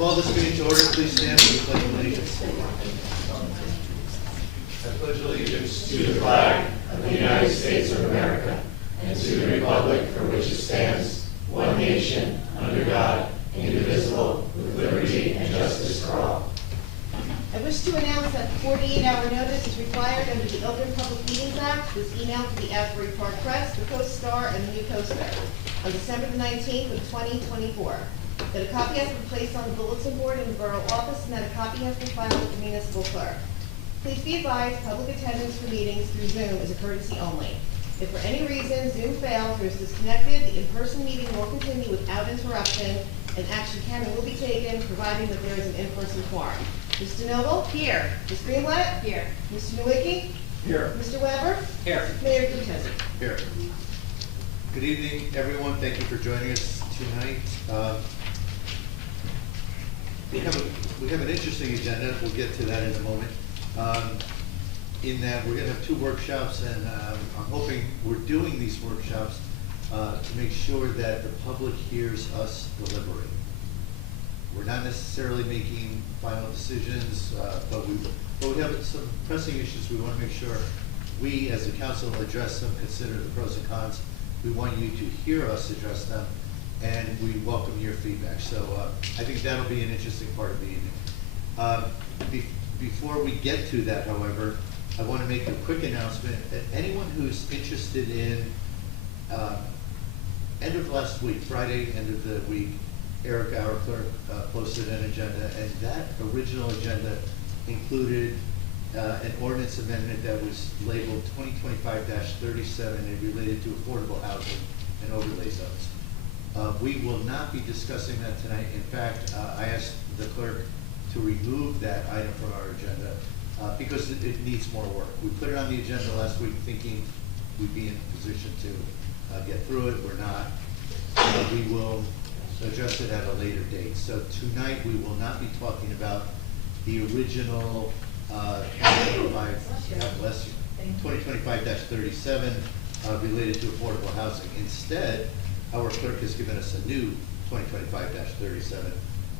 Call this meeting to order. Please stand for the pledge of allegiance. I pledge allegiance to the flag of the United States of America and to the republic for which it stands, one nation, under God, indivisible, with liberty and justice for all. I wish to announce that 48-hour notice is required under the Open Public Meetings Act. Was emailed to the Asbury Park Press, the Post Star, and the New Poster on December the 19th of 2024. That a copy has been placed on the bulletin board in the borough office and that a copy has been filed with the municipal clerk. Please be advised, public attendance for meetings through Zoom is a courtesy only. If for any reason Zoom fails or is disconnected, the in-person meeting will continue without interruption, and action can and will be taken, providing that there is an in-person quorum. Mr. Noble? Here. Ms. Greenblatt? Here. Mr. Nowicki? Here. Mr. Weber? Here. Mayor Gutesi? Here. Good evening, everyone. Thank you for joining us tonight. We have an interesting agenda. We'll get to that in a moment. In that we're going to have two workshops, and I'm hoping we're doing these workshops to make sure that the public hears us deliberate. We're not necessarily making final decisions, but we have some pressing issues we want to make sure we as a council address them, consider the pros and cons. We want you to hear us address them, and we welcome your feedback. So I think that'll be an interesting part of the evening. Before we get to that, however, I want to make a quick announcement that anyone who's interested in end of last week, Friday, end of the week, Eric, our clerk, posted an agenda, and that original agenda included an ordinance amendment that was labeled 2025-37 and related to affordable housing and overlay zones. We will not be discussing that tonight. In fact, I asked the clerk to remove that item from our agenda because it needs more work. We put it on the agenda last week thinking we'd be in a position to get through it. We're not. We will address it at a later date. So tonight we will not be talking about the original 2025-37 related to affordable housing. Instead, our clerk has given us a new 2025-37,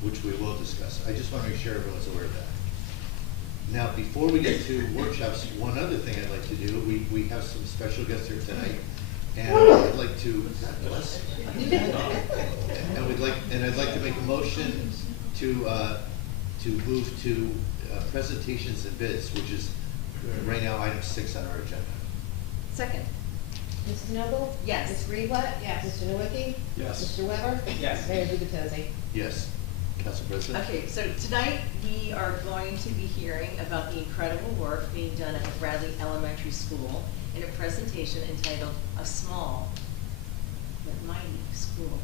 which we will discuss. I just want to make sure everyone's aware of that. Now, before we get to workshops, one other thing I'd like to do, we have some special guests here tonight, and I'd like to, God bless. And I'd like to make a motion to move to presentations and bids, which is right now item 6 on our agenda. Second. Mrs. Noble? Yes. Ms. Greenblatt? Yes. Mr. Nowicki? Yes. Mr. Weber? Yes. Mayor Lukatozzi? Yes, Council President? Okay, so tonight we are going to be hearing about the incredible work being done at the Bradley Elementary School in a presentation entitled A Small But Mighty School.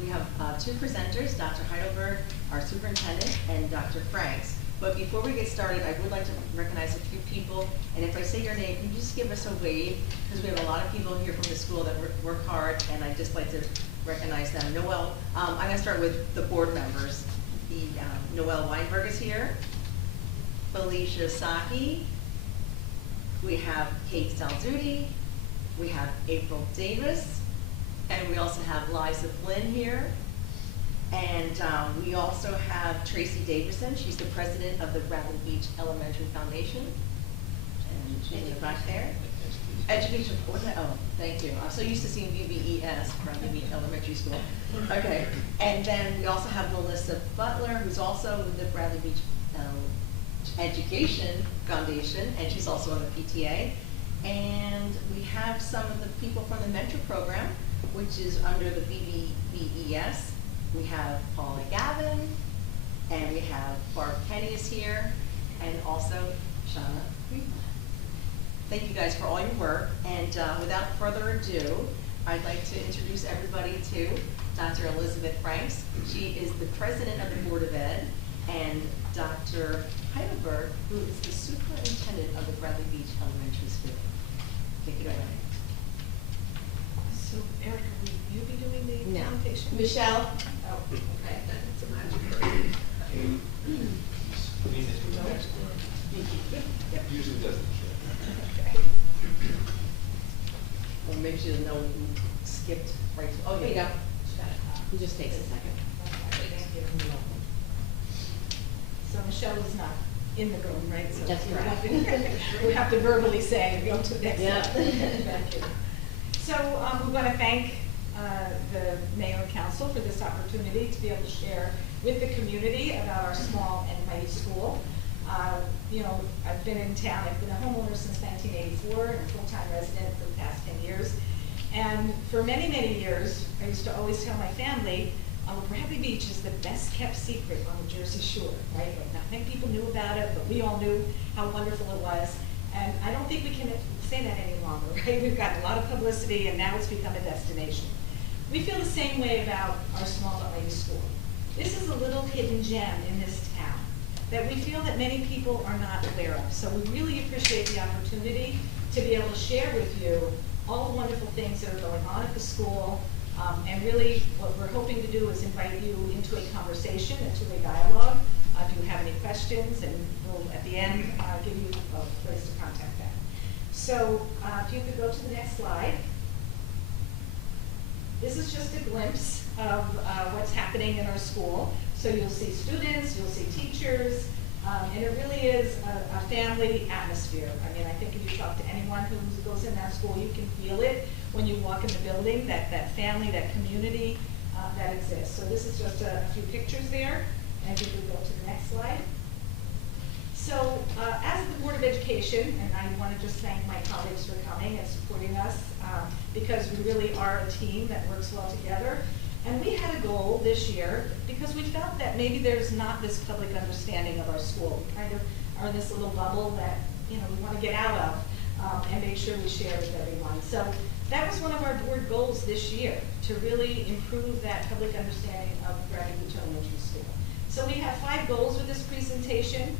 We have two presenters, Dr. Heidelberg, our superintendent, and Dr. Franks. But before we get started, I would like to recognize a few people, and if I say your name, can you just give us a wave? Because we have a lot of people here from the school that work hard, and I'd just like to recognize them. Noel, I'm gonna start with the board members. Noel Weinberg is here. Felicia Saki. We have Kate Salzuti. We have April Davis. And we also have Liza Flynn here. And we also have Tracy Davison. She's the president of the Bradley Beach Elementary Foundation. And she's in the back there. Education, what's that? Oh, thank you. I'm so used to seeing BBES, Bradley Beach Elementary School. Okay. And then we also have Melissa Butler, who's also with the Bradley Beach Education Foundation, and she's also on the PTA. And we have some of the people from the mentor program, which is under the BBES. We have Paula Gavin, and we have Barb Kenny is here, and also Shauna Greenblatt. Thank you guys for all your work, and without further ado, I'd like to introduce everybody to Dr. Elizabeth Franks. She is the president of the Board of Ed, and Dr. Heidelberg, who is the superintendent of the Bradley Beach Elementary School. Take it away. So, Erica, will you be doing the No. presentation? Michelle? Oh, okay. It's a magic Usually doesn't. Or maybe she doesn't know we skipped right to, oh, There you go. yeah. It just takes a second. Okay, thank you. So Michelle is not in the room, right? So That's we correct. have to- We have to verbally say, go to the next Yeah. slide. Thank you. So we want to thank the mayor and council for this opportunity to be able to share with the community about our small and mighty school. You know, I've been in town, I've been a homeowner since 1984 and a full-time resident for the past 10 years. And for many, many years, I used to always tell my family, Bradley Beach is the best kept secret on the Jersey Shore, right? Like, not many people knew about it, but we all knew how wonderful it was. And I don't think we can say that any longer, right? We've gotten a lot of publicity and now it's become a destination. We feel the same way about our small but mighty school. This is a little hidden gem in this town that we feel that many people are not aware of. So we really appreciate the opportunity to be able to share with you all the wonderful things that are going on at the school. And really what we're hoping to do is invite you into a conversation, into a dialogue. If you have any questions, and we'll at the end give you a place to contact them. So if you could go to the next slide. This is just a glimpse of what's happening in our school. So you'll see students, you'll see teachers, and it really is a family atmosphere. I mean, I think if you talk to anyone who goes in that school, you can feel it when you walk in the building, that family, that community that exists. So this is just a few pictures there, and if you could go to the next slide. So as the Board of Education, and I want to just thank my colleagues for coming and supporting us, because we really are a team that works well together. And we had a goal this year because we felt that maybe there's not this public understanding of our school. We kind of are in this little bubble that we want to get out of and make sure we share with everyone. So that was one of our board goals this year, to really improve that public understanding of Bradley Beach Elementary School. So we have 5 goals with this presentation.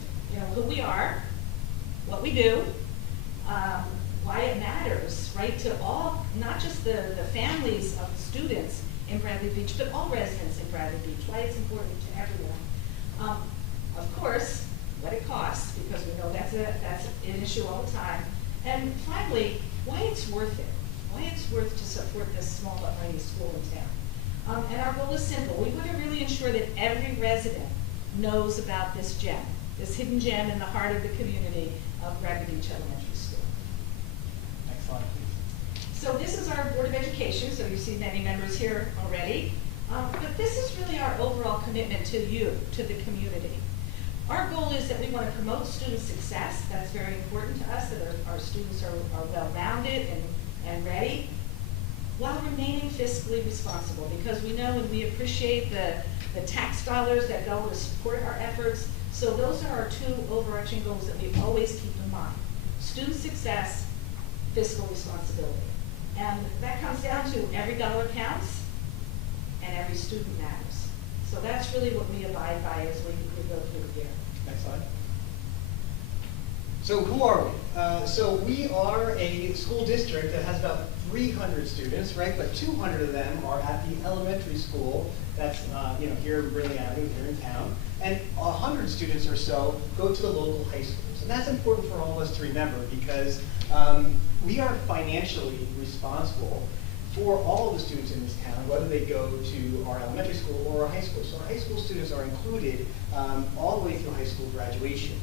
Who we are, what we do, why it matters, right, to all, not just the families of the students in Bradley Beach, but all residents in Bradley Beach, why it's important to everyone. Of course, what it costs, because we know that's an issue all the time. And finally, why it's worth it, why it's worth to support this small but mighty school in town. And our goal is simple. We want to really ensure that every resident knows about this gem, this hidden gem in the heart of the community of Ragged Beach Elementary School. Next slide, please. So this is our Board of Education, so you see many members here already. But this is really our overall commitment to you, to the community. Our goal is that we want to promote student success. That's very important to us, that our students are well-rounded and ready, while remaining fiscally responsible, because we know and we appreciate the tax dollars that go to support our efforts. So those are our two overarching goals that we always keep in mind: student success, fiscal responsibility. And that comes down to every dollar counts and every student matters. So that's really what we abide by as we go through here. Next slide. So who are we? So we are a school district that has about 300 students, right? But 200 of them are at the elementary school that's here in Brinley Avenue, here in town. And 100 students or so go to the local high schools. And that's important for all of us to remember, because we are financially responsible for all of the students in this town, whether they go to our elementary school or our high school. So our high school students are included all the way through high school graduation.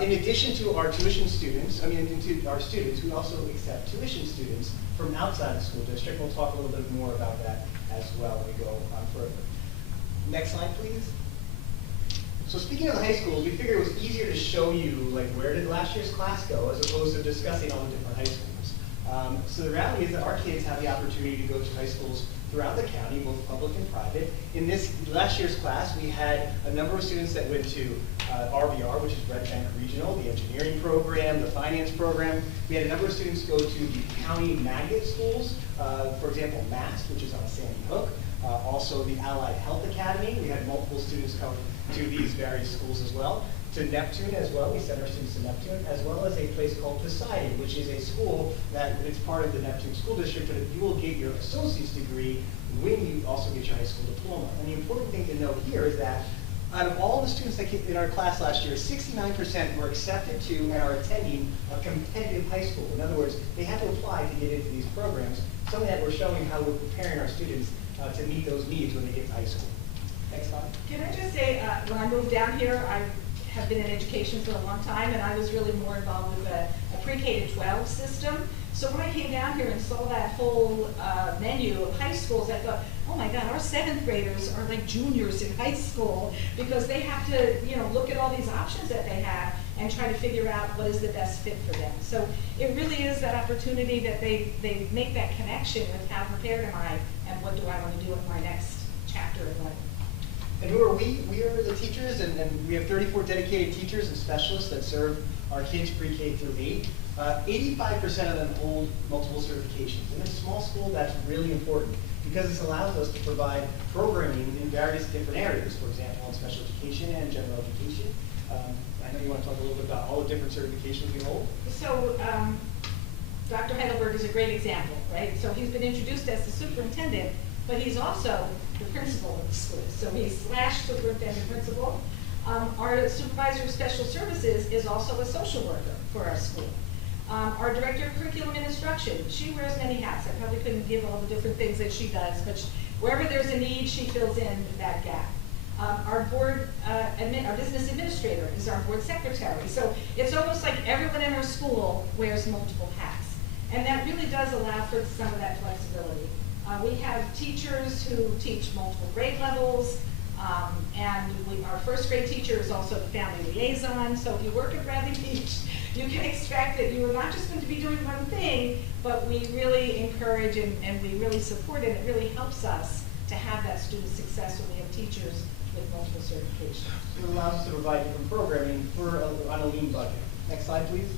In addition to our tuition students, to our students, we also accept tuition students from outside the school district. We'll talk a little bit more about that as well when we go on further. Next slide, please. So speaking of the high schools, we figured it was easier to show you where did last year's class go, as opposed to discussing all the different high schools. So the reality is that our kids have the opportunity to go to high schools throughout the county, both public and private. In this last year's class, we had a number of students that went to RVR, which is Red Bank Regional, the engineering program, the finance program. We had a number of students go to the county magnet schools, for example, MAST, which is on Sandy Hook. Also the Allied Health Academy. We had multiple students come to these various schools as well. To Neptune as well, we sent our students to Neptune, as well as a place called Poseidon, which is a school that it's part of the Neptune School District, but you will get your associate's degree when you also get your high school diploma. And the important thing to note here is that out of all the students that came in our class last year, 69% were accepted to and are attending a competitive high school. In other words, they had to apply to get into these programs, something that we're showing how we're preparing our students to meet those needs when they get to high school. Next slide. Can I just say, when I moved down here, I have been in education for a long time, and I was really more involved with a pre-K to 12 system. So when I came down here and saw that whole menu of high schools, I thought, oh my God, our 7th graders are like juniors in high school, because they have to, look at all these options that they have and try to figure out what is the best fit for them. So it really is that opportunity that they make that connection with how prepared am I and what do I want to do with my next chapter of life. And who are we? We are the teachers, and we have 34 dedicated teachers and specialists that serve our kids pre-K through 8. 85% of them hold multiple certifications. In a small school, that's really important, because this allows us to provide programming in various different areas, for example, in special education and general education. I know you want to talk a little bit about all the different certifications we hold. So Dr. Heidelberg is a great example, right? So he's been introduced as the superintendent, but he's also the principal of the school. So he's / superintendent principal. Our supervisor of special services is also a social worker for our school. Our director of curriculum and instruction, she wears many hats. I probably couldn't give all the different things that she does, but wherever there's a need, she fills in that gap. Our business administrator is our board secretary. So it's almost like everyone in our school wears multiple hats. And that really does allow for some of that flexibility. We have teachers who teach multiple grade levels, and our first grade teacher is also the family liaison. So if you work at Bradley Beach, you can expect that you are not just going to be doing one thing, but we really encourage and we really support it. It really helps us to have that student success when we have teachers with multiple certifications. It allows us to provide different programming on a lean budget. Next slide, please.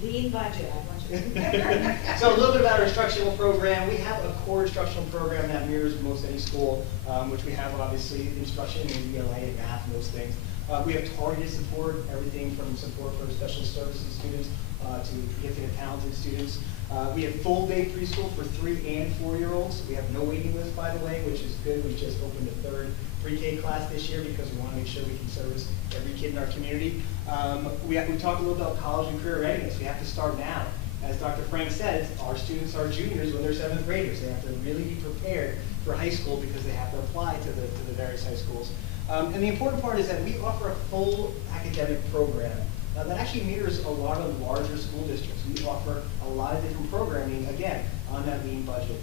Lean budget, I want you to. So a little bit about our instructional program. We have a core instructional program that mirrors most any school, which we have obviously instruction in ELA and math and those things. We have targeted support, everything from support for special services students to gifted and talented students. We have full day preschool for 3 and 4-year-olds. We have no waiting list, by the way, which is good. We just opened a 3rd pre-K class this year because we want to make sure we can service every kid in our community. We talked a little about college and career readiness. We have to start now. As Dr. Frank says, our students are juniors when they're 7th graders. They have to really be prepared for high school because they have to apply to the various high schools. And the important part is that we offer a full academic program that actually mirrors a lot of larger school districts. We offer a lot of different programming, again, on that lean budget,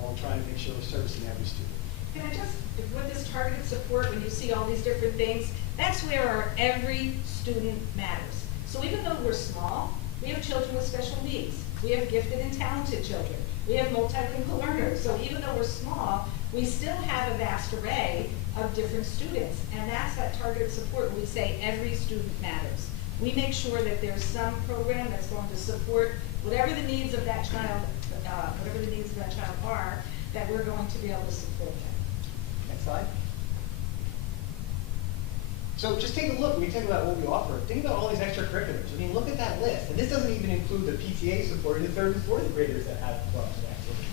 while trying to make sure we're servicing every student. Can I just, with this targeted support, when you see all these different things, that's where our every student matters. So even though we're small, we have children with special needs. We have gifted and talented children. We have multilingual learners. So even though we're small, we still have a vast array of different students. And that's that targeted support where we say every student matters. We make sure that there's some program that's going to support whatever the needs of that child, are, that we're going to be able to support them. Next slide. So just take a look, when we think about what we offer, think about all these extracurriculars. I mean, look at that list. And this doesn't even include the PTA support and the 3rd and 4th graders that have clubs and activities.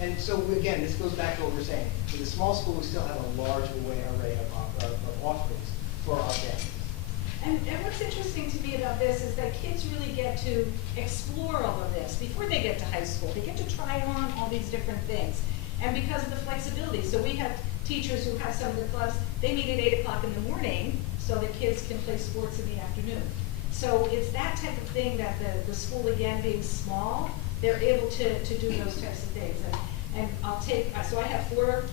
And so again, this goes back to what we're saying. With a small school, we still have a large array of offerings for our families. And what's interesting to me about this is that kids really get to explore all of this before they get to high school. They get to try on all these different things. And because of the flexibility, so we have teachers who have some of the clubs, they meet at 8 o'clock in the morning so the kids can play sports in the afternoon. So it's that type of thing that the school, again, being small, they're able to do those types of things. And I'll take, so I have four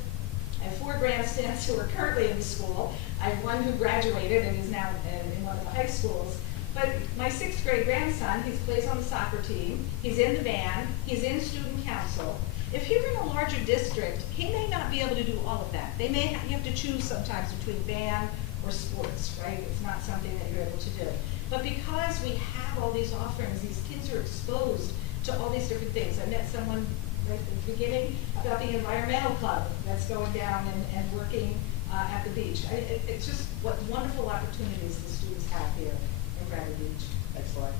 grandstands who are currently in the school. I have one who graduated and is now in one of the high schools. But my 6th grade grandson, he plays on the soccer team, he's in the band, he's in student council. If you're in a larger district, he may not be able to do all of that. You have to choose sometimes between band or sports, right? It's not something that you're able to do. But because we have all these offerings, these kids are exposed to all these different things. I met someone right at the beginning about the environmental club that's going down and working at the beach. It's just what wonderful opportunities the students have here in Bradley Beach. Next slide.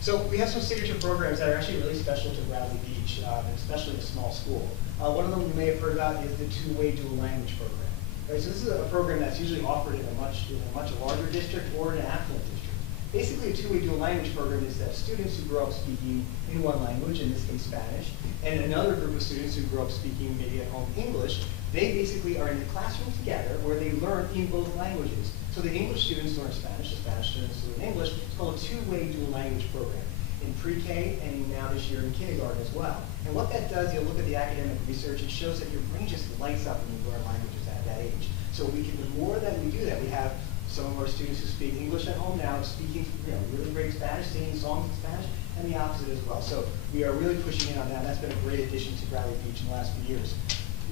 So we have some signature programs that are actually really special to Bradley Beach, and especially a small school. One of them you may have heard about is the two-way dual language program. Right, so this is a program that's usually offered in a much larger district or in an affluent district. Basically, a two-way dual language program is that students who grow up speaking in one language, in this case Spanish, and another group of students who grow up speaking maybe at home English, they basically are in the classroom together where they learn in both languages. So the English students learn Spanish, the Spanish students learn English. It's called a two-way dual language program in pre-K and now this year in kindergarten as well. And what that does, you'll look at the academic research, it shows that your brain just lights up when you learn languages at that age. So the more that we do that, we have some of our students who speak English at home now speaking really great Spanish, singing songs in Spanish, and the opposite as well. So we are really pushing in on that. That's been a great addition to Bradley Beach in the last few years.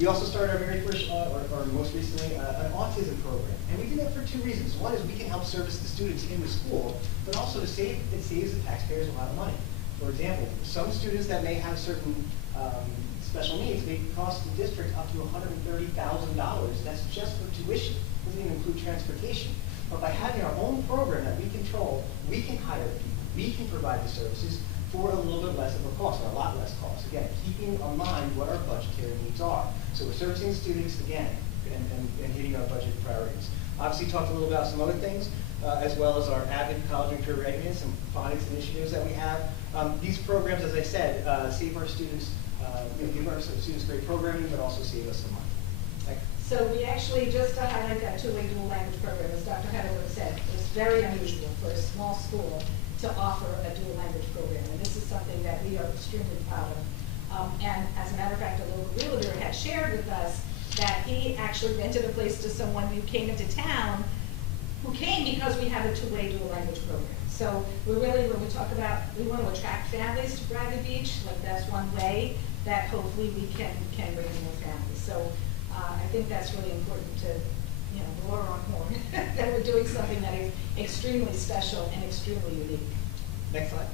We also started our very first, or most recently, an autism program. And we did that for 2 reasons. One is we can help service the students in the school, but also it saves the taxpayers a lot of money. For example, some students that may have certain special needs may cost the district up to $130,000. That's just for tuition. It doesn't even include transportation. But by having our own program that we control, we can hire people, we can provide the services for a little bit less of a cost, or a lot less cost. Again, keeping in mind what our budgetary needs are. So we're servicing the students again and hitting our budget priorities. Obviously talked a little about some other things, as well as our AVID college and career readiness and phonics initiatives that we have. These programs, as I said, save our students, give our students great programming, but also save us some money. Thank you. So we actually, just to highlight that two-way dual language program, as Dr. Heatherwick said, it's very unusual for a small school to offer a dual language program. And this is something that we are extremely proud of. And as a matter of fact, a local realtor had shared with us that he actually rented a place to someone who came into town, who came because we have a two-way dual language program. So we're really, when we talk about, we want to attract families to Bradley Beach, like that's one way that hopefully we can bring in more families. So I think that's really important to, blow our own horn, that we're doing something that is extremely special and extremely unique. Next slide.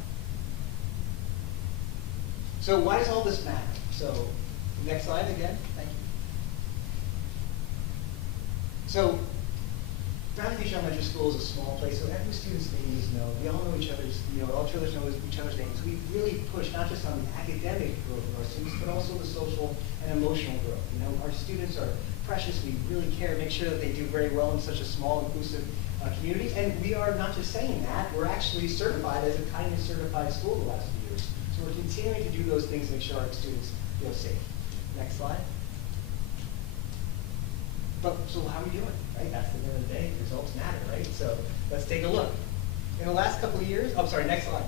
So why does all this matter? So next slide again. Thank you. So Bradley Beach Elementary School is a small place, so every student's name is known. We all know each other's, all each other's know each other's names. We really push not just on the academic growth of our students, but also the social and emotional growth. Our students are precious. We really care, make sure that they do very well in such a small, inclusive community. And we are not just saying that, we're actually certified as a kindness certified school the last few years. So we're continuing to do those things to make sure our students feel safe. Next slide. But, so how are we doing, right? That's the end of the day, results matter, right? So let's take a look. In the last couple of years, oh, sorry, next slide.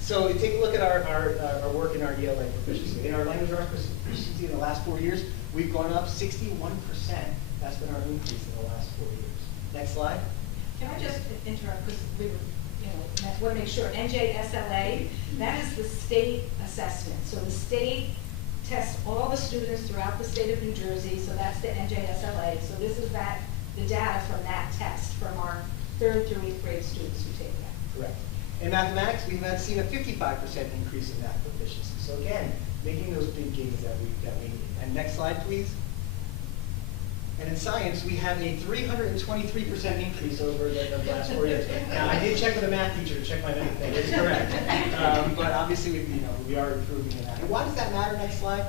So take a look at our work in our ELA proficiency. In our language arts proficiency in the last 4 years, we've gone up 61%. That's been our increase in the last 4 years. Next slide. Can I just interrupt, because we were, want to make sure, NJSLA, that is the state assessment. So the state tests all the students throughout the state of New Jersey, so that's the NJSLA. So this is the data from that test from our 3rd through 8th grade students who take that. Correct. In mathematics, we've seen a 55% increase in math proficiency. So again, making those big gains that we need. And next slide, please. And in science, we have a 323% increase over the last 4 years. Now, I did check with a math teacher to check my math thing. It's correct. But obviously, we are improving in that. And why does that matter? Next slide.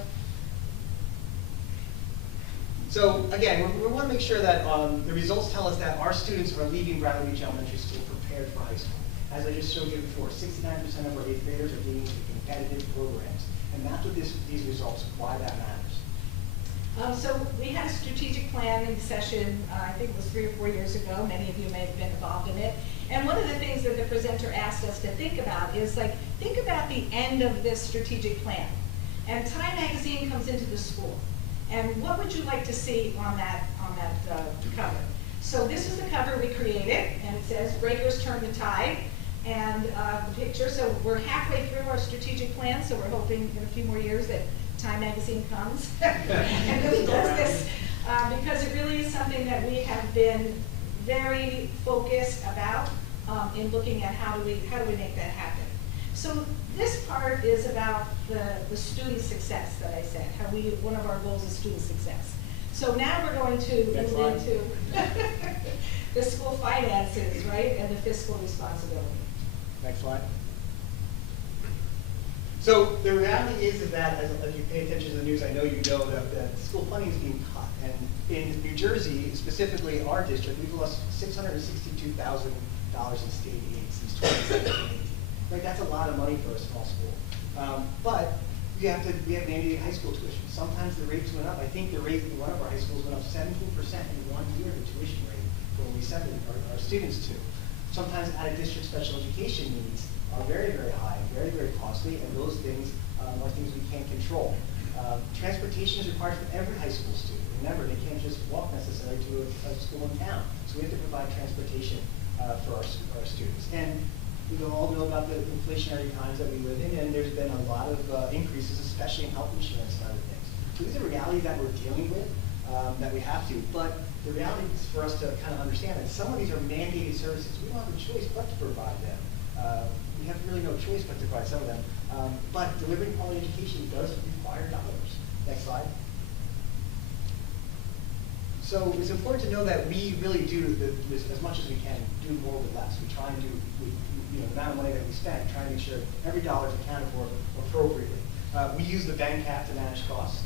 So again, we want to make sure that the results tell us that our students are leaving Bradley Beach Elementary School prepared for high school. As I just showed you before, 69% of our 8th graders are getting into competitive programs. And that's what these results, why that matters. So we had a strategic planning session, I think it was 3 or 4 years ago. Many of you may have been involved in it. And one of the things that the presenter asked us to think about is think about the end of this strategic plan. And Time Magazine comes into the school. And what would you like to see on that cover? So this is the cover we created, and it says, "Breakers Turn the Tide." And the picture, so we're halfway through our strategic plan, so we're hoping in a few more years that Time Magazine comes and really does this, because it really is something that we have been very focused about in looking at how do we make that happen. So this part is about the student success that I said, one of our goals is student success. So now we're going to move into the school finances, right, and the fiscal responsibility. Next slide. So the reality is that, as you pay attention to the news, I know you know that school funding is being cut. And in New Jersey, specifically our district, we've lost $662,000 in state aid since 2017. Right, that's a lot of money for a small school. But we have mandated high school tuition. Sometimes the rates went up. I think the rate in one of our high schools went up 17% in 1 year, the tuition rate, for when we send our students to. Sometimes out-of-district special education needs are very, very high, very, very costly, and those things are things we can't control. Transportation is required for every high school student. Remember, they can't just walk necessarily to a school in town. So we have to provide transportation for our students. And we all know about the inflationary times that we live in, and there's been a lot of increases, especially in health insurance and other things. So these are realities that we're dealing with, that we have to. But the reality is for us to kind of understand that some of these are mandated services. We don't have a choice but to provide them. We have really no choice but to provide some of them. But delivering quality education does require dollars. Next slide. So it's important to know that we really do, as much as we can, do more with less. We try and do, the amount of money that we spend, try and make sure every dollar is accounted for appropriately. We use the bank cap to manage costs.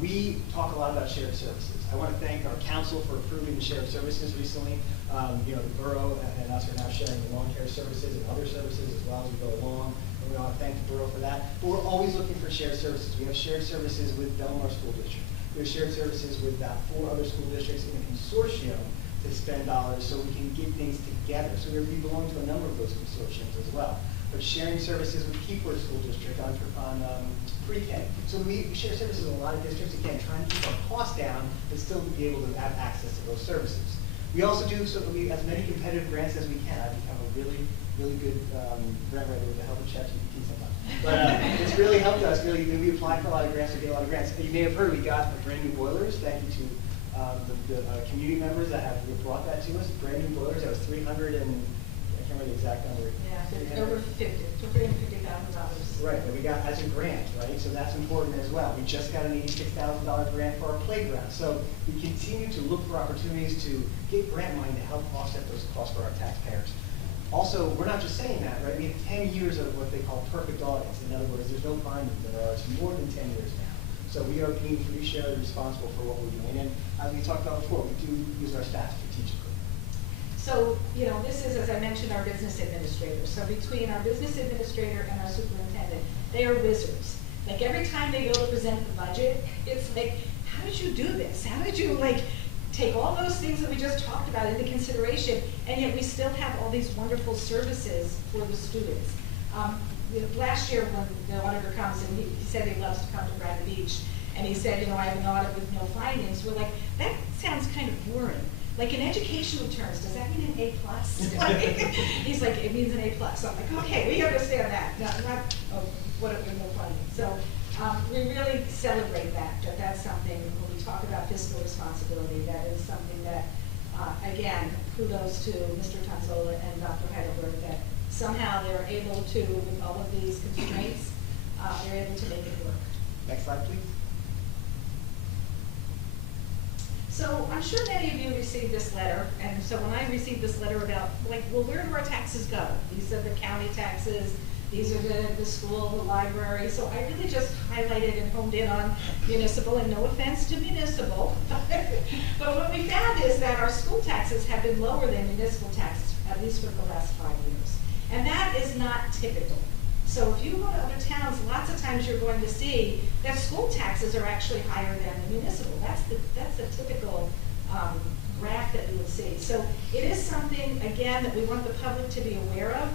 We talk a lot about shared services. I want to thank our council for approving the shared services recently. The borough and us are now sharing the lawn care services and other services as well as we go along. And we want to thank the borough for that. But we're always looking for shared services. We have shared services with Belmar School District. We have shared services with about 4 other school districts in a consortium to spend dollars so we can get things together. So we belong to a number of those consortiums as well. But sharing services with Keyport School District on pre-K. So we share services in a lot of districts, again, trying to keep our costs down, but still be able to have access to those services. We also do as many competitive grants as we can. I become a really, really good grant writer with the help of ChatGPT sometimes. But it's really helped us. Really, we apply for a lot of grants, we get a lot of grants. You may have heard we got brand new boilers. Thank you to the community members that have brought that to us. Brand new boilers. That was 300 and I can't remember the exact number. Yeah, over $350,000. Right, but we got as a grant, right? So that's important as well. We just got an $86,000 grant for our playground. So we continue to look for opportunities to get grant money to help offset those costs for our taxpayers. Also, we're not just saying that, right? We have 10 years of what they call perfect audits. In other words, there's no findings. There are more than 10 years now. So we are being fiduciarily responsible for what we're doing. And as we talked about before, we do use our staff strategically. So, you know, this is, as I mentioned, our business administrator. So between our business administrator and our superintendent, they are wizards. Like every time they go to present the budget, it's like, how did you do this? How did you like take all those things that we just talked about into consideration, and yet we still have all these wonderful services for the students? Last year when the auditor comes and he said he loves to come to Bradley Beach, and he said, you know, I have an audit with no findings, we're like, that sounds kind of boring. Like in educational terms, does that mean an A+? He's like, it means an A+. I'm like, okay, we understand that. Not what if there's no funding. So we really celebrate that. That's something when we talk about fiscal responsibility, that is something that, again, kudos to Mr. Tanzola and Dr. Heidelberg, that somehow they're able to, with all of these constraints, they're able to make it work. Next slide, please. So I'm sure many of you received this letter, and so when I received this letter about, like, well, where do our taxes go? These are the county taxes, these are the school, the library, so I really just highlighted and honed in on municipal, and no offense to municipal, but what we found is that our school taxes have been lower than municipal taxes, at least for the last 5 years. And that is not typical. So if you go to other towns, lots of times you're going to see that school taxes are actually higher than the municipal. That's the typical graph that you will see. So it is something, again, that we want the public to be aware of,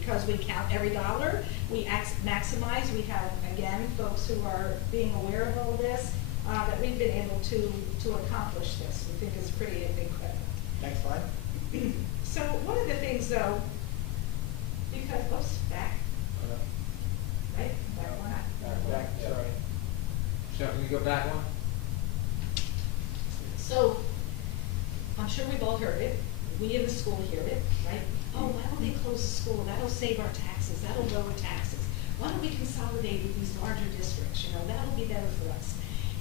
because we count every dollar. We maximize. We have, again, folks who are being aware of all of this, that we've been able to accomplish this. We think is pretty incredible. Next slide. So one of the things, though, because, oops, back. Right? Back one. Back, sorry. Michelle, can you go back one? So, I'm sure we've all heard it. We in the school hear it, right? Oh, why don't they close the school? That'll save our taxes. That'll lower taxes. Why don't we consolidate with these larger districts? You know, that'll be better for us.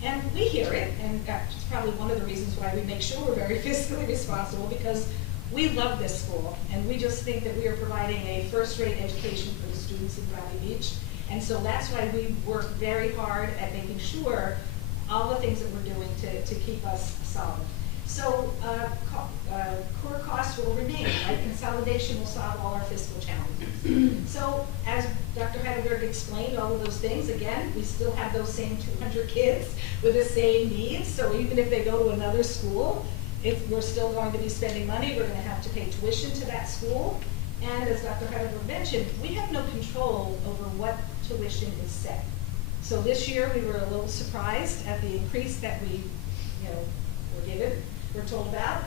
And we hear it, and that's probably one of the reasons why we make sure we're very fiscally responsible, because we love this school, and we just think that we are providing a first-rate education for the students in Bradley Beach. And so that's why we work very hard at making sure all the things that we're doing to keep us solid. So core costs will remain, right? Consolidation will solve all our fiscal challenges. So as Dr. Heidelberg explained, all of those things, again, we still have those same 200 kids with the same needs. So even if they go to another school, if we're still going to be spending money, we're going to have to pay tuition to that school. And as Dr. Heidelberg mentioned, we have no control over what tuition is set. So this year we were a little surprised at the increase that we, were told about.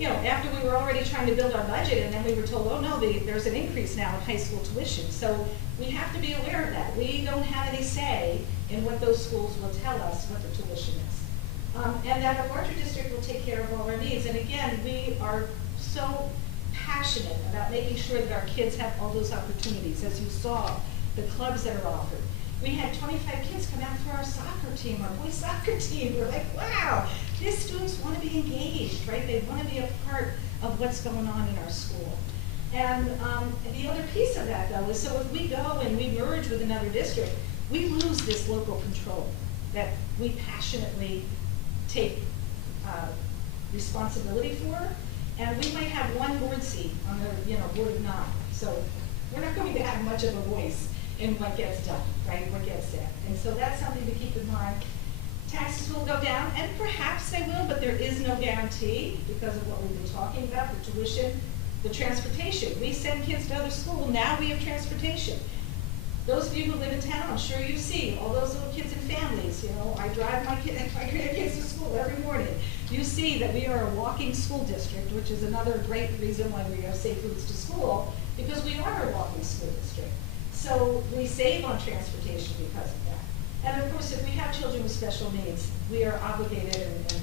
After we were already trying to build our budget, and then we were told, oh no, there's an increase now in high school tuition. So we have to be aware of that. We don't have any say in what those schools will tell us what the tuition is. And that a larger district will take care of all our needs. And again, we are so passionate about making sure that our kids have all those opportunities. As you saw, the clubs that are offered. We had 25 kids come out for our soccer team, our boys soccer team. We're like, wow, these students want to be engaged, right? They want to be a part of what's going on in our school. And the other piece of that, though, is so if we go and we merge with another district, we lose this local control that we passionately take responsibility for. And we might have one board seat on the board of 9. So we're not going to have much of a voice in what gets done, right? What gets said. And so that's something to keep in mind. Taxes will go down, and perhaps they will, but there is no guarantee because of what we've been talking about, the tuition, the transportation. We send kids to other school, now we have transportation. Those of you who live in town, I'm sure you see all those little kids and families. I drive my grandkids to school every morning. You see that we are a walking school district, which is another great reason why we have safe routes to school, because we are a walking school district. So we save on transportation because of that. And of course, if we have children with special needs, we are obligated and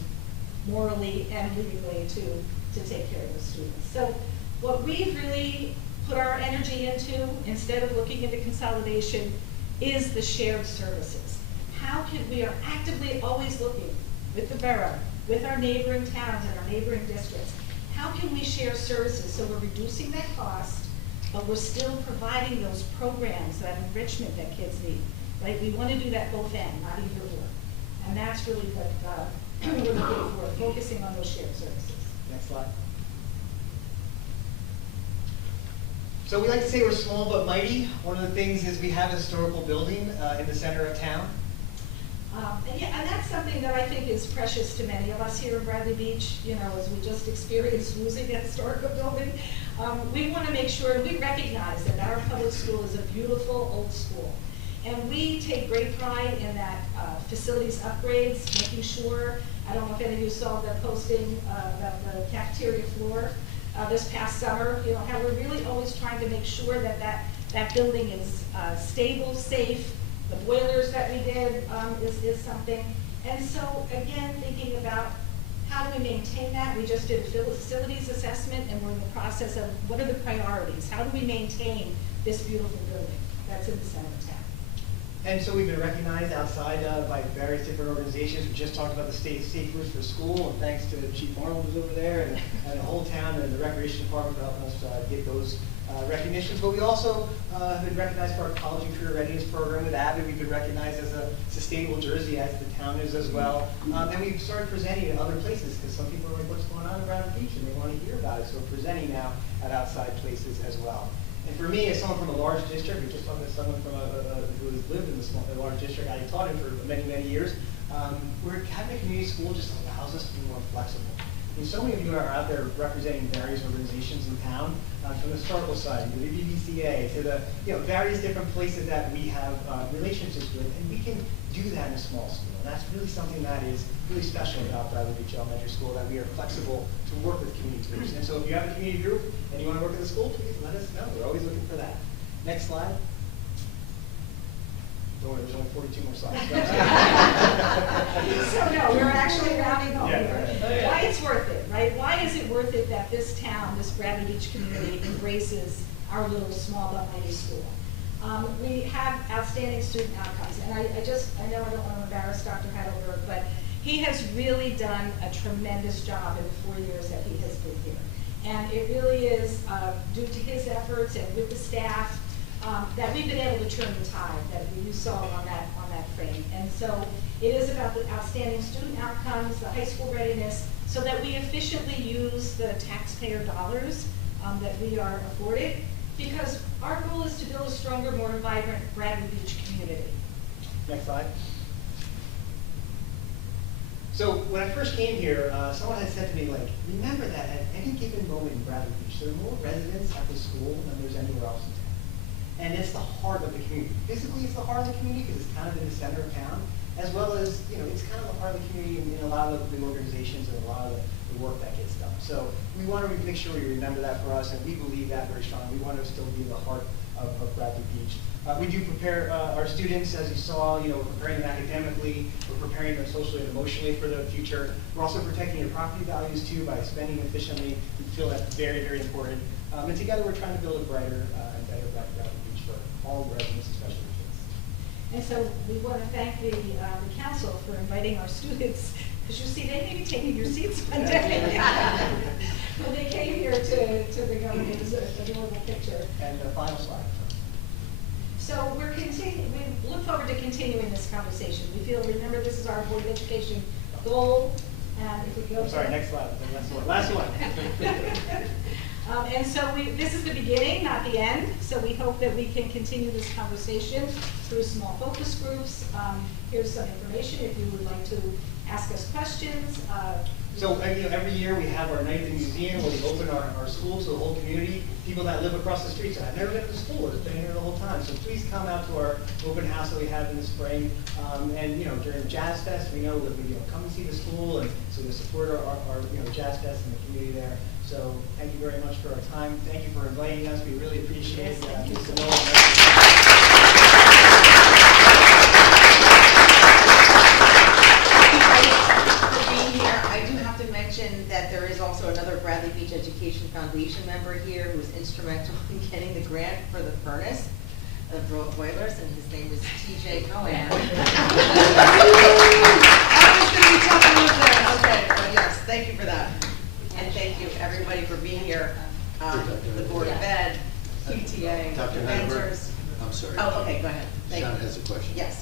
morally and legally to take care of the students. So what we've really put our energy into, instead of looking into consolidation, is the shared services. How can we are actively always looking with the borough, with our neighboring towns and our neighboring districts, how can we share services so we're reducing that cost, but we're still providing those programs, that enrichment that kids need. right? We want to do that both end, not either or. And that's really what we're looking for, focusing on those shared services. Next slide. So we like to say we're small but mighty. One of the things is we have a historical building in the center of town. And that's something that I think is precious to many of us here in Bradley Beach, you know, as we just experienced losing a historical building. We want to make sure, we recognize that our public school is a beautiful old school. And we take great pride in that facilities upgrades, making sure, I don't know if any of you saw the posting about the cafeteria floor this past summer, you know, how we're really always trying to make sure that that building is stable, safe. The boilers that we did is something. And so, again, thinking about how do we maintain that? We just did a facilities assessment, and we're in the process of what are the priorities? How do we maintain this beautiful building that's in the center of town? And so we've been recognized outside by various different organizations. We just talked about the state Safe Routes for School, and thanks to Chief Arnold who's over there, and the whole town and the Recreation Department for helping us get those recognitions. But we also have been recognized for our College and Career Readiness Program with Abbott. We've been recognized as a sustainable Jersey, as the town is as well. And we've started presenting at other places, because some people are like, what's going on in Bradley Beach? And they want to hear about it. So we're presenting now at outside places as well. And for me, as someone from a large district, we just talked to someone from who has lived in a large district, I taught him for many, many years. Having a community school just allows us to be more flexible. And so many of you are out there representing various organizations in town, from the Historical Society to the BBCA to the various different places that we have relationships with, and we can do that in a small school. And that's really something that is really special about Bradley Beach Elementary School, that we are flexible to work with community groups. And so if you have a community group and you want to work at the school, please let us know. We're always looking for that. Next slide. Don't worry, there's only 42 more slides. So no, we're actually rounding up Yeah, here. right. Why it's worth it, right? Why is it worth it that this town, this Bradley Beach community, embraces our little small but mighty school? We have outstanding student outcomes, and I know I don't want to embarrass Dr. Heidelberg, but he has really done a tremendous job in the 4 years that he has been here. And it really is due to his efforts and with the staff that we've been able to turn the tide that you saw on that frame. And so it is about the outstanding student outcomes, the high school readiness, so that we efficiently use the taxpayer dollars that we are afforded, because our goal is to build a stronger, more vibrant Bradley Beach community. Next slide. So when I first came here, someone had said to me, like, remember that at any given moment in Bradley Beach, there are more residents at the school than there's anywhere else in town. And it's the heart of the community. Physically, it's the heart of the community because it's kind of in the center of town, as well as, it's kind of the heart of the community in a lot of the organizations and a lot of the work that gets done. So we want to make sure you remember that for us, and we believe that very strongly. We want to still be the heart of Bradley Beach. We do prepare our students, as you saw, we're preparing them academically, we're preparing them socially and emotionally for the future. We're also protecting your property values too by spending efficiently. We feel that's very, very important. And together we're trying to build a brighter and better Bradley Beach for all residents, especially kids. And so we want to thank the council for inviting our students, because you see, they may be taking your seats one day. When they came here to the government, it was an adorable picture. And the final slide. So we look forward to continuing this conversation. Remember, this is our Board of Education goal, and if we go. I'm sorry, next slide. Last one. And so this is the beginning, not the end. So we hope that we can continue this conversation through small focus groups. Here's some information if you would like to ask us questions. So every year we have our night in the museum where we open our school to the whole community. People that live across the street, so I've never been to school, it's been here the whole time. So please come out to our open house that we have in the spring. And during Jazz Fest, we know that we come and see the school, and so we support our Jazz Fest and the community there. So thank you very much for our time. Thank you for inviting us. We really appreciate it. Yes, that there is also another Bradley Beach Education Foundation member here who was instrumental in getting the grant for the furnace of boilers, and his name is TJ Cohen. I was going to be talking about that. Okay, but yes, thank you for that. And thank you everybody for being here. The Board of Ed, PTA, Dr. Heidelberg, mentors. I'm sorry. Oh, okay, go ahead. Thank Sean you. has a question. Yes.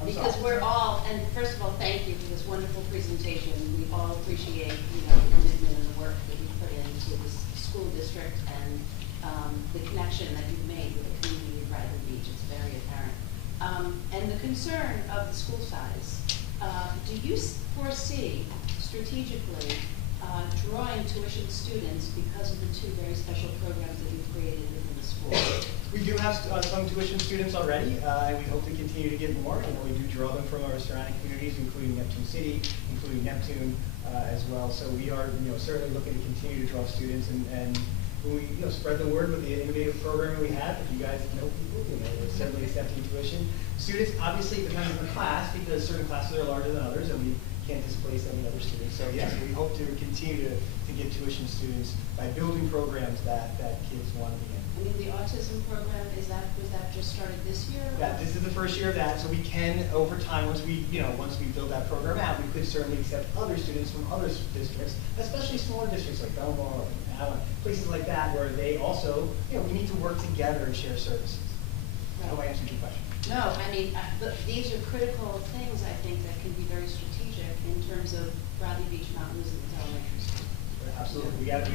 I'm because sorry. we're all, and first of all, thank you for this wonderful presentation. We all appreciate, the commitment and the work that you put into this school district and, the connection that you've made with the community of Bradley Beach. It's very apparent. And the concern of the school size, do you foresee strategically, drawing tuition students because of the two very special programs that you've created within the school? We do have some tuition students already, and we hope to continue to get more. We do draw them from our surrounding communities, including Neptune City, including Neptune as well. So we are, certainly looking to continue to draw students, and when we, spread the word with the innovative programming we have. If you guys know people, we're certainly accepting tuition. Students, obviously, it depends on the class, because certain classes are larger than others, and we can't displace any other students. So yes, we hope to continue to get tuition students by building programs that kids want to be in. I mean, the autism program, was that just started this year? Yeah, this is the first year of that, so we can, over time, once we build that program out, we could certainly accept other students from other districts, especially smaller districts like Belmar and Allen, places like that, where they also, we need to work together and share services. I hope I answered your question. No, I mean, these are critical things, I think, that can be very strategic in terms of Bradley Beach Mountain Residence Elementary School. Absolutely, we have to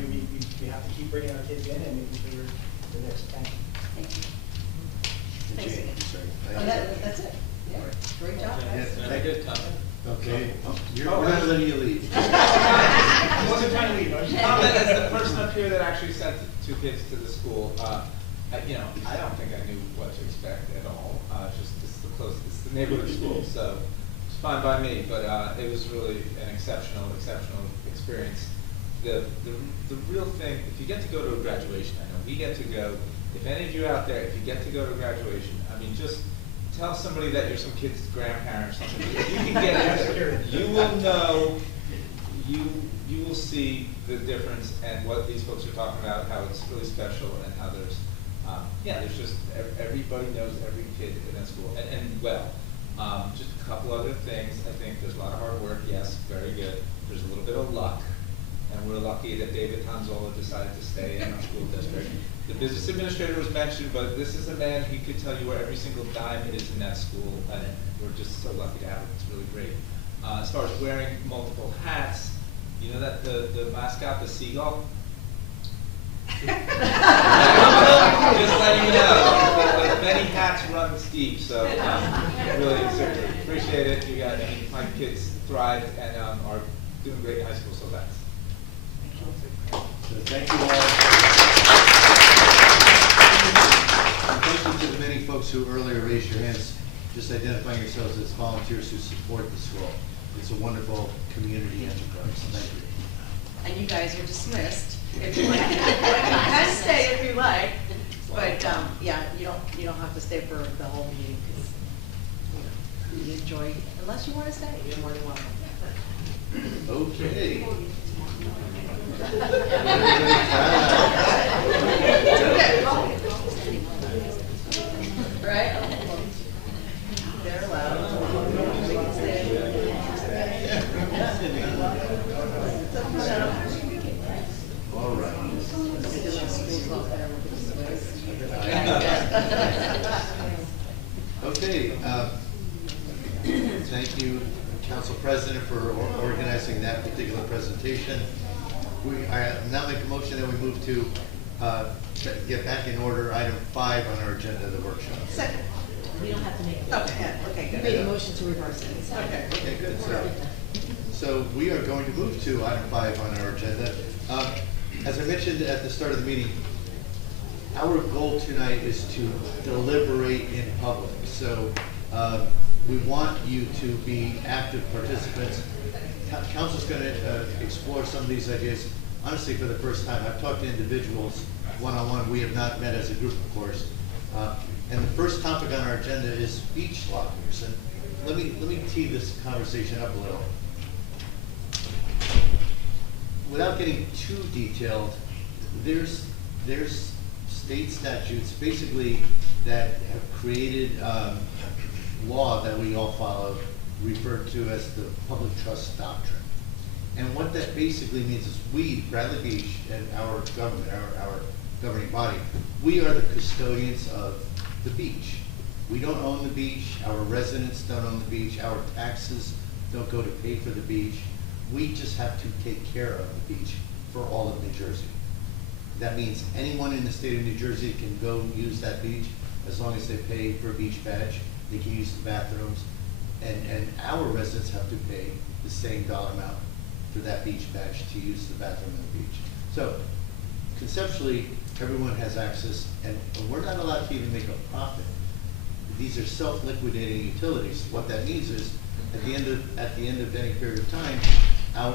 keep bringing our kids in and making sure they're there. Thank you. Thank you. Thanks Jane, again. sorry. Oh, that's it? Yeah, great job, Yeah, guys. thank you. Okay, we're Oh, not letting you leave. I wasn't trying to leave, I was just. Comment as the person up here that actually sent two kids to the school, I don't think I knew what to expect at all. It's the neighborhood school, so it's fine by me, but it was really an exceptional experience. The real thing, if you get to go to a graduation, I know we get to go, if any of you out there, if you get to go to graduation, I mean, just tell somebody that you're some kid's grandparent or something. If you can get in there, you will know, you will see the difference and what these folks are talking about, how it's really special, and how there's just, everybody knows every kid in that school, and well. Just a couple other things. I think there's a lot of hard work, yes, very good. There's a little bit of luck, and we're lucky that David Tonzola decided to stay in our school district. The business administrator was mentioned, but this is a man who could tell you where every single dime is in that school, and we're just so lucky to have it. It's really great. As far as wearing multiple hats, you know that the mascot, the seagull? Just letting you know, many hats run deep, so really seriously appreciate it. You got, my kids thrived and are doing great in high school, so that's. So thank you all. And thank you to the many folks who earlier raised your hands, just identifying yourselves as volunteers who support the school. It's a wonderful community enterprise. Thank you. And you guys are dismissed. If you like, you can stay if you like, but you don't have to stay for the whole meeting because you enjoy. Unless you want to stay, you're more than welcome. Okay. Right? They're allowed. They can stay. All right. Okay, thank you, Council President, for organizing that particular presentation. I now make a motion that we move to get back in order item 5 on our agenda of the workshop. Second. We don't have to make it. Okay, you made a motion to reverse it. Okay, good. So we are going to move to item 5 on our agenda. As I mentioned at the start of the meeting, our goal tonight is to deliberate in public. So we want you to be active participants. Council's going to explore some of these ideas, honestly, for the first time. I've talked to individuals one-on-one. We have not met as a group, of course. And the first topic on our agenda is beach lockers. And let me tee this conversation up a little. Without getting too detailed, there's state statutes basically that have created law that we all follow, referred to as the public trust doctrine. And what that basically means is we, Bradley Beach, and our government, our governing body, we are the custodians of the beach. We don't own the beach, our residents don't own the beach, our taxes don't go to pay for the beach. We just have to take care of the beach for all of New Jersey. That means anyone in the state of New Jersey can go use that beach as long as they pay for a beach badge. They can use the bathrooms, and our residents have to pay the same dollar amount for that beach badge to use the bathroom on the beach. So conceptually, everyone has access, and we're not allowed to even make a profit. These are self-liquidating utilities. What that means is, at the end of any period of time,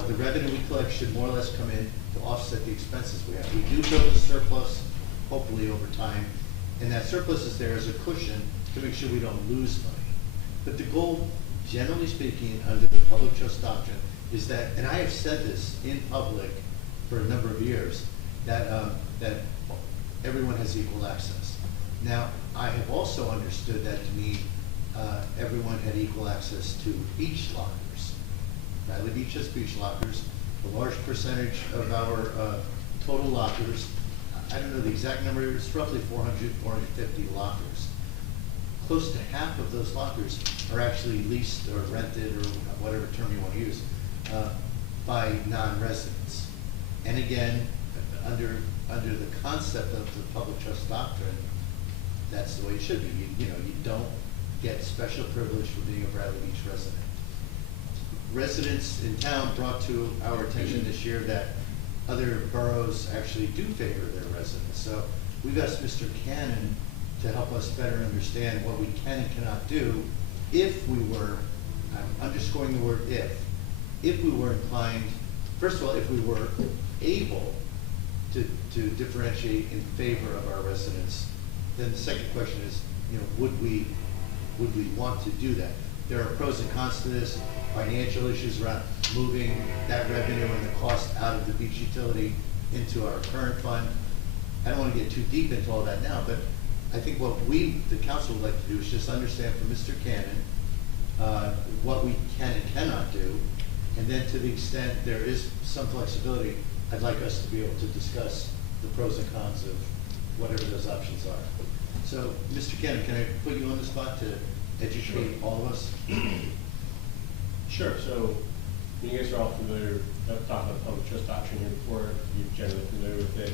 the revenue we collect should more or less come in to offset the expenses we have. We do build a surplus, hopefully over time, and that surplus is there as a cushion to make sure we don't lose money. But the goal, generally speaking, under the public trust doctrine, is that, and I have said this in public for a number of years, that everyone has equal access. Now, I have also understood that to mean everyone had equal access to beach lockers. Bradley Beach has beach lockers. A large percentage of our total lockers, I don't know the exact number, it's roughly 400, 450 lockers. Close to half of those lockers are actually leased or rented, or whatever term you want to use, by non-residents. And again, under the concept of the public trust doctrine, that's the way it should be. You don't get special privilege for being a Bradley Beach resident. Residents in town brought to our attention this year that other boroughs actually do favor their residents. So we've asked Mr. Cannon to help us better understand what we can and cannot do if we were, I'm underscoring the word if we were inclined, first of all, if we were able to differentiate in favor of our residents. Then the second question is, would we want to do that? There are pros and cons to this, financial issues around moving that revenue and the cost out of the beach utility into our current fund. I don't want to get too deep into all that now, but I think what we, the council, would like to do is just understand from Mr. Cannon what we can and cannot do, and then to the extent there is some flexibility, I'd like us to be able to discuss the pros and cons of whatever those options are. So, Mr. Cannon, can I put you on the spot to educate all of us? Sure. So, you guys are all familiar, I've talked about public trust doctrine here before, you're generally familiar with it.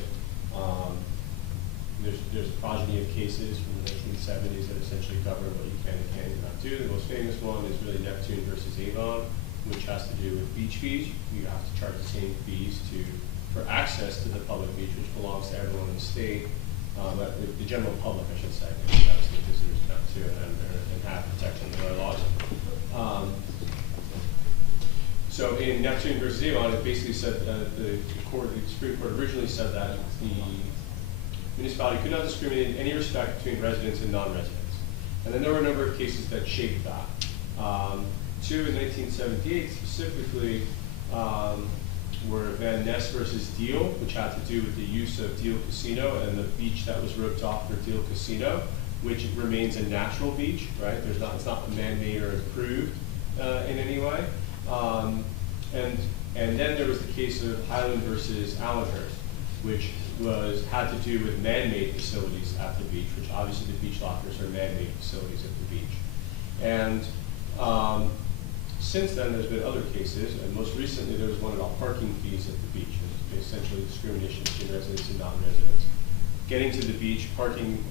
There's a progeny of cases from the 1970s that essentially cover what you can and cannot do. The most famous one is really Neptune versus Avon, which has to do with beach fees. You have to charge the same fees for access to the public beach, which belongs to everyone in the state, but the general public, I should say, obviously visitors come to and have protection under our laws. So in Neptune versus Avon, it basically said the Supreme Court originally said that the municipality could not discriminate in any respect between residents and non-residents. And then there were a number of cases that shaped that. Two in 1978 specifically were Van Ness versus Deal, which had to do with the use of Deal Casino and the beach that was roped off for Deal Casino, which remains a natural beach, right? It's not man-made or improved in any way. And then there was the case of Highland versus Allenhurst, which had to do with man-made facilities at the beach, which obviously the beach lockers are man-made facilities at the beach. And since then, there's been other cases, and most recently there was one about parking fees at the beach, and essentially discrimination between residents and non-residents. Getting to the beach, parking,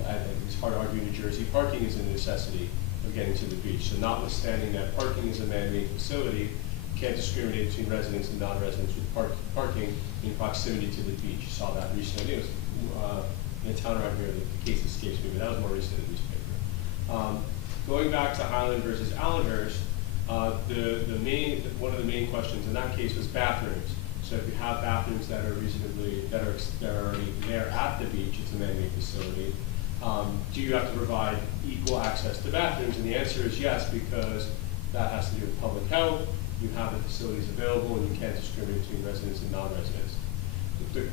it's hard to argue in New Jersey, parking is a necessity of getting to the beach. So notwithstanding that parking is a man-made facility, you can't discriminate between residents and non-residents with parking in proximity to the beach. You saw that recently. It was in a town around here, the case escapes me, but that was more recent in the newspaper. Going back to Highland versus Allenhurst, one of the main questions in that case was bathrooms. So if you have bathrooms that are already there at the beach, it's a man-made facility. Do you have to provide equal access to bathrooms? And the answer is yes, because that has to do with public health. You have the facilities available, and you can't discriminate between residents and non-residents.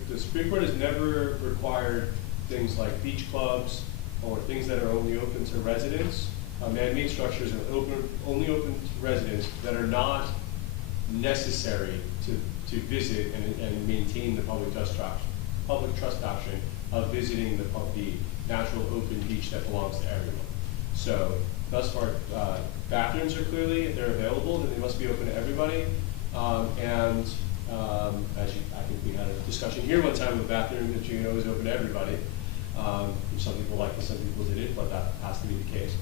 The Supreme Court has never required things like beach clubs or things that are only open to residents. Man-made structures are only open to residents that are not necessary to visit and maintain the public trust doctrine of visiting the natural open beach that belongs to everyone. So thus far, bathrooms are clearly, if they're available, then they must be open to everybody. I think we had a discussion here one time with bathroom that you know is open to everybody. Some people like it, some people didn't, but that has to be the case.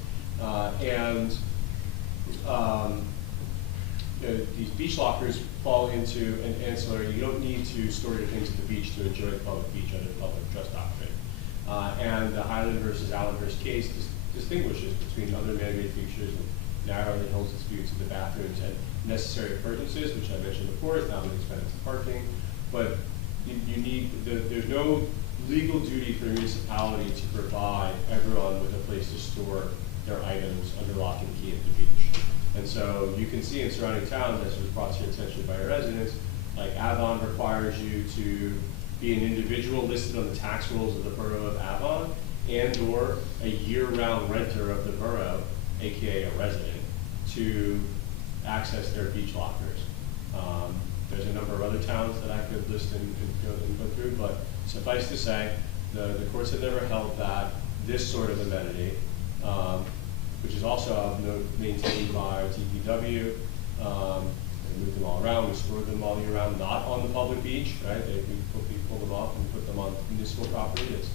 These beach lockers fall into an ancillary. You don't need to store your things at the beach to enjoy the public beach under the public trust doctrine. And the Highland versus Allenhurst case distinguishes between other man-made features and narrowly holds disputes in the bathrooms and necessary appurtenances, which I mentioned before, is not an expensive parking. But there's no legal duty for a municipality to provide everyone with a place to store their items under lock and key at the beach. And so you can see in surrounding towns, as was brought to your attention by your residents, like Avon requires you to be an individual listed on the tax rolls of the borough of Avon, and or a year-round renter of the borough, AKA a resident, to access their beach lockers. There's a number of other towns that I could list and go through, but suffice to say, the courts have never held that this sort of amenity, which is also maintained by DPW, we move them all around, we store them all year round, not on the public beach, right? We pull them off and put them on municipal property that's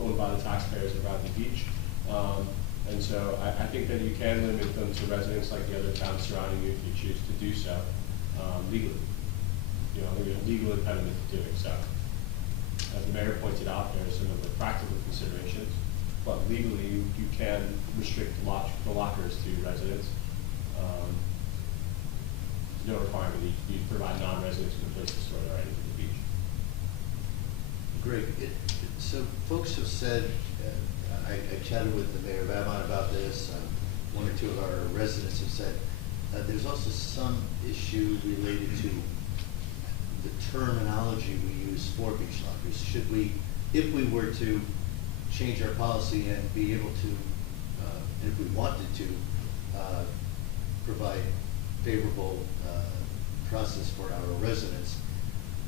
owned by the taxpayers of Bradley Beach. And so I think that you can limit them to residents like the other towns surrounding you if you choose to do so legally. You know, there's a legal impediment to doing so. As the mayor pointed out, there are some of the practical considerations, but legally you can restrict the lockers to residents. There's no requirement that you provide non-residents with a place to store their items at the beach. Great. So folks have said, I chatted with the mayor of Avon about this, one or two of our residents have said, there's also some issue related to the terminology we use for beach lockers. Should we, if we were to change our policy and be able to, and if we wanted to, provide favorable process for our residents,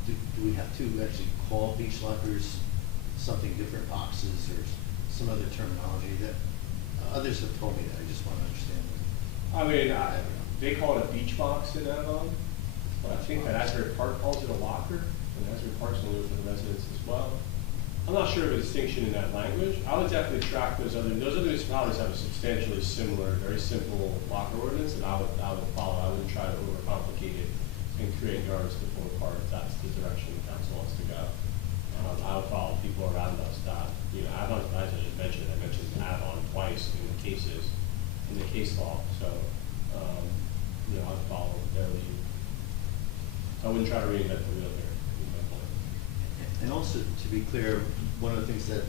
do we have to actually call beach lockers something different, boxes or some other terminology that others have told me that? I just want to understand. I mean, they call it a beach box in Avon, but I think that Asbury Park calls it a locker, and Asbury Park's a little for the residents as well. I'm not sure of a distinction in that language. I would definitely track those other municipalities have a substantially similar, very simple locker ordinance, and I would follow. I wouldn't try to overcomplicate it and create yards to pull apart if that's the direction the council wants to go. I would follow people around us that, you know, Avon, as I just mentioned, I mentioned Avon twice in the cases, in the case law, so, you know, I'd follow their lead. I wouldn't try to reinvent the wheel here, is my point. And also, to be clear, one of the things that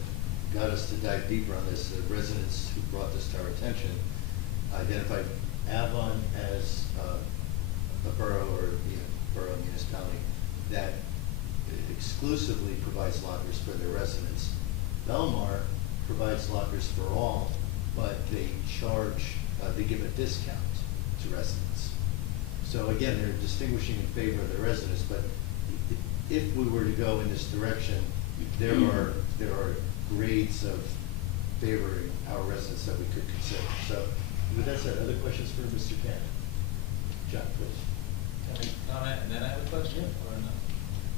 got us to dive deeper on this, the residents who brought this to our attention identified Avon as a borough or borough municipality that exclusively provides lockers for their residents. Belmar provides lockers for all, but they give a discount to residents. So again, they're distinguishing in favor of the residents, but if we were to go in this direction, there are grades of favoring our residents that we could consider. So with that said, other questions for Mr. Cannon? John, please. Can I comment and then I have a question or no?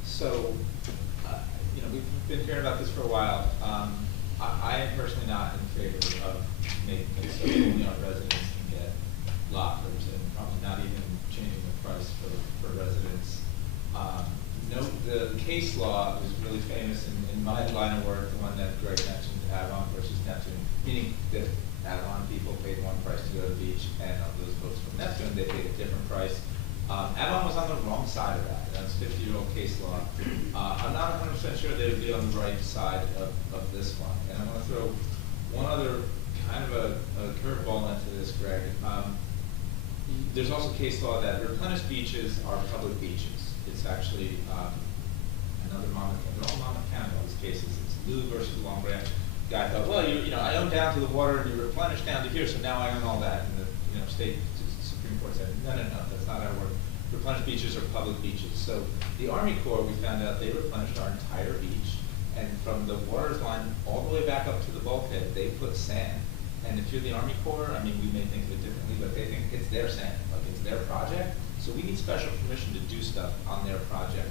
So, you know, we've been hearing about this for a while. I am personally not in favor of making it so only our residents can get lockers, and probably not even changing the price for residents. Note the case law is really famous in my line of work, the one that Greg mentioned, Avon versus Neptune, meaning that Avon people paid one price to go to the beach, and of those folks from Neptune, they paid a different price. Avon was on the wrong side of that. That's 50-year-old case law. I'm not 100% sure they would be on the right side of this one. And I'm going to throw one other kind of a curveball into this, Greg. There's also case law that replenished beaches are public beaches. It's actually another Monmouth, they're all Monmouth County, all these cases. It's Lou versus Long Branch. Guy thought, well, you know, I own down to the water and you replenish down to here, so now I own all that. And the state Supreme Court said, no, that's not how it works. Replenished beaches are public beaches. So the Army Corps, we found out they replenished our entire beach, and from the water line all the way back up to the bulkhead, they put sand. And if you're the Army Corps, I mean, we may think of it differently, but they think it's their sand, like it's their project. So we need special permission to do stuff on their project.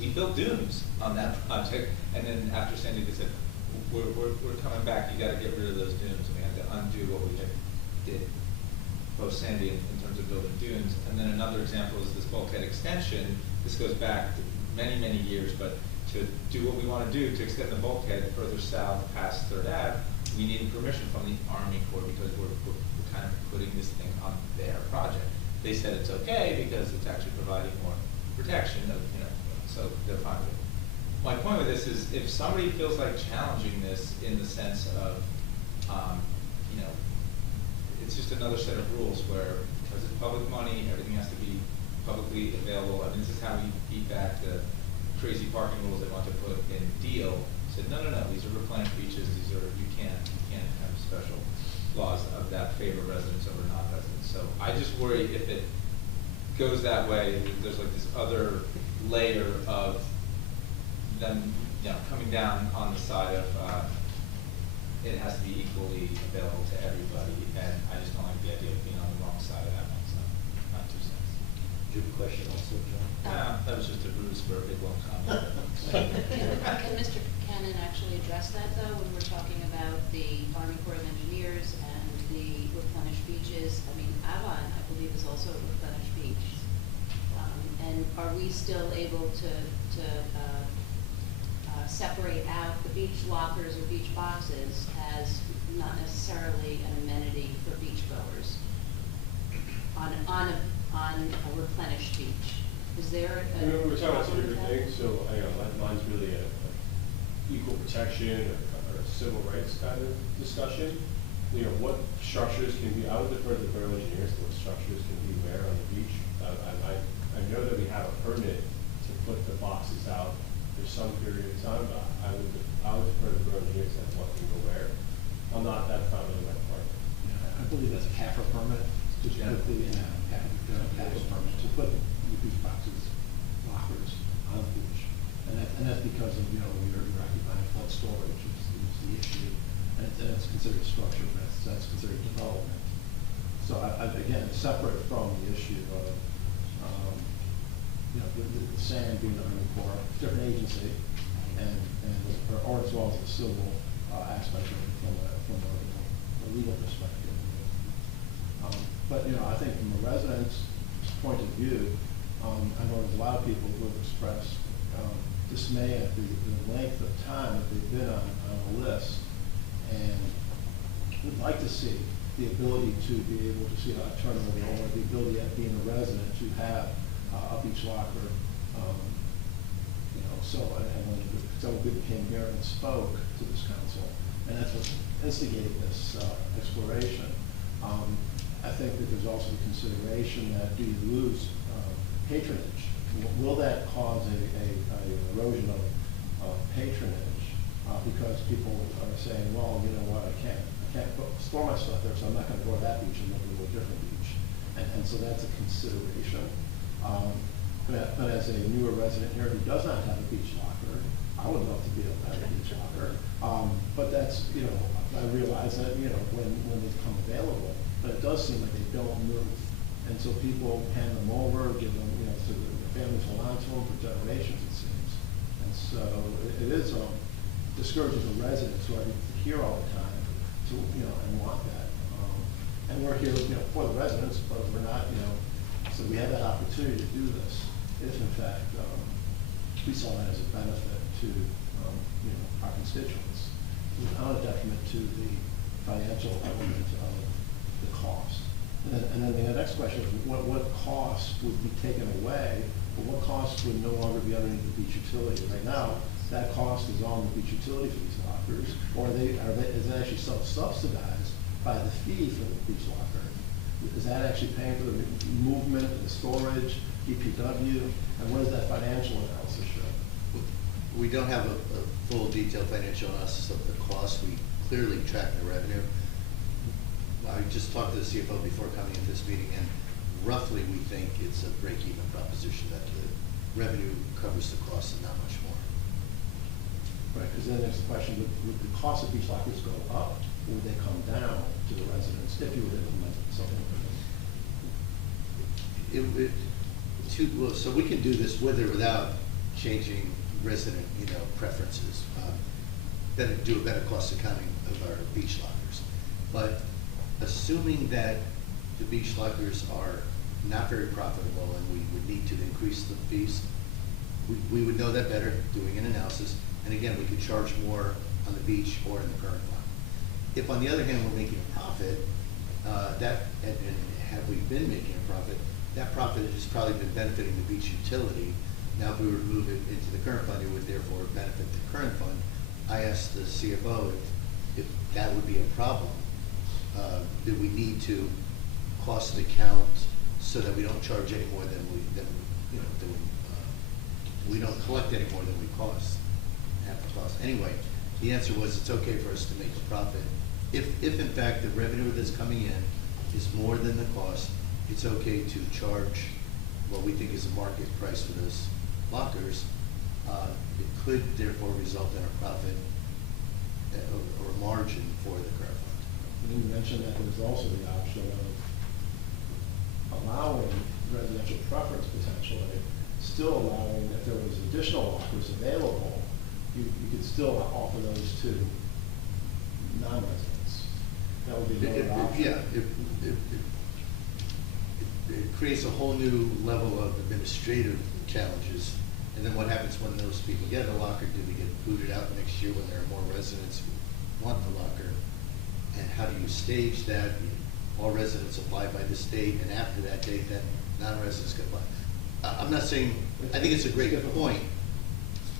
We built dunes on that project, and then after Sandy, they said, we're coming back, you gotta get rid of those dunes, and we had to undo what we did post Sandy in terms of building dunes. And then another example is this bulkhead extension. This goes back to many, many years, but to do what we want to do to extend the bulkhead further south past Third Ave, we needed permission from the Army Corps because we're kind of putting this thing on their project. They said it's okay because it's actually providing more protection of, you know, so they're fine with it. My point with this is if somebody feels like challenging this in the sense of, you know, it's just another set of rules where because it's public money, everything has to be publicly available. I mean, this is how we beat back the crazy parking rules they want to put in Deal. Said, no, these are replenished beaches. These are, you can't have special laws of that favor residents over non-residents. So I just worry if it goes that way, there's like this other layer of them, you know, coming down on the side of it has to be equally available to everybody, and I just don't like the idea of being on the wrong side of that one, so not 2 cents. Do you have a question also, John? That was just a ruse for a big long comment. Can Mr. Buchanan actually address that though, when we're talking about the Army Corps of Engineers and the replenished beaches? I mean, Avon, I believe, is also a replenished beach. And are we still able to separate out the beach lockers or beach boxes as not necessarily an amenity for beach goers on a replenished beach? Is there a? We're talking about two problem with different that? things, so, you know, mine's really a equal protection or civil rights kind of discussion. You know, what structures can be, I would defer to the Borough Engineers, what structures can be where on the beach. I know that we have a permit to put the boxes out for some period of time, but I would defer to the Borough Engineers as what can go where. I'm not that familiar with that part. I believe that's a CAFRA permit, just Yeah. put the, CAFRA permit, to put the beach boxes, lockers on the beach. And that's because of, you know, you're occupying flood storage is the issue. And it's considered structure, that's considered development. So again, separate from the issue of, you know, the sand being the Army Corps, different agency, or as well as the civil aspect of it from a legal perspective. But, you know, I think from a resident's point of view, I know there's a lot of people who have expressed dismay at the length of time that they've been on a list, and would like to see the ability to be able to see a turnover, or the ability of being a resident to have a beach locker. You know, so, and when several people came here and spoke to this council, and that's what instigated this exploration. I think that there's also the consideration that do you lose patronage? Will that cause a erosion of patronage? Because people are saying, well, you know what, I can't store my stuff there, so I'm not going to go to that beach and go to a different beach. And so that's a consideration. But as a newer resident here who does not have a beach locker, I would love to be able to have a beach locker. But that's, you know, I realize that, you know, when they become available, but it does seem like they don't move. And so people hand them over, give them, you know, so the families hold on to them for generations, it seems. And so it is discouraging the residents who are here all the time to, you know, and want that. And we're here, you know, for the residents, but we're not, you know, so we have that opportunity to do this if in fact we saw that as a benefit to, you know, our constituents, without a detriment to the financial element of the cost. And then the next question is, what cost would be taken away, or what cost would no longer be underneath the beach utility? Right now, that cost is on the beach utility for these lockers, or is it actually self-subsidized by the fee for the beach locker? Is that actually paying for the movement, the storage, DPW, and what does that financial analysis show? We don't have a full detailed financial analysis of the cost. We clearly track the revenue. I just talked to the CFO before coming into this meeting, and roughly we think it's a break-even proposition, that the revenue covers the cost and not much more. Right, because then there's the question, would the cost of beach lockers go up would they come down to the residents if you would implement something like Well, so we can do this with or without changing resident, preferences. Then do a better cost accounting of our beach lockers. But assuming that the beach lockers are not very profitable and we would need to increase the fees, we would know that better doing an analysis. And again, we could charge more on the beach or in the current fund. If on the other hand, we're making a profit, and have we been making a profit, that profit has probably been benefiting the beach utility. Now, if we were to move it into the current fund, it would therefore benefit the current fund. I asked the CFO if that would be a problem. Do we need to cost account so that we don't charge any more than we don't collect any more than we cost, half the cost. Anyway, the answer was it's okay for us to make a profit. If in fact the revenue that's coming in is more than the cost, it's okay to charge what we think is a market price for those lockers. It could therefore result in a profit or a margin for the current fund. You mentioned that there's also the option of allowing residential preference potentially, still allowing, if there was additional lockers available, you could still offer those to non-residents. That would be another option. Yeah, it creates a whole new level of administrative challenges. And then what happens when those people get a locker? Do they get booted out next year when there are more residents who want the locker? And how do you stage that? All residents apply by the state, and after that date, then non-residents can apply. I'm not saying, I think it's a great point.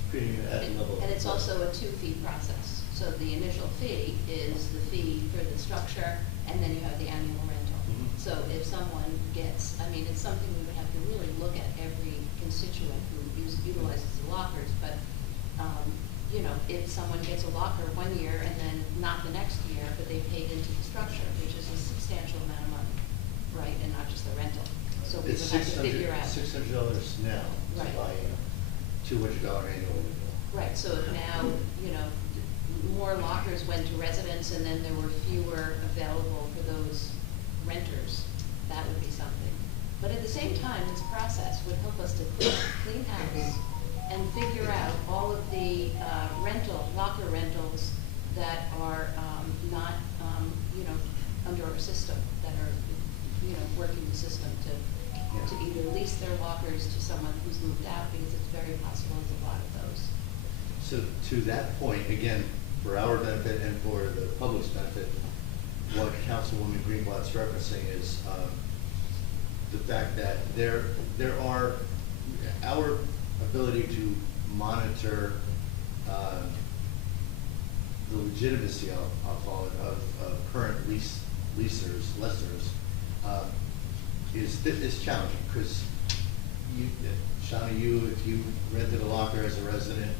Creating that level. And it's also a two-fee process. So the initial fee is the fee for the structure, and then you have the annual rental. Mhm. So if someone gets, it's something we would have to really look at every constituent who utilizes the lockers, but, if someone gets a locker one year and then not the next year, but they paid into the structure, which is a substantial amount of money, right, and not just the rental. So we would It's have to figure out. $600 now to Right. buy a $200 annual renewal. Right, so if now, more lockers went to residents and then there were fewer available for those renters, that would be something. But at the same time, this process would help us to clean house and figure out all of the locker rentals that are not, under our system, that are, working the system to either lease their lockers to someone who's moved out, because it's very possible there's a lot of those. So to that point, again, for our benefit and for the public's benefit, what Councilwoman Greenblatt's referencing is the fact that there are our ability to monitor the legitimacy, I'll call it, of current lessors, is challenging, because Shauna, if you rented a locker as a resident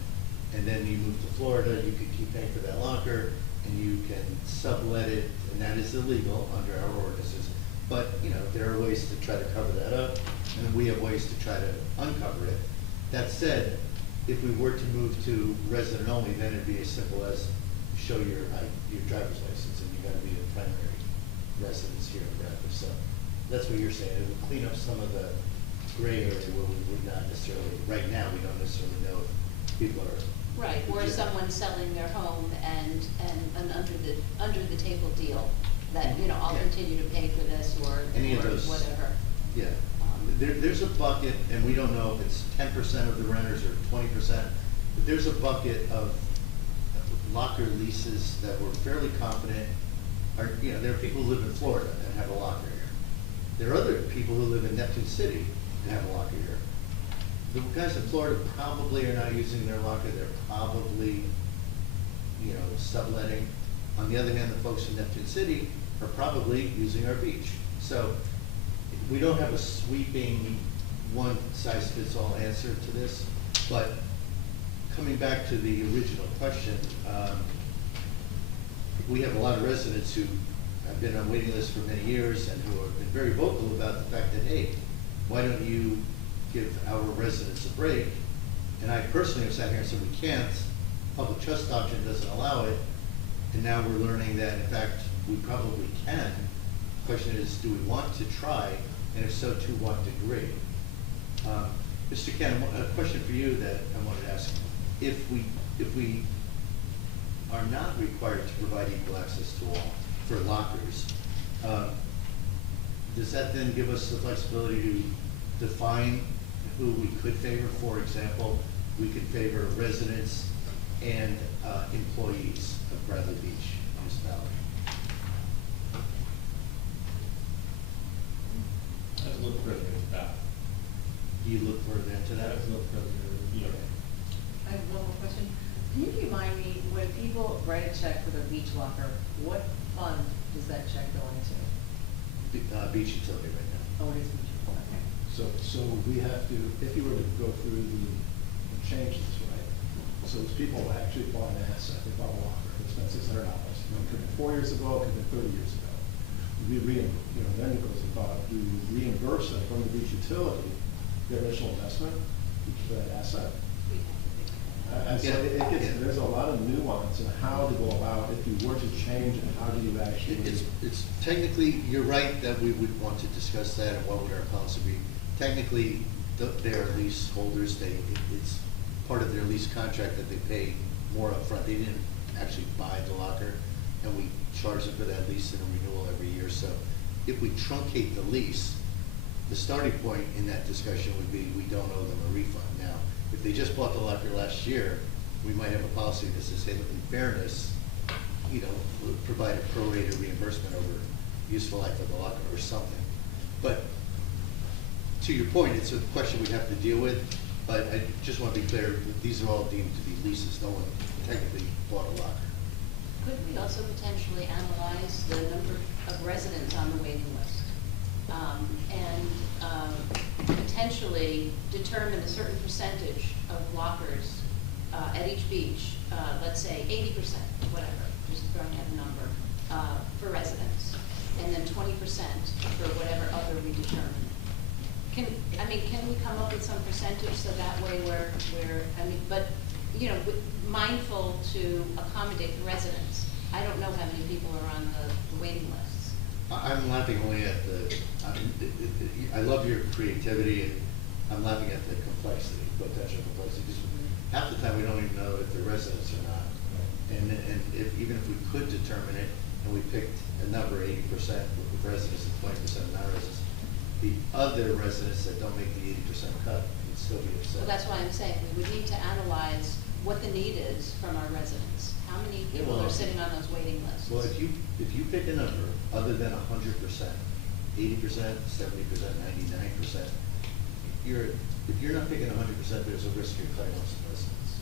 and then you moved to Florida, you could keep paying for that locker and you can sublet it, and that is illegal under our ordinances. But, there are ways to try to cover that up, and we have ways to try to uncover it. That said, if we were to move to resident only, then it'd be as simple as show your driver's license, and you gotta be a primary residence here in Bradford. So that's what you're saying. It would clean up some of the gray area where we would not necessarily, right now, we don't necessarily know if people are. Right, or someone selling their home and under the table deal that, I'll continue to pay for this or Any of those. whatever. Yeah, there's a bucket, and we don't know if it's 10% of the renters or 20%, but there's a bucket of locker leases that we're fairly confident are, there are people who live in Florida and have a locker here. There are other people who live in Neptune City and have a locker here. The guys in Florida probably are not using their locker, they're probably, subletting. On the other hand, the folks in Neptune City are probably using our beach. So we don't have a sweeping one-size-fits-all answer to this, but coming back to the original question, we have a lot of residents who have been on waiting lists for many years and who have been very vocal about the fact that, hey, why don't you give our residents a break? And I personally have sat here and said we can't, public trust doctrine doesn't allow it, And now we're learning that, in fact, we probably can. Question is, do we want to try, and if so, to what degree? Mr. Ken, a question for you that I wanted to ask. If we are not required to provide equal access to all for lockers, does that then give us the flexibility to define who we could favor? For example, we could favor residents and employees of Bradley Beach municipality. Let's look further into that. Do you look further into that? Let's look further, yeah. I have one more question. Can you remind me, when people write a check for their beach locker, what fund does that check go into? Beach utility right now. Oh, it is beach, okay. So we have to, if you were to go through the changes, right? So those people actually bought an asset, they bought a locker, they spent $600. It could have been 4 years ago, it could have been 30 years ago. Then it goes about, do you reimburse them from the beach utility their initial investment for that asset? And so there's a lot of nuance in how to go about if you were to change it, how do you actually? It's technically, you're right that we would want to discuss that and what would our policy be. Technically, they're leaseholders, it's part of their lease contract that they pay more upfront. They didn't actually buy the locker, and we charge them for that lease and a renewal every year. So if we truncate the lease, the starting point in that discussion would be we don't owe them a refund. Now, if they just bought the locker last year, we might have a policy that says, hey, in fairness, we'll provide a prorated reimbursement over useful life of the locker or something. But to your point, it's a question we'd have to deal with, but I just want to be clear that these are all deemed to be leases. No one technically bought a locker. Could we also potentially analyze the number of residents on the waiting list? Potentially determine a certain percentage of lockers at each beach, let's say 80%, whatever, just throwing out a number, for residents, and then 20% for whatever other we determine. Can we come up with some percentage so that way but mindful to accommodate the residents? I don't know how many people are on the waiting lists. I'm laughing only at I love your creativity, and I'm laughing at the complexity, potential complexity. Because half the time we don't even know if they're residents or not. And even if we could determine it, and we picked a number, 80% with residents and 20% of non-residents, the other residents that don't make the 80% cut would still be upset. Well, that's why I'm saying we would need to analyze what the need is from our residents. How many people are sitting on those waiting lists? Well, if you pick a number other than 100%, 80%, 70%, 99%, if you're not picking 100%, there's a risk you're cutting off some residents.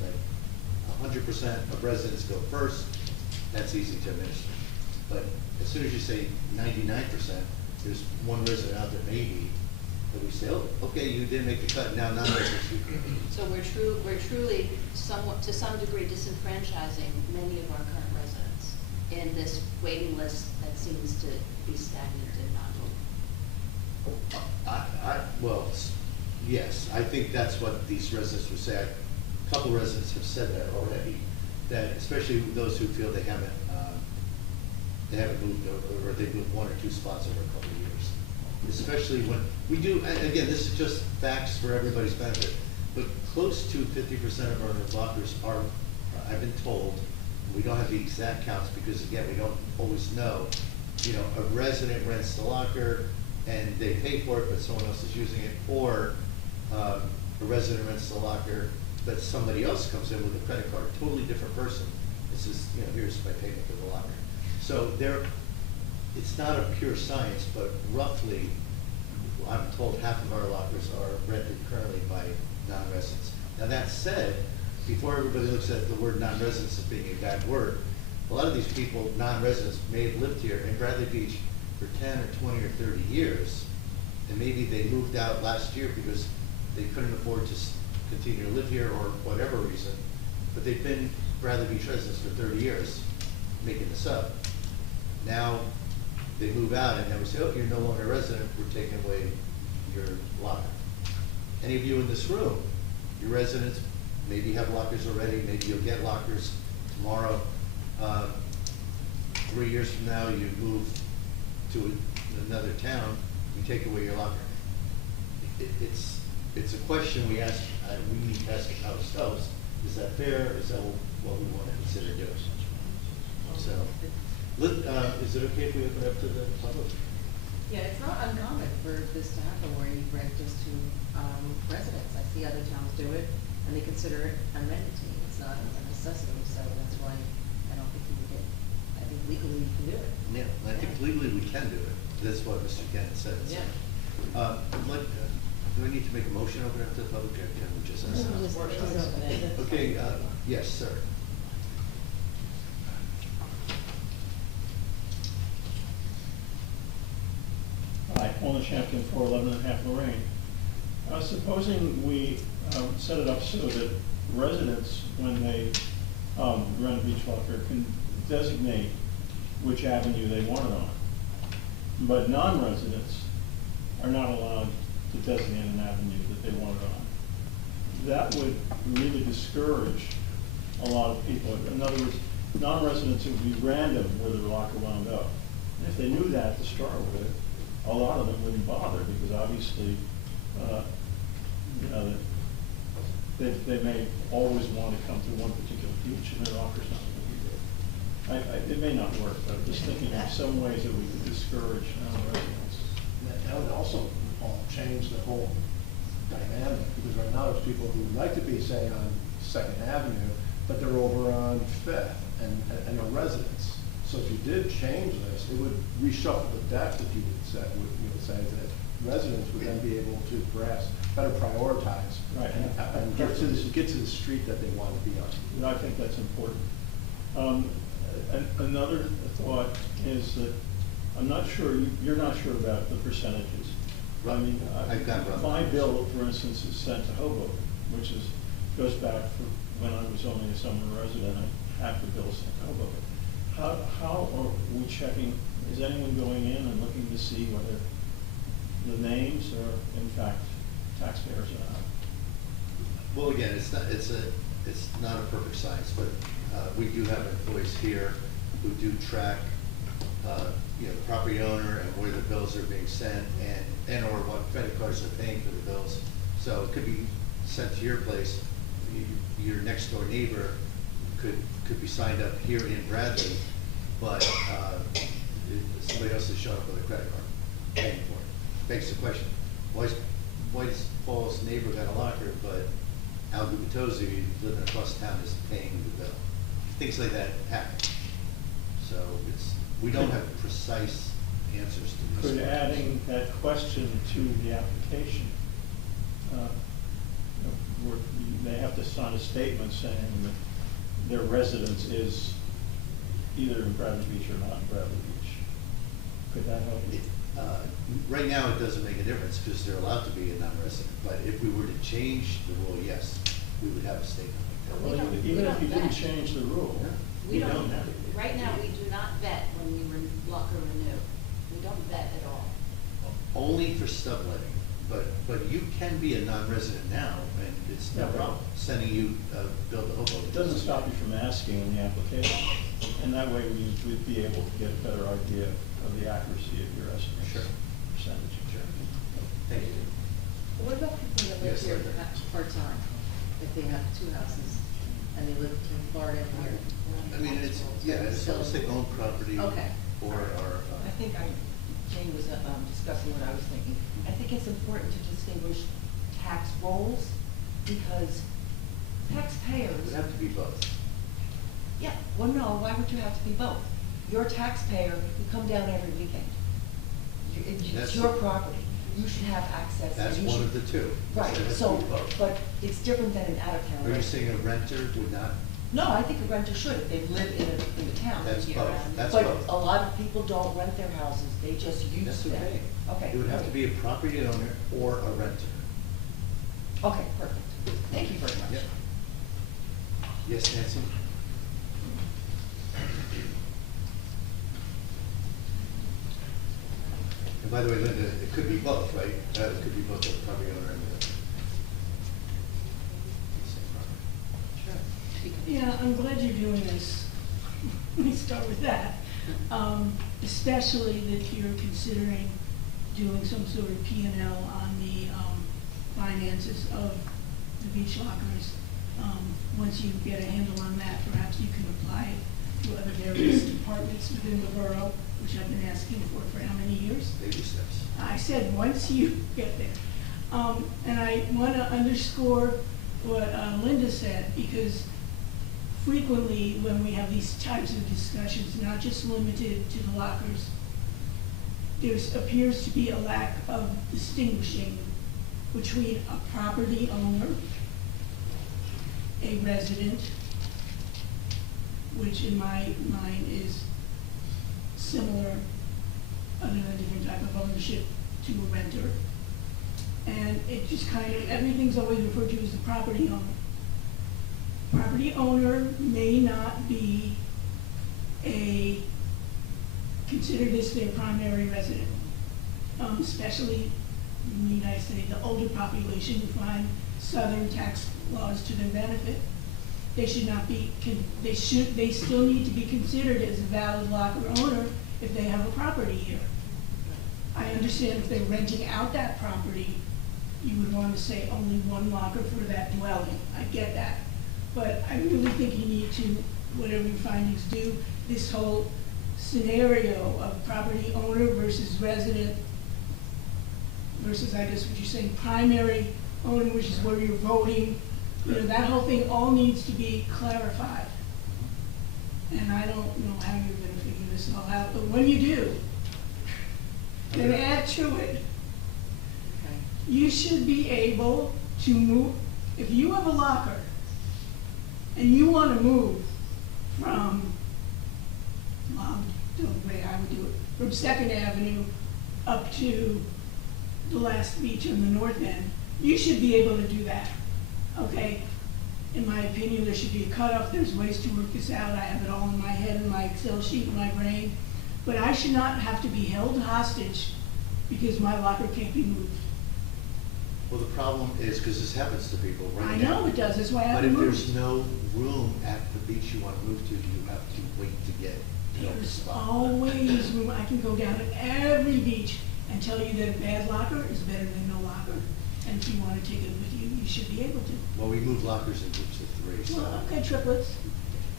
Right? 100% of residents go first. That's easy to administer. But as soon as you say 99%, there's one resident out there maybe that we say, oh, okay, you did make the cut. Now non-residents you can. So we're truly somewhat, to some degree, disenfranchising many of our current residents in this waiting list that seems to be stagnant and not moving. Well, yes, I think that's what these residents would say. A couple residents have said that already, that especially those who feel they haven't moved or they've moved one or two spots over a couple of years. Especially when we do, again, this is just facts for everybody's benefit, but close to 50% of our lockers are, I've been told, we don't have the exact counts because again, we don't always know, a resident rents the locker and they pay for it, but someone else is using it, or a resident rents the locker, but somebody else comes in with a credit card, totally different person. This is, here's my payment for the locker. So it's not a pure science, but roughly, I'm told half of our lockers are rented currently by non-residents. Now that said, before everybody looks at the word non-residents as being a bad word, a lot of these people, non-residents, may have lived here in Bradley Beach for 10 or 20 or 30 years, and maybe they moved out last year because they couldn't afford to continue to live here or whatever reason, but they've been Bradley Beach residents for 30 years, making this up. Now they move out and then we say, oh, you're no longer a resident, we're taking away your locker. Any of you in this room, your residents maybe have lockers already, maybe you'll get lockers tomorrow. 3 years from now, you move to another town, you take away your locker. It's a question we ask, we need to ask ourselves, is that fair, is that what we want to consider doing? So, is it okay if we open it up to the public? Yeah, it's not uncommon for this to happen where you rent this to residents. I see other towns do it, and they consider it amenity. It's not a necessity, so that's why I don't think you would get, I think legally you can do it. Yeah, I think legally we can do it. That's what Mr. Kent said. Yeah. Do we need to make a motion open up to the public, or can we just ask? Just open it. Okay, yes, sir. Hi, Paul Shampton, 411.5 Lorraine. Supposing we set it up so that residents, when they rent a beach locker, can designate which avenue they want it on. But non-residents are not allowed to designate an avenue that they want it on. That would really discourage a lot of people. In other words, non-residents, it would be random where their locker wound up. And if they knew that to start with, a lot of them wouldn't bother, because obviously, you know, they may always want to come to one particular beach, and their locker's not going to be there. It may not work, but I'm just thinking of some ways that we could discourage non-residents. That would also change the whole dynamic, because right now there's people who like to be, say, on Second Avenue, but they're over on Fifth, and are residents. So if you did change this, it would reshuffle the deck, if you would say, that residents would then be able to perhaps better prioritize. Right. And get to the street that they want to be on. And I think that's important. Another thought is that I'm not sure, you're not sure about the percentages. I mean, I've got rough my numbers. bill, for instance, is sent to Hoboken, which goes back for when I was only a summer resident. I have the bill sent to Hoboken. How are we checking, is anyone going in and looking to see whether the names are in fact taxpayers or not? Well, again, it's not a perfect science, but we do have employees here who do track, you know, the property owner and where the bills are being sent, and or what credit cards are paying for the bills. So it could be sent to your place. Your next door neighbor could be signed up here in Bradley, but somebody else is showing up with a credit card, paying for it. Begs the question, why's Paul's neighbor got a locker, but Al Gubitosi, living across town, is paying the bill? Things like that happen. So we don't have precise answers to these. Could adding that question to the application, where they have to sign a statement saying that their residence is either in Bradley Beach or not in Bradley Beach. Could that help? Right now, it doesn't make a difference because they're allowed to be a non-resident. But if we were to change the rule, yes, we would have a statement like Well, that. even if you didn't change the rule, We you don't, don't have it. right now, we do not vet when we locker renew. We don't vet at all. Only for subletting, but you can be a non-resident now, and it's no Yeah, right. problem sending you a bill to Hoboken. It doesn't stop you from asking in the application, and that way we'd be able to get a better idea of the accuracy of your estimates. Sure. Percentage. Sure. Thank you. What about people that live Yes, here Linda. part-time? If they have two houses and they live in Florida and here? I mean, it's almost like own property. Okay. Or, I think Jane was discussing what I was thinking. I think it's important to distinguish tax rolls, because it taxpayers. would have to be both. Yeah, well, no, why would you have to be both? You're a taxpayer, you come down every weekend. It's That's- your property, you should have access. That's and you one should- of the two. Right, So it has to so, be both. but it's different than an out-of-town Are you resident. saying a renter would not? No, I think a renter should, if they live in the town. That's year both. round. That's But both. a lot of people don't rent their houses, they just use That's them. okay. Okay. It would have to be a property owner or a renter. Okay, perfect. Thank you very much. Yep. Yes, Nancy? And by the way, Linda, it could be both, right? It could be both the property owner and the same property. Sure. Yeah, I'm glad you're doing this Let me start with that. Especially that you're considering doing some sort of P&L on the finances of the beach lockers. Once you get a handle on that, perhaps you can apply it to other various departments within the borough, which I've been asking for how many years? Baby steps. I said, once you get there. And I want to underscore what Linda said, because frequently when we have these types of discussions, not just limited to the lockers, there appears to be a lack of distinguishing between a property owner, a resident, which in my mind is similar, other than a different type of ownership, to a renter. And it just kind of, everything's always referred to as the property owner. Property owner may not be considered as their primary resident, especially in the United States, the older population who find southern tax laws to their benefit. They should not be, they still need to be considered as a valid locker owner if they have a property here. I understand if they're renting out that property, you would want to say only one locker for that dwelling. I get that. But I really think you need to, whatever your findings do, this whole scenario of property owner versus resident versus, I guess what you're saying, primary owner, which is where you're voting, you know, that whole thing all needs to be clarified. And I don't know how you're going to figure this all out, but when you do, then add to it. You should be able to move, if you have a locker and you want to move from, the way I would do it, from 2nd Avenue up to the last beach on the north end, you should be able to do that, okay? In my opinion, there should be a cutoff. There's ways to work this out. I have it all in my head, in my Excel sheet, in my brain. But I should not have to be held hostage because my locker can't be moved. Well, the problem is, because this happens to people right now. I know it does, that's why I But haven't if moved. there's no room at the beach you want to move to, you have to wait to get an open There's spot. always room. I can go down to every beach and tell you that a bad locker is better than no locker. And if you want to take it with you, you should be able to. Well, we move lockers in groups of 3, so. Well, okay, triplets.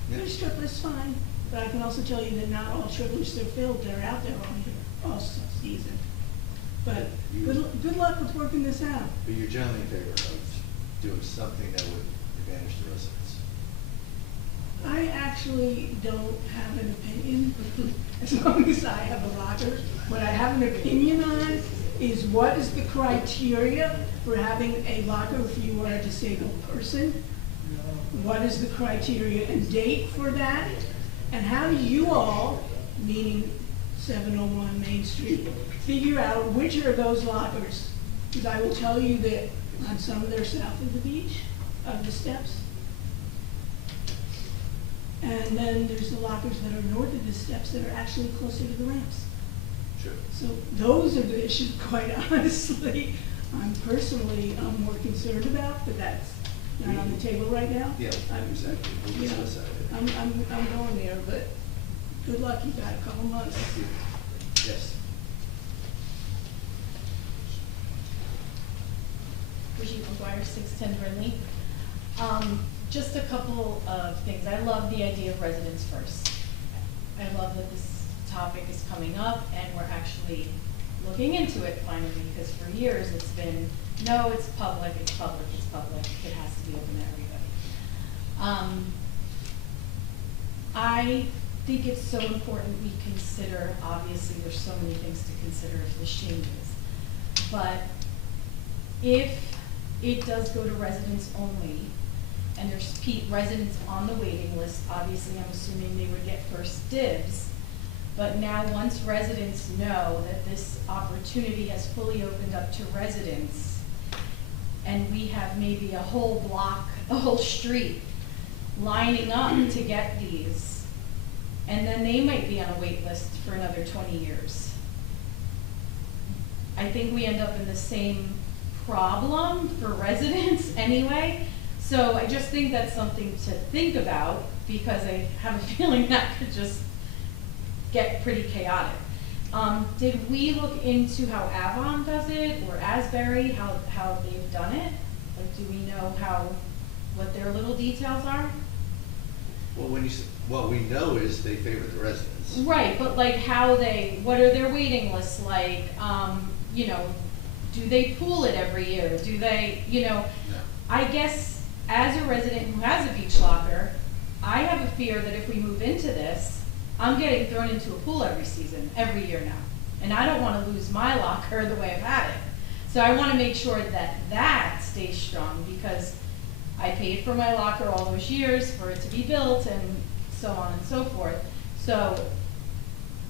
Yeah. There's triplets, fine. But I can also tell you that not all triplets are filled. They're out there all season. But good luck with working this out. But you're generally in favor of doing something that would advantage the residents. I actually don't have an opinion, as long as I have a locker. What I have an opinion on is what is the criteria for having a locker if you are a disabled person? What is the criteria and date for that? And how do you all, meaning 701 Main Street, figure out which are those lockers? Because I will tell you that on some they're south of the beach, of the steps. And then there's the lockers that are north of the steps that are actually closer to the ramps. Sure. So those are the issues, quite honestly, I'm personally more concerned about, but that's not on the table right now. Yeah, exactly. We'll Yeah, discuss that. I'm going there, but good luck, you've got a couple months. Thank you. Yes. Brigitte McGuire, 610 Brinley. Just a couple of things. I love the idea of residents first. I love that this topic is coming up and we're actually looking into it finally, because for years it's been, no, it's public, it's public, it's public. It has to be open to everybody. I think it's so important we consider, obviously there's so many things to consider if this changes, but if it does go to residents only, and there's residents on the waiting list, obviously I'm assuming they would get first dibs. But now once residents know that this opportunity has fully opened up to residents, and we have maybe a whole block, a whole street lining up to get these, and then they might be on a wait list for another 20 years. I think we end up in the same problem for residents anyway. So I just think that's something to think about because I have a feeling that could just get pretty chaotic. Did we look into how Avon does it, or Asbury, how they've done it? Like, do we know what their little details are? Well, what we know is they favor the residents. Right, but like what are their waiting lists like? You know, do they pool it every year? Do they, you know? No. I guess as a resident who has a beach locker, I have a fear that if we move into this, I'm getting thrown into a pool every year now. And I don't want to lose my locker the way I've had it. So I want to make sure that that stays strong, because I paid for my locker all those years for it to be built and so on and so forth. So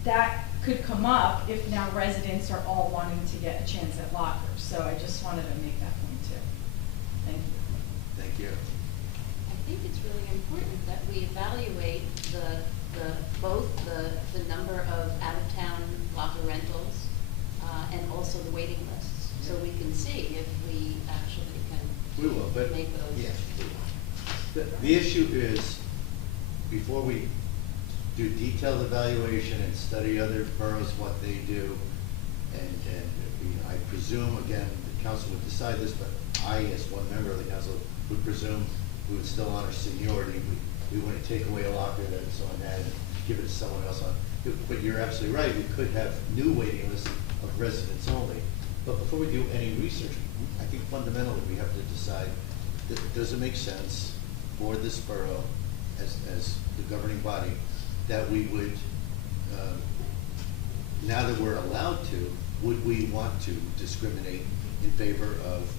that could come up if now residents are all wanting to get a chance at lockers. So I just wanted to make that point too. Thank you. Thank you. I think it's really important that we evaluate both the number of out-of-town locker rentals and also the waiting lists, so we can see if we actually We will, but, can make those. yeah. The issue is, before we do detailed evaluation and study other boroughs, what they do, and I presume, again, the council would decide this, but I, as one member of the council, would presume we would still honor seniority. We wouldn't take away a locker that someone had and give it to someone else on. But you're absolutely right, we could have new waiting lists of residents only. But before we do any research, I think fundamentally we have to decide, does it make sense for this borough, as the governing body, that we would, now that we're allowed to, would we want to discriminate in favor of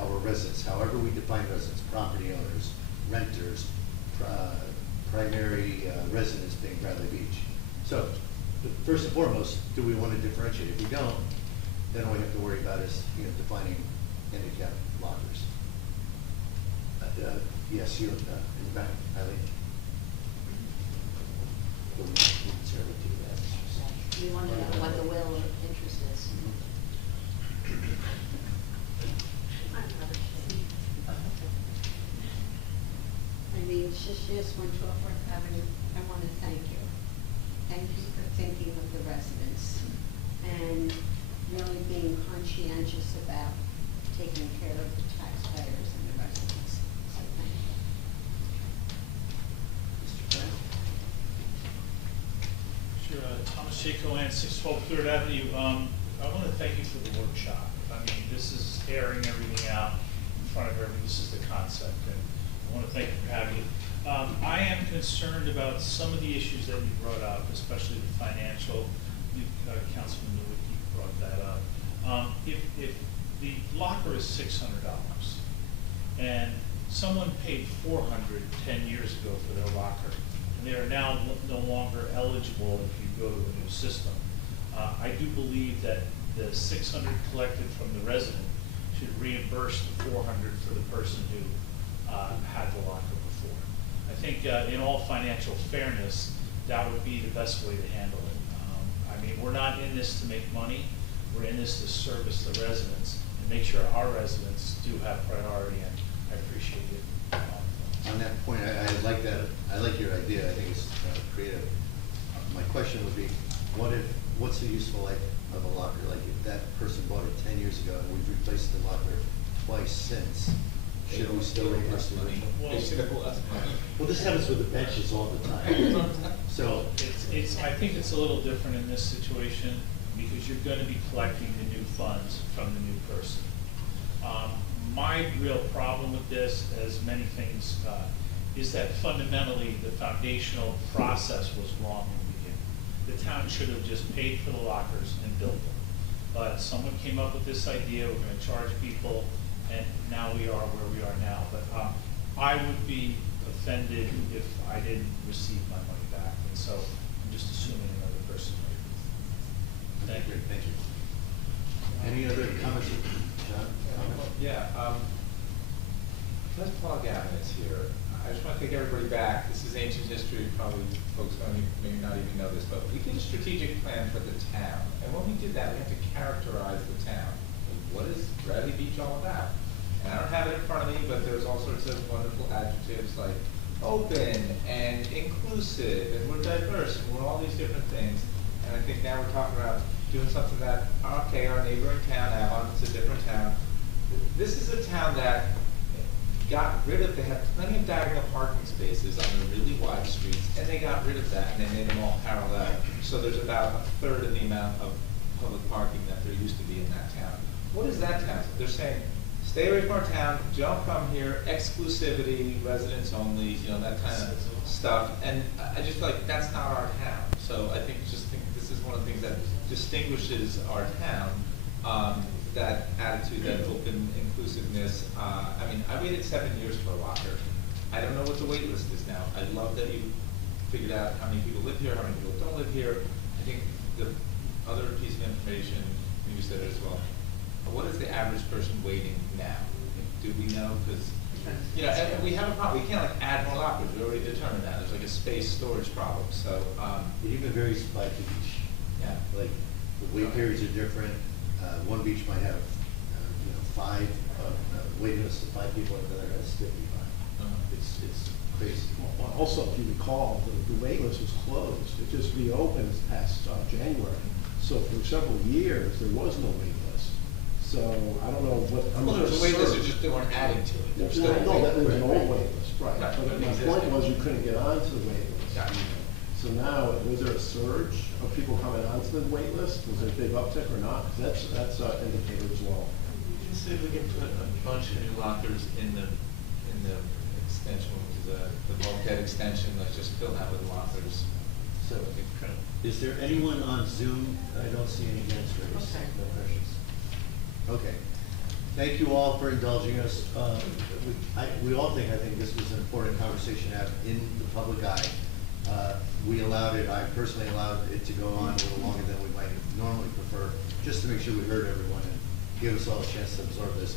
our residents, however we define residents, property owners, renters, primary residents being Bradley Beach. So, first and foremost, do we want to differentiate? If we don't, then all we have to worry about is, defining handicap lockers. Yes, you in the back, Eileen. But we can certainly do that. We want to know what the will or interest is. Eileen Shishis, 112 Avenue. I want to thank you. Thank you for thinking of the residents and really being conscientious about taking care of the taxpayers and the residents. So thank you. Mr. Brown? Sure, Thomas J. Cohen, 612 3rd Avenue. I want to thank you for the workshop. I mean, this is airing everything out in front of everyone. This is the concept, and I want to thank you for having it. I am concerned about some of the issues that you brought up, especially the financial. Councilman Nowicki brought that up. If the locker is $600 and someone paid $400 10 years ago for their locker, and they are now no longer eligible if you go to a new system, I do believe that the $600 collected from the resident should reimburse the $400 for the person who had the locker before. I think in all financial fairness, that would be the best way to handle it. I mean, we're not in this to make money. We're in this to service the residents and make sure our residents do have priority, and I appreciate it. On that point, I like that. I like your idea. I think it's creative. My question would be, what's the useful life of a locker? Like, if that person bought it 10 years ago and we've replaced the locker twice since, should we still reimburse the money? Well, this happens with the benches all the time. So I think it's a little different in this situation because you're going to be collecting the new funds from the new person. My real problem with this, as many things, is that fundamentally the foundational process was wrong in the beginning. The town should have just paid for the lockers and built them. But someone came up with this idea, we're going to charge people, and now we are where we are now. But I would be offended if I didn't receive my money back, and so I'm just assuming another person might. Thank you. Thank you. Any other comments, John? Yeah, Les Paul Gavin is here. I just want to take everybody back. This is ancient history. Probably folks may not even know this, but we did a strategic plan for the town. And when we did that, we had to characterize the town. What is Bradley Beach all about? And I don't have it in front of me, but there's all sorts of wonderful adjectives like open and inclusive, and we're diverse, and we're all these different things. And I think now we're talking about doing something that, okay, our neighboring town, Avon, it's a different town. This is a town that got rid of, they had plenty of diagonal parking spaces on the really wide streets, and they got rid of that, and they made them all parallel. So there's about a third of the amount of public parking that there used to be in that town. What is that town? They're saying, stay away from our town, don't come here, exclusivity, residents only, you know, that kind of stuff. And I just feel like that's not our town. So I think this is one of the things that distinguishes our town, that attitude, that open inclusiveness. I mean, I waited 7 years for a locker. I don't know what the wait list is now. I love that you figured out how many people live here, how many people don't live here. I think the other piece of information, you said it as well, what is the average person waiting now? Do we know? Because, you know, and we have a problem. We can't like add more lockers. We already determined that. There's like a space storage problem. So It even varies by beach. yeah. Like, the wait periods are different. One beach might have, 5, waiting list of 5 people, and another has 55. It's crazy. Well, also, if you recall, the wait list was closed. It just reopened this past January. So for several years, there was no wait list. So I don't know what. Well, there was a wait list, it's just they weren't adding to it. There was still a No, wait there was list. an old wait list, right. Right, But but my it point existed. was you couldn't get onto the wait list. Got it. So now, was there a surge of people coming onto the wait list? Was there a big uptick or not? 'Cause that's an indicator as well. Let's see if we can put a bunch of new lockers in the extension, which is the bulkhead extension, let's just fill that with lockers. So, is there anyone on Zoom? I don't see any hands raised. Okay. No questions. Okay. Thank you all for indulging us. We all think, I think this was an important conversation to have in the public eye. We allowed it, I personally allowed it to go on a little longer than we might normally prefer, just to make sure we heard everyone and give us all a chance to absorb this.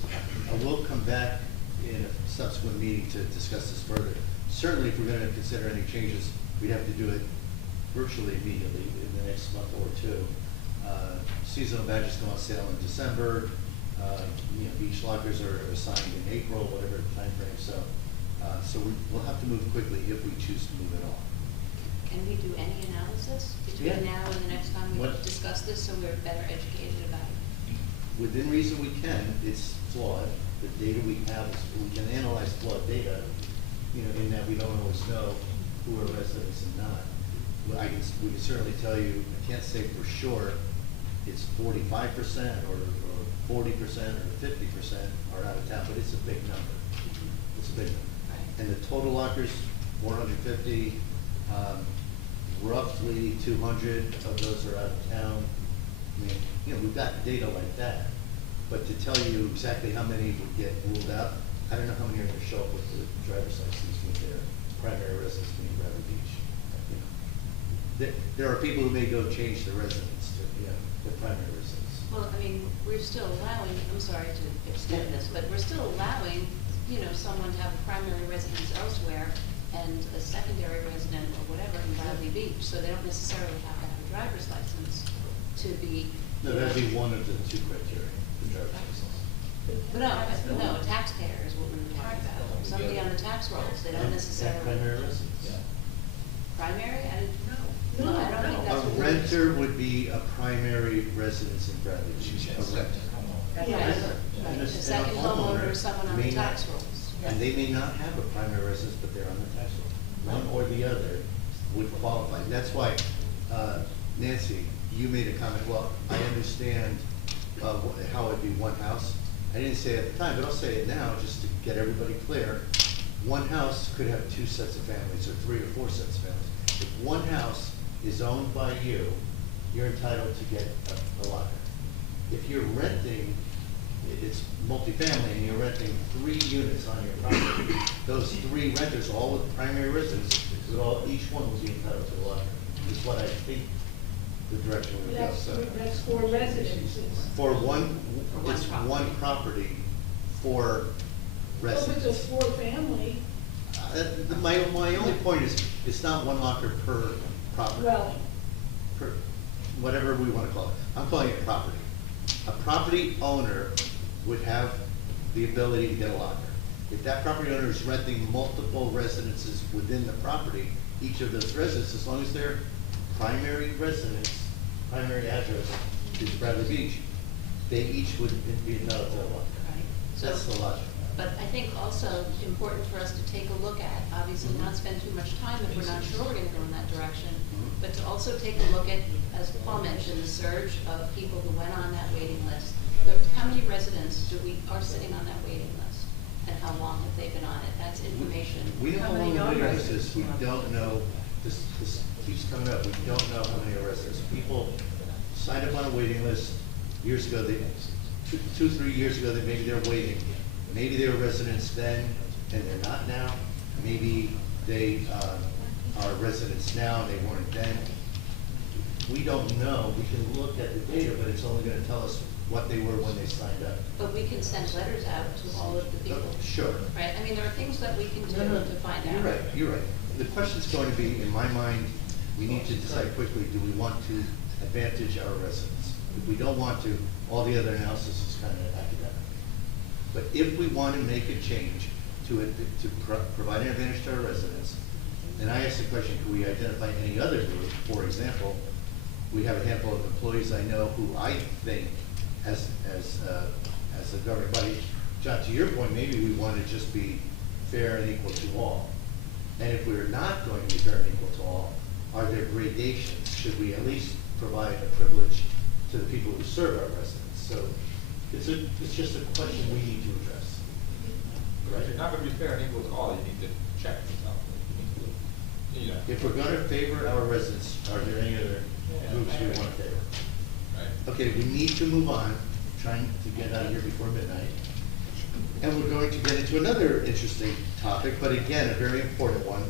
We'll come back in a subsequent meeting to discuss this further. Certainly, if we're gonna consider any changes, we'd have to do it virtually immediately in the next month or two. Seasonal badges go on sale in December. Beach lockers are assigned in April, whatever timeframe. So we'll have to move quickly if we choose to move at all. Can we do any analysis Yeah. between now and the next time we What- discuss this, so we're better educated about it? Within reason we can. It's flawed. The data we have is, we can analyze flawed data, in that we don't always know who are residents and not. Well, we can certainly tell you, I can't say for sure it's 45% or 40% or 50% are out of town, but it's a big number. It's a big number. Right. And the total lockers, 450, roughly 200 of those are out of town. I mean, we've got data like that, but to tell you exactly how many would get ruled out, I don't know how many are gonna show up with the driver's license with their primary residence being Bradley Beach. There are people who may go change their residence to, their primary residence. Well, I mean, we're still allowing, I'm sorry to extend this, but we're still allowing, someone to have a primary residence elsewhere and a secondary resident or whatever in Bradley Beach, so they don't necessarily have to have a driver's license to be. No, that'd be one of the 2 criteria, the driver's license. No, a taxpayer is what we're talking about. Somebody on the tax rolls, they don't And necessarily. primary residence. Primary? I didn't know. No, I don't think that's A what. renter would be a primary residence in Bradley Beach, a renter. Right. Yes. And The a second homeowner is someone on the may not- tax rolls. And they may not have a primary residence, but they're on the tax roll. One or the other would qualify. That's why, Nancy, you made a comment, well, I understand how it'd be one house. I didn't say it at the time, but I'll say it now, just to get everybody clear. One house could have 2 sets of families, or 3 or 4 sets of families. If one house is owned by you, you're entitled to get a locker. If you're renting, it's multifamily, and you're renting 3 units on your property, those 3 renters, all with primary residence, each one will be entitled to a locker. Is what I think the direction we go. That's for residences. For one, For one it's property. one property for So if residents. it's a 4-family, My only point is, it's not one locker per property. dwelling. Per, whatever we wanna call it. I'm calling it property. A property owner would have the ability to get a locker. If that property owner is renting multiple residences within the property, each of those residences, as long as their primary residence, primary address is Bradley Beach, they each would be entitled to one. So- That's the logic. But I think also important for us to take a look at, obviously not spend too much time if we're not sure we're gonna go in that direction, but to also take a look at, as Paul mentioned, the surge of people who went on that waiting list. How many residents are sitting on that waiting list? And how long have they been on it? That's information. We don't How know many how many non-residents? residents, we don't know, this keeps coming up, we don't know how many are residents. People signed up on a waiting list years ago, two, 3 years ago, that maybe they're waiting. Maybe they were residents then, and they're not now. Maybe they are residents now, and they weren't then. We don't know, we can look at the data, but it's only gonna tell us what they were when they signed up. But we can send letters out to all of the people. Sure. Right, I mean, there are things that we can do No, no, to find out. You're right, you're right. The question's going to be, in my mind, we need to decide quickly, do we want to advantage our residents? If we don't want to, all the other analysis is kind of academic. But if we want to make a change to provide an advantage to our residents, then I ask the question, can we identify any other group? For example, we have a handful of employees I know who I think, as a governing body, John, to your point, maybe we want to just be fair and equal to all. And if we're not going to be fair and equal to all, are there gradations? Should we at least provide a privilege to the people who serve our residents? So it's just a question we need to address. If you're not gonna be fair and equal to all, you need to check yourself. You know. If we're going to favor our residents, are there any other groups we want to favor? Right. Okay, we need to move on, trying to get out of here before midnight. And we're going to get into another interesting topic, but again, a very important one,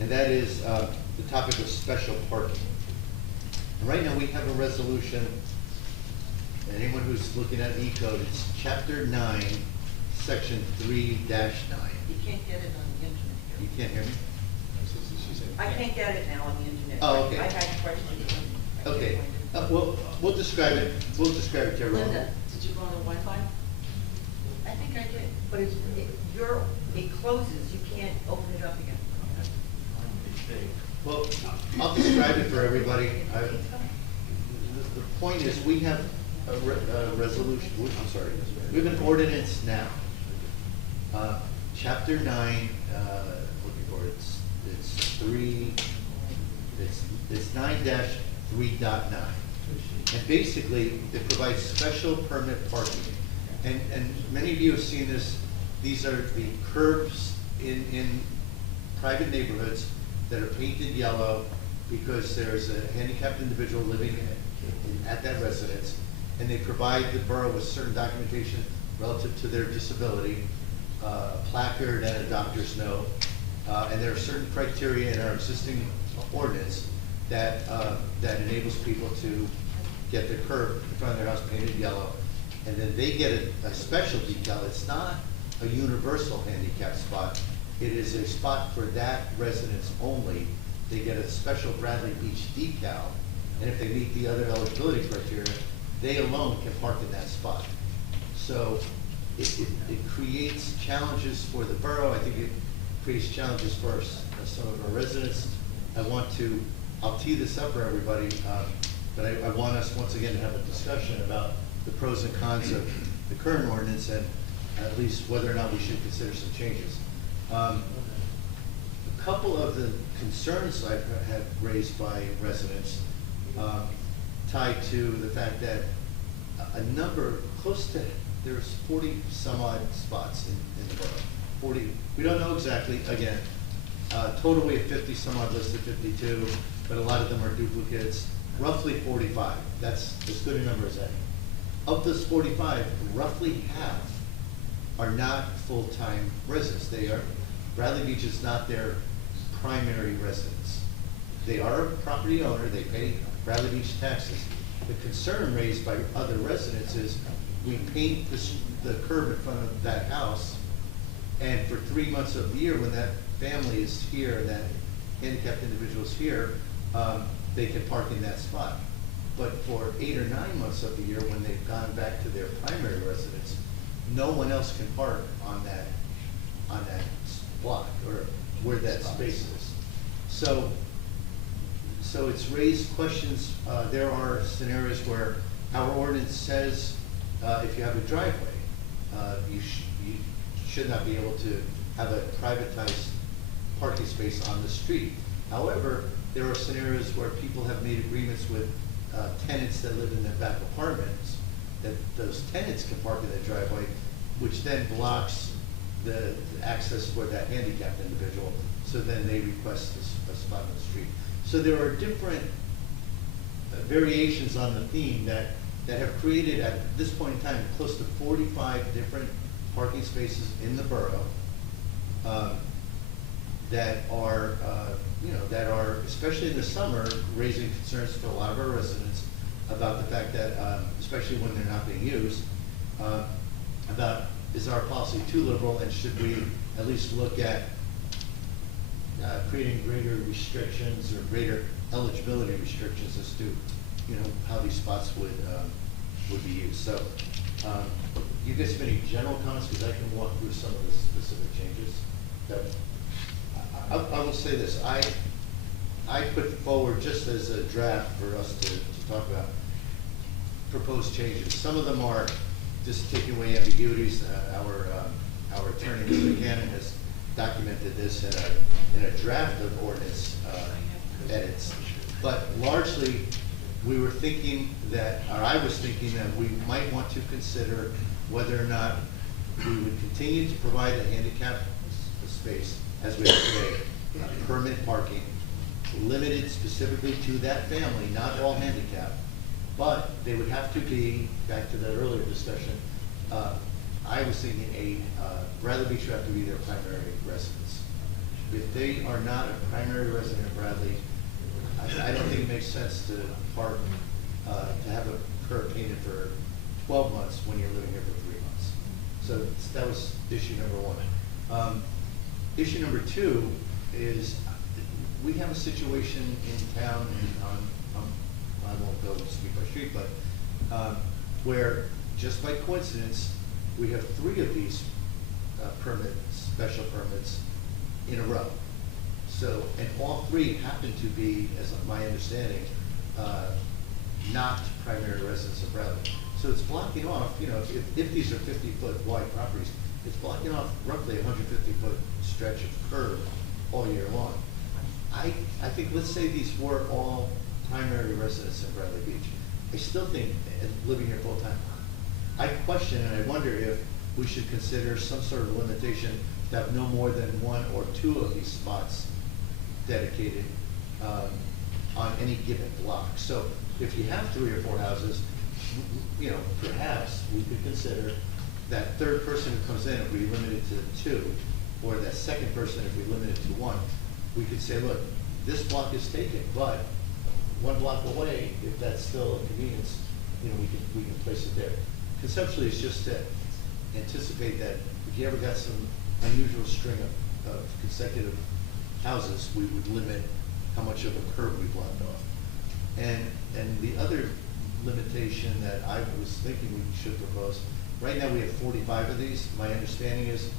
and that is the topic of special parking. And right now, we have a resolution, and anyone who's looking at E-code, it's Chapter 9, Section 3-9. You can't get it on the internet. You can't hear me? I can't get it now on the internet. Oh, okay. I had questions. Okay, we'll describe it to everyone. Linda, did you go on the Wi-Fi? I think I did, but it closes, you can't open it up again. Well, I'll describe it for everybody. The point is, we have a resolution, I'm sorry, we have an ordinance now. Chapter 9, looking for it, it's 9-3.9. And basically, it provides special permit parking. And many of you have seen this. These are the curbs in private neighborhoods that are painted yellow because there's a handicapped individual living at that residence, and they provide the borough with certain documentation relative to their disability, a placard and a doctor's note, and there are certain criteria in our existing ordinance that enables people to get their curb in front of their house painted yellow, and then they get a special decal. It's not a universal handicap spot. It is a spot for that residence only. They get a special Bradley Beach decal, and if they meet the other eligibility criteria, they alone can park in that spot. So it creates challenges for the borough. I think it creates challenges for some of our residents. I'll tee this up for everybody, but I want us once again to have a discussion about the pros and cons of the current ordinance and at least whether or not we should consider some changes. A couple of the concerns I've had raised by residents tied to the fact that a number, there's 40 some odd spots in the borough. 40, we don't know exactly, again. Total we have 50 some odd listed, 52, but a lot of them are duplicates. Roughly 45, that's as good a number as any. Of those 45, roughly half are not full-time residents. Bradley Beach is not their primary residence. They are a property owner, they pay Bradley Beach taxes. The concern raised by other residents is we paint the curb in front of that house, and for 3 months of the year when that family is here and that handicapped individual is here, they can park in that spot. But for 8 or 9 months of the year when they've gone back to their primary residence, no one else can park on that on that block, or where that space is. So it's raised questions. There are scenarios where our ordinance says, if you have a driveway, you should not be able to have a privatized parking space on the street. However, there are scenarios where people have made agreements with tenants that live in their back apartments, that those tenants can park in their driveway, which then blocks the access for that handicapped individual, so then they request a spot on the street. So there are different variations on the theme that have created, at this point in time, close to 45 different parking spaces in the borough that are, especially in the summer, raising concerns for a lot of our residents about the fact that, especially when they're not being used, about, is our policy too liberal, and should we at least look at creating greater restrictions or greater eligibility restrictions as to, how these spots would be used. So, you guys have any general comments, because I can walk through some of the specific changes. That I will say this, I put forward, just as a draft for us to talk about, proposed changes. Some of them are just taking away ambiguities. Our attorney, Mr. Cannon, has documented this in a draft of ordinance edits. But largely, we were thinking that, or I was thinking that we might want to consider whether or not we would continue to provide a handicap space as we have today, permanent parking, limited specifically to that family, not all handicap, but they would have to be, back to that earlier discussion, I was thinking Bradley Beach would have to be their primary residence. If they are not a primary resident of Bradley, I don't think it makes sense to park, to have a curb painted for 12 months when you're living here for 3 months. So that was issue number one. Issue number two is we have a situation in town, and I won't go street by street, but where just by coincidence, we have 3 of these special permits in a row. So, and all 3 happen to be, as my understanding, not primary residents of Bradley. So it's blocking off, if these are 50-foot wide properties, it's blocking off roughly a 150-foot stretch of curb all year long. I think, let's say these were all primary residents in Bradley Beach. I still think, living here full-time, I question and I wonder if we should consider some sort of limitation to have no more than 1 or 2 of these spots dedicated on any given block. So if you have 3 or 4 houses, perhaps we could consider that third person who comes in, if we limit it to 2, or that second person, if we limit it to 1, we could say, look, this block is taken, but 1 block away, if that's still a convenience, we can place it there. Conceptually, it's just to anticipate that if you ever got some unusual string of consecutive houses, we would limit how much of a curb we blocked off. And the other limitation that I was thinking we should propose, right now we have 45 of these. My understanding is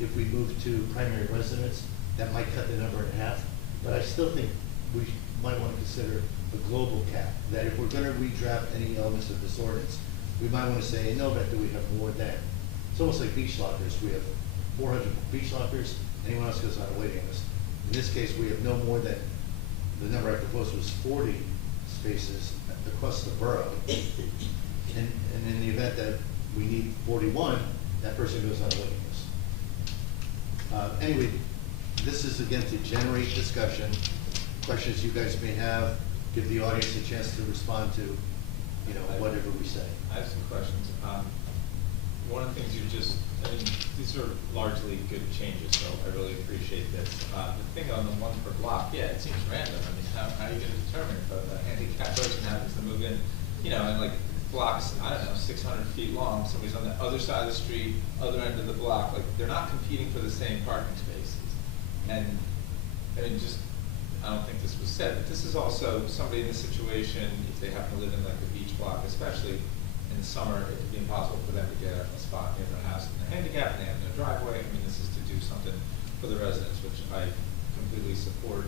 if we move to primary residence, that might cut the number in half. But I still think we might want to consider a global cap, that if we're going to redraft any elements of this ordinance, we might want to say, in no event do we have more than. It's almost like beach lockers. We have 400 beach lockers. Anyone else goes on a waiting list. In this case, we have no more than, the number I proposed was 40 spaces across the borough. And in the event that we need 41, that person goes on a waiting list. Anyway, this is again to generate discussion, questions you guys may have, give the audience a chance to respond to, whatever we say. I have some questions. One of the things these are largely good changes, so I really appreciate this. The thing on the 1 per block, yeah, it seems random. I mean, how are you going to determine if a handicapped person happens to move in, and like blocks, I don't know, 600 feet long, somebody's on the other side of the street, other end of the block, like they're not competing for the same parking spaces. And I mean, I don't think this was said, but this is also somebody in this situation, if they happen to live in like a beach block, especially in the summer, it could be impossible for them to get a spot near their house. And they're handicapped and they have no driveway. I mean, this is to do for the residents, which I completely support.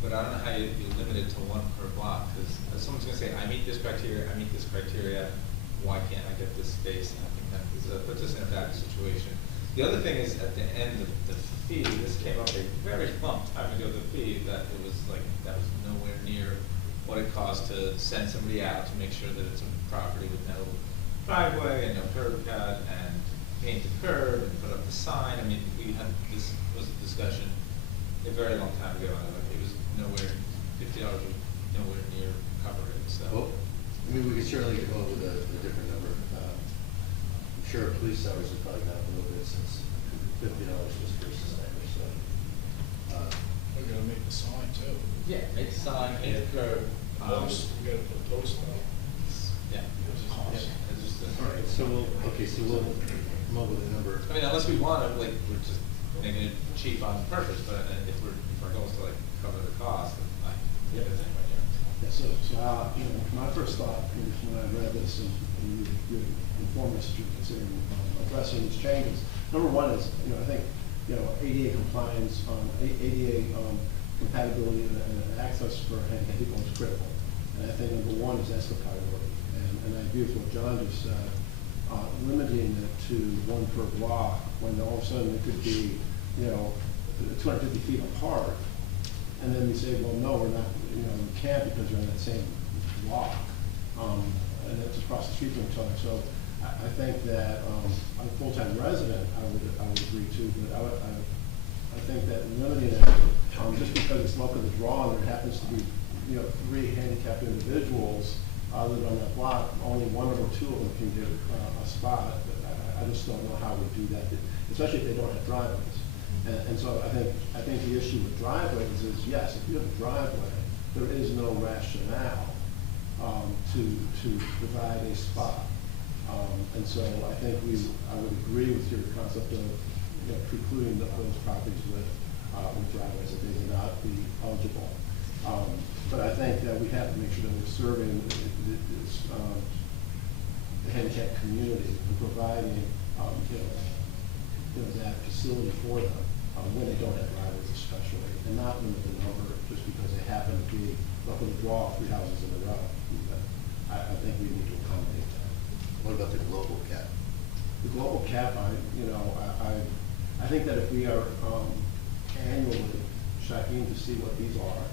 But I don't know how you limit it to one per block, because someone's gonna say, I meet this criteria, why can't I get this space? And I think that puts us in a bad situation. The other thing is, at the end of the fee, this came up a very long time ago, the fee, that it was like, that was nowhere near what it costs to send somebody out to make sure that it's a property with no driveway and no curb cut and paint the curb and put up the sign. I mean, this was a discussion a very long time ago, and it was nowhere, $50 would nowhere near cover it, so. Well, I mean, we could certainly come up with a different number. I'm sure police hours have probably gone up a little bit since $50 was first established, so. We're gonna make the sign too. Yeah, make the sign, paint the curb. Post, we gotta put post on. Yeah. All right, so we'll come up with a number. I mean, unless we want to, like, we're just making it cheap on purpose, but if our goal is to like cover the cost, then I get it anyway. Yeah, so you know, my first thought when I read this and you informed us that you're considering addressing these changes. Number one is, you know, I think, you know, ADA compliance, ADA compatibility and access for handicapped people is critical. And I think number one is that's the priority. And I agree with what John just said, limiting it to one per block when all of a sudden it could be, you know, 250 feet apart. And then we say, well, no, we're not, you know, we can't because you're in that same block. And it's across the street from each other. So I think that a full-time resident, I would agree to, but I think that limiting it, just because it's luck of the draw and there happens to be, you know, 3 handicapped individuals live on that block, only 1 or 2 of them can get a spot. I just don't know how we do that, especially if they don't have driveways. And so I think the issue with driveways is, yes, if you have a driveway, there is no rationale to provide a spot. And so I think I would agree with your concept of, you know, precluding those properties with driveways, that they would not be eligible. But I think that we have to make sure that we're serving the handicapped community and providing, that facility for them when they don't have driveways especially, and not limit the number just because they happen to be up in the draw 3 houses in a row. I think we need to accommodate that. What about the global cap? The global cap, I think that if we are annually checking to see what these are,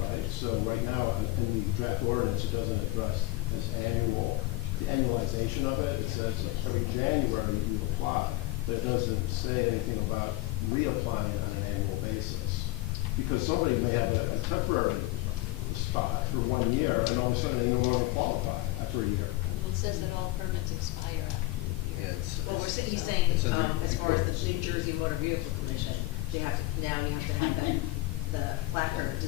right? So right now, in the draft ordinance, it doesn't address this the annualization of it. It says every January you apply, but it doesn't say anything about reapplying on an annual basis. Because somebody may have a temporary spot for 1 year, and all of a sudden they no longer qualify after a year. It says that all permits expire after a year. Well, he's saying, as far as the New Jersey Motor Vehicle Commission, you have to have that, the placard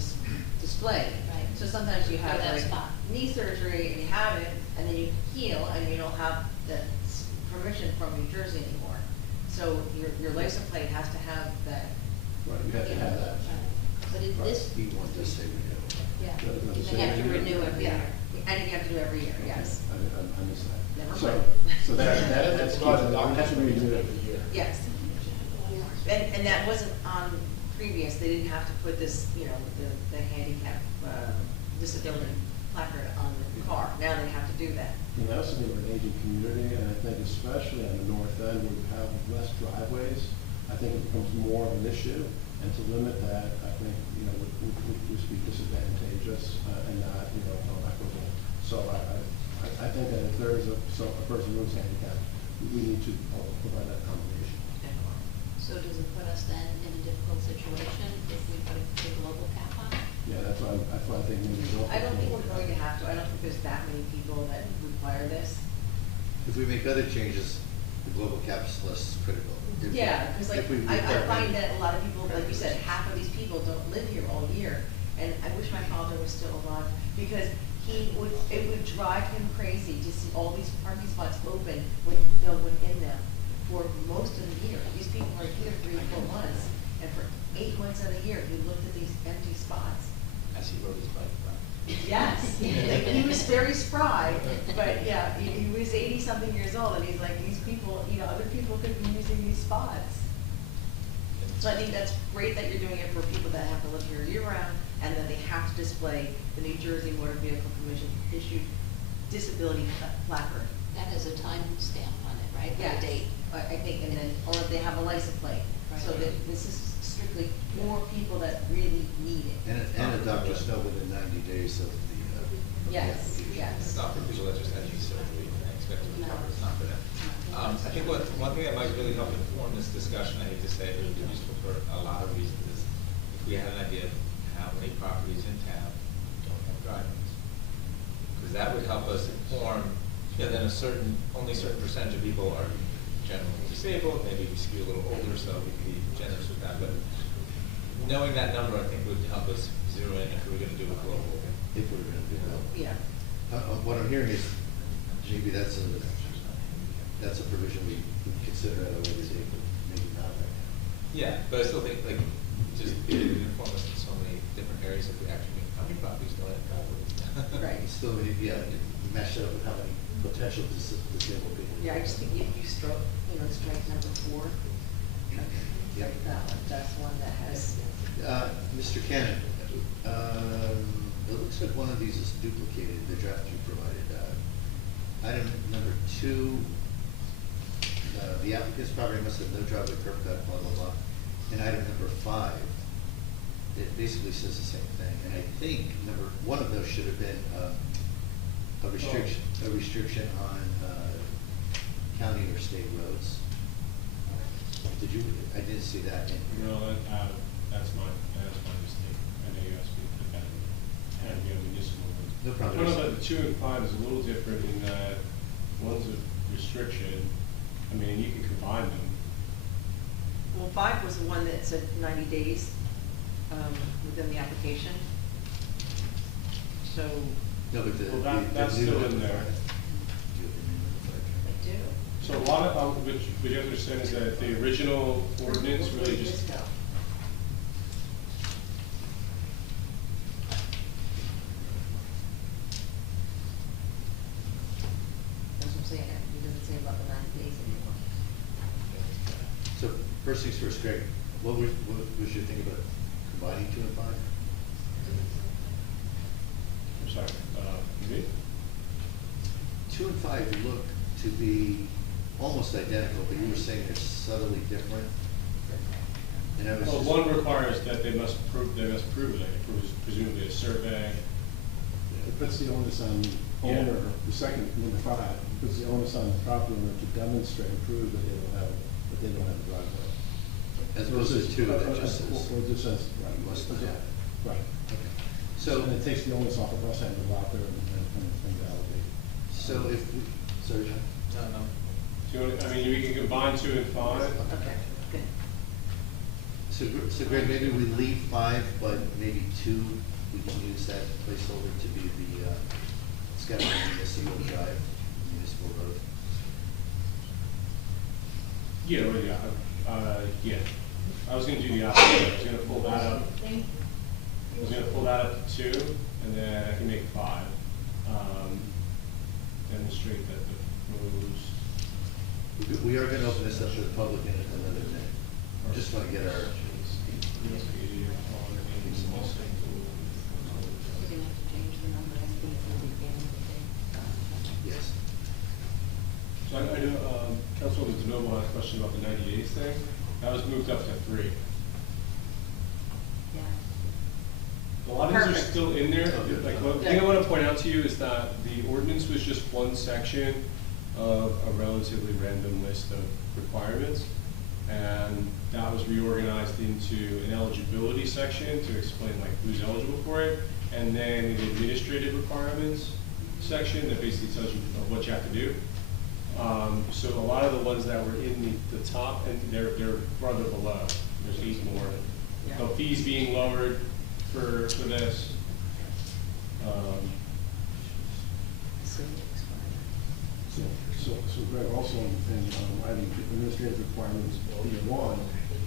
displayed. Right. So sometimes you have For that like spot. knee surgery and you have it, and then you heal and you don't have the permission from New Jersey anymore. So your license plate has to have that. Right, you have to have that. But in this, He wants to say we do. yeah, Doesn't they say have to anything. renew every Yeah. year. And you have to do every year, yes. I missed that. Never So, mind. so that's key. We have to renew it. Yes. And that wasn't on previous, they didn't have to put this, you know, the handicap, disability placard on the car. Now they have to do that. And also we're an aging community, and I think especially on the north end where we have less driveways, I think it becomes more of an issue. And to limit that, I think, you know, would just be disadvantageous and not, you know, equitable. So I think that if there is a person who's handicapped, we need to provide that accommodation. So does it put us then in a difficult situation if we put a global cap on it? Yeah, that's why I think maybe don't. I don't think we're going to have to, I don't think there's that many people that require this. If we make other changes, the global cap is less critical. Yeah, because like, If we I require find any- that a lot of people, like you said, half of these people don't live here all year. And I wish my father was still alive, because it would drive him crazy to see all these parking spots open with no one in them for most of the year. These people are here 3 or 4 months, and for 8 months of the year, he looked at these empty spots. As he rode his bike around. Yes, like, he was very spry, but yeah, he was 80-something years old, and he's like, these people, you know, other people could be using these spots. So I think that's great that you're doing it for people that have to live here year-round, and then they have to display the New Jersey Motor Vehicle Commission issued disability placard. That has a time stamp on it, right? Or a Yes, date. I think, and then, or if they have a license plate, so Right. that this is strictly more people that really need it. And a doctor's note within 90 days of the. Yes, yes. It's not for people that just had knee surgery and expect to recover, it's not for them. I think one thing that might really help inform this discussion, I hate to say it, it would be useful for a lot of reasons, is if we had an idea of how many properties in town don't have driveways. Because that would help us inform, you know, then only a certain percentage of people are generally disabled, maybe we skew a little older, so we can be generous with that, but knowing that number, I think would help us zero in if we were gonna do a global. If we're gonna do that. Yeah. What I'm hearing is, JB, that's a provision we consider at a later date, but maybe not right now. Yeah, but I still think, like, just it would inform us in so many different areas if we actually knew how many properties don't have driveways. Right. Still, yeah, you mesh it up with how many potential disabled people. Yeah, I just think if you strike number 4. Yeah. Strike that one, that's one that has. Mr. Cannon, it looks like one of these is duplicated, the draft you provided. Item number 2, the applicant's property must have no driveway, curb cut, blah, blah, blah. And item number 5, it basically says the same thing. And I think one of those should have been a restriction on county or state roads. Did you, I didn't see that in here. No, that's my mistake. I know you asked me to put that in, and, municipal ones. No problem. One of the 2 and 5 is a little different in that one's a restriction. I mean, you can combine them. Well, 5 was the one that said 90 days within the application. So. No, but Well, that's new still one. in there. I do. So a lot of, what you understand is that the original ordinance Where really did just. this go? That's what I'm saying, it doesn't say about the 90 days anymore. So first things first, Greg, what was your thing about combining 2 and 5? I'm sorry, me? 2 and 5 look to be almost identical, but you were saying they're subtly different. And I was Well, just. one requires that they must prove it, presumably a survey. It puts the onus on the owner, the second, number 5, puts the onus on the property owner to demonstrate and prove that they don't have a driveway. As opposed to 2 that just says. Or just says, right. Must not have. Right. Okay. So. And it takes the onus off of us having to go out there and validate. So if we, sorry, John? No. I mean, we can combine 2 and 5. Okay, good. So Greg, maybe we leave 5, but maybe 2, we can use that placeholder to be the, it's got to be municipal drive, municipal road. Yeah, yeah. I was gonna do the opposite. I was gonna pull that up. I was gonna pull that up to 2, and then I can make 5. Demonstrate that the proposed. We are gonna open this up to the public in another minute. Just want to get our. You're gonna have to change the number, I think, from the beginning of the day. Yes. So I know, Councilwoman DeNoble had a question about the 90 days thing. That was moved up to 3. Yeah. A lot of these are Perfect. still in there. Like, one thing I want to point out to you is that the ordinance was just one section of a relatively random list of requirements. And that was reorganized into an eligibility section to explain like who's eligible for it. And then an administrative requirements section that basically tells you what you have to do. So a lot of the ones that were in the top, and they're farther below. There's 8 more. Yeah. The fees being lowered for this. So Greg, also in writing administrative requirements, B1,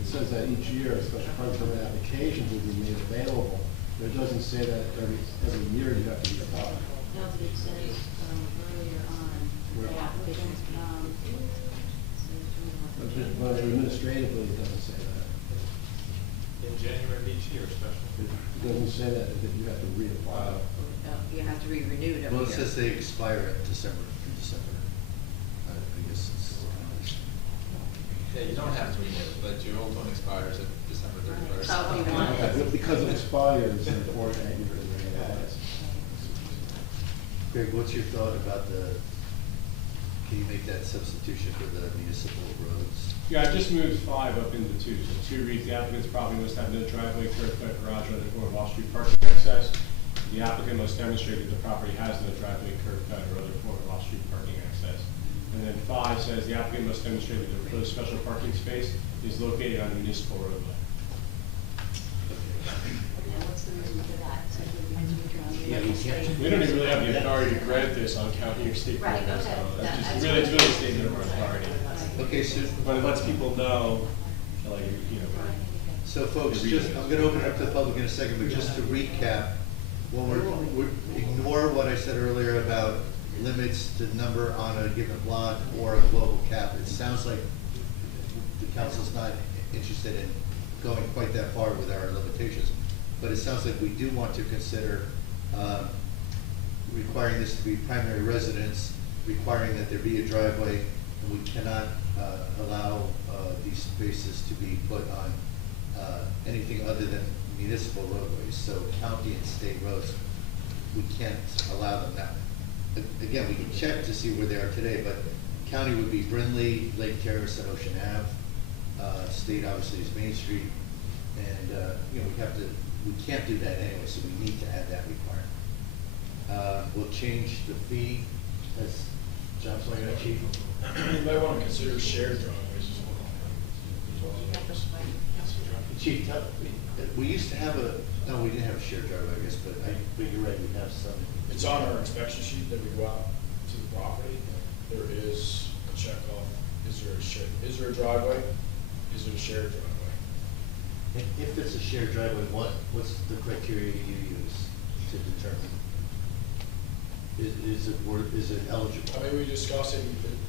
it says that each year a special permit applications will be made available. But it doesn't say that every year you have to be applied. No, but it says, earlier on, the applicants, But administratively, it doesn't say that. doesn't say that you have to reapply. You have to be renewed every Well, year. it says they expire in December. I guess it's. Yeah, you don't have to renew, but your old one expires at December 31st. Oh, you want- Yeah, because it expires, therefore, that you're going to reapply. Greg, what's your thought about can you make that substitution for the municipal roads? Yeah, I just moved 5 up into 2. So 2 reads, the applicant's property must have no driveway, curb cut, garage, or other form of off-street parking access. The applicant must demonstrate that the property has no driveway, curb cut, or other form of off-street parking access. And then 5 says the applicant must demonstrate that the proposed special parking space is located on a municipal roadway. And what's the reason for that? So Yeah, we can't. We don't even really have the authority to grant this on county or state Right, roads, okay. so That's it's really a statement of our authority. Okay, so. But it lets people know, like, you know. So folks, just, I'm gonna open it up to the public in a second, but just to recap, when ignore what I said earlier about limits to number on a given block or a global cap. It sounds like the council's not interested in going quite that far with our limitations, but it sounds like we do want to consider requiring this to be primary residence, requiring that there be a driveway, and we cannot allow these spaces to be put on anything other than municipal roadways, so county and state roads, we can't allow them now. Again, we can check to see where they are today, but county would be Brindley, Lake Terrace, and Ocean Ave. State obviously is Main Street, and, you know, we can't do that anyway, so we need to add that requirement. We'll change the fee, as John pointed out, Chief. You might want to consider shared driveways as well. Chief, we used to have no, we didn't have a shared driveway, I guess, but you're right, we have some. It's on our inspection sheet that we go out to the property. There is a check off, is there a driveway? Is it a shared driveway? If it's a shared driveway, what's the criteria you use to determine? Is it eligible? I mean, we discussed it,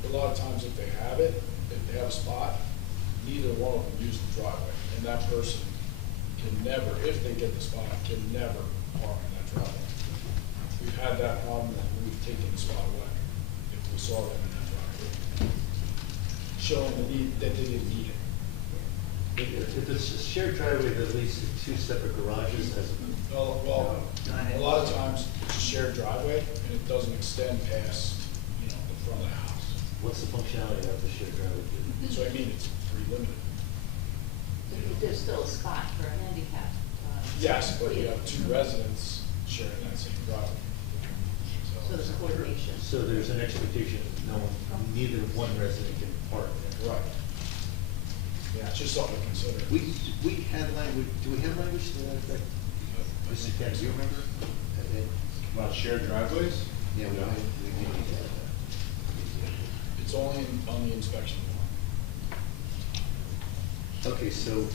a lot of times if they have it, if they have a spot, neither one of them use the driveway. And that person can never, if they get the spot, can never park in that driveway. We've had that problem and we've taken the spot away if we saw them in that driveway. Showing the need, that they didn't need it. If it's a shared driveway that leads to 2 separate garages, Well, a lot of times it's a shared driveway and it doesn't extend past, the front of the house. what's the functionality of the shared driveway? So I mean, it's pretty limited. There's still a spot for a handicap. Yes, but you have 2 residents sharing that same driveway. So there's coordination. So there's an expectation that neither one resident can park there. Right. Yeah, it's just something to consider. We had language, do we have language to that effect? Mr. Ken, do you remember? About shared driveways? Yeah, we need to add that. It's only on the inspection form. Okay, so,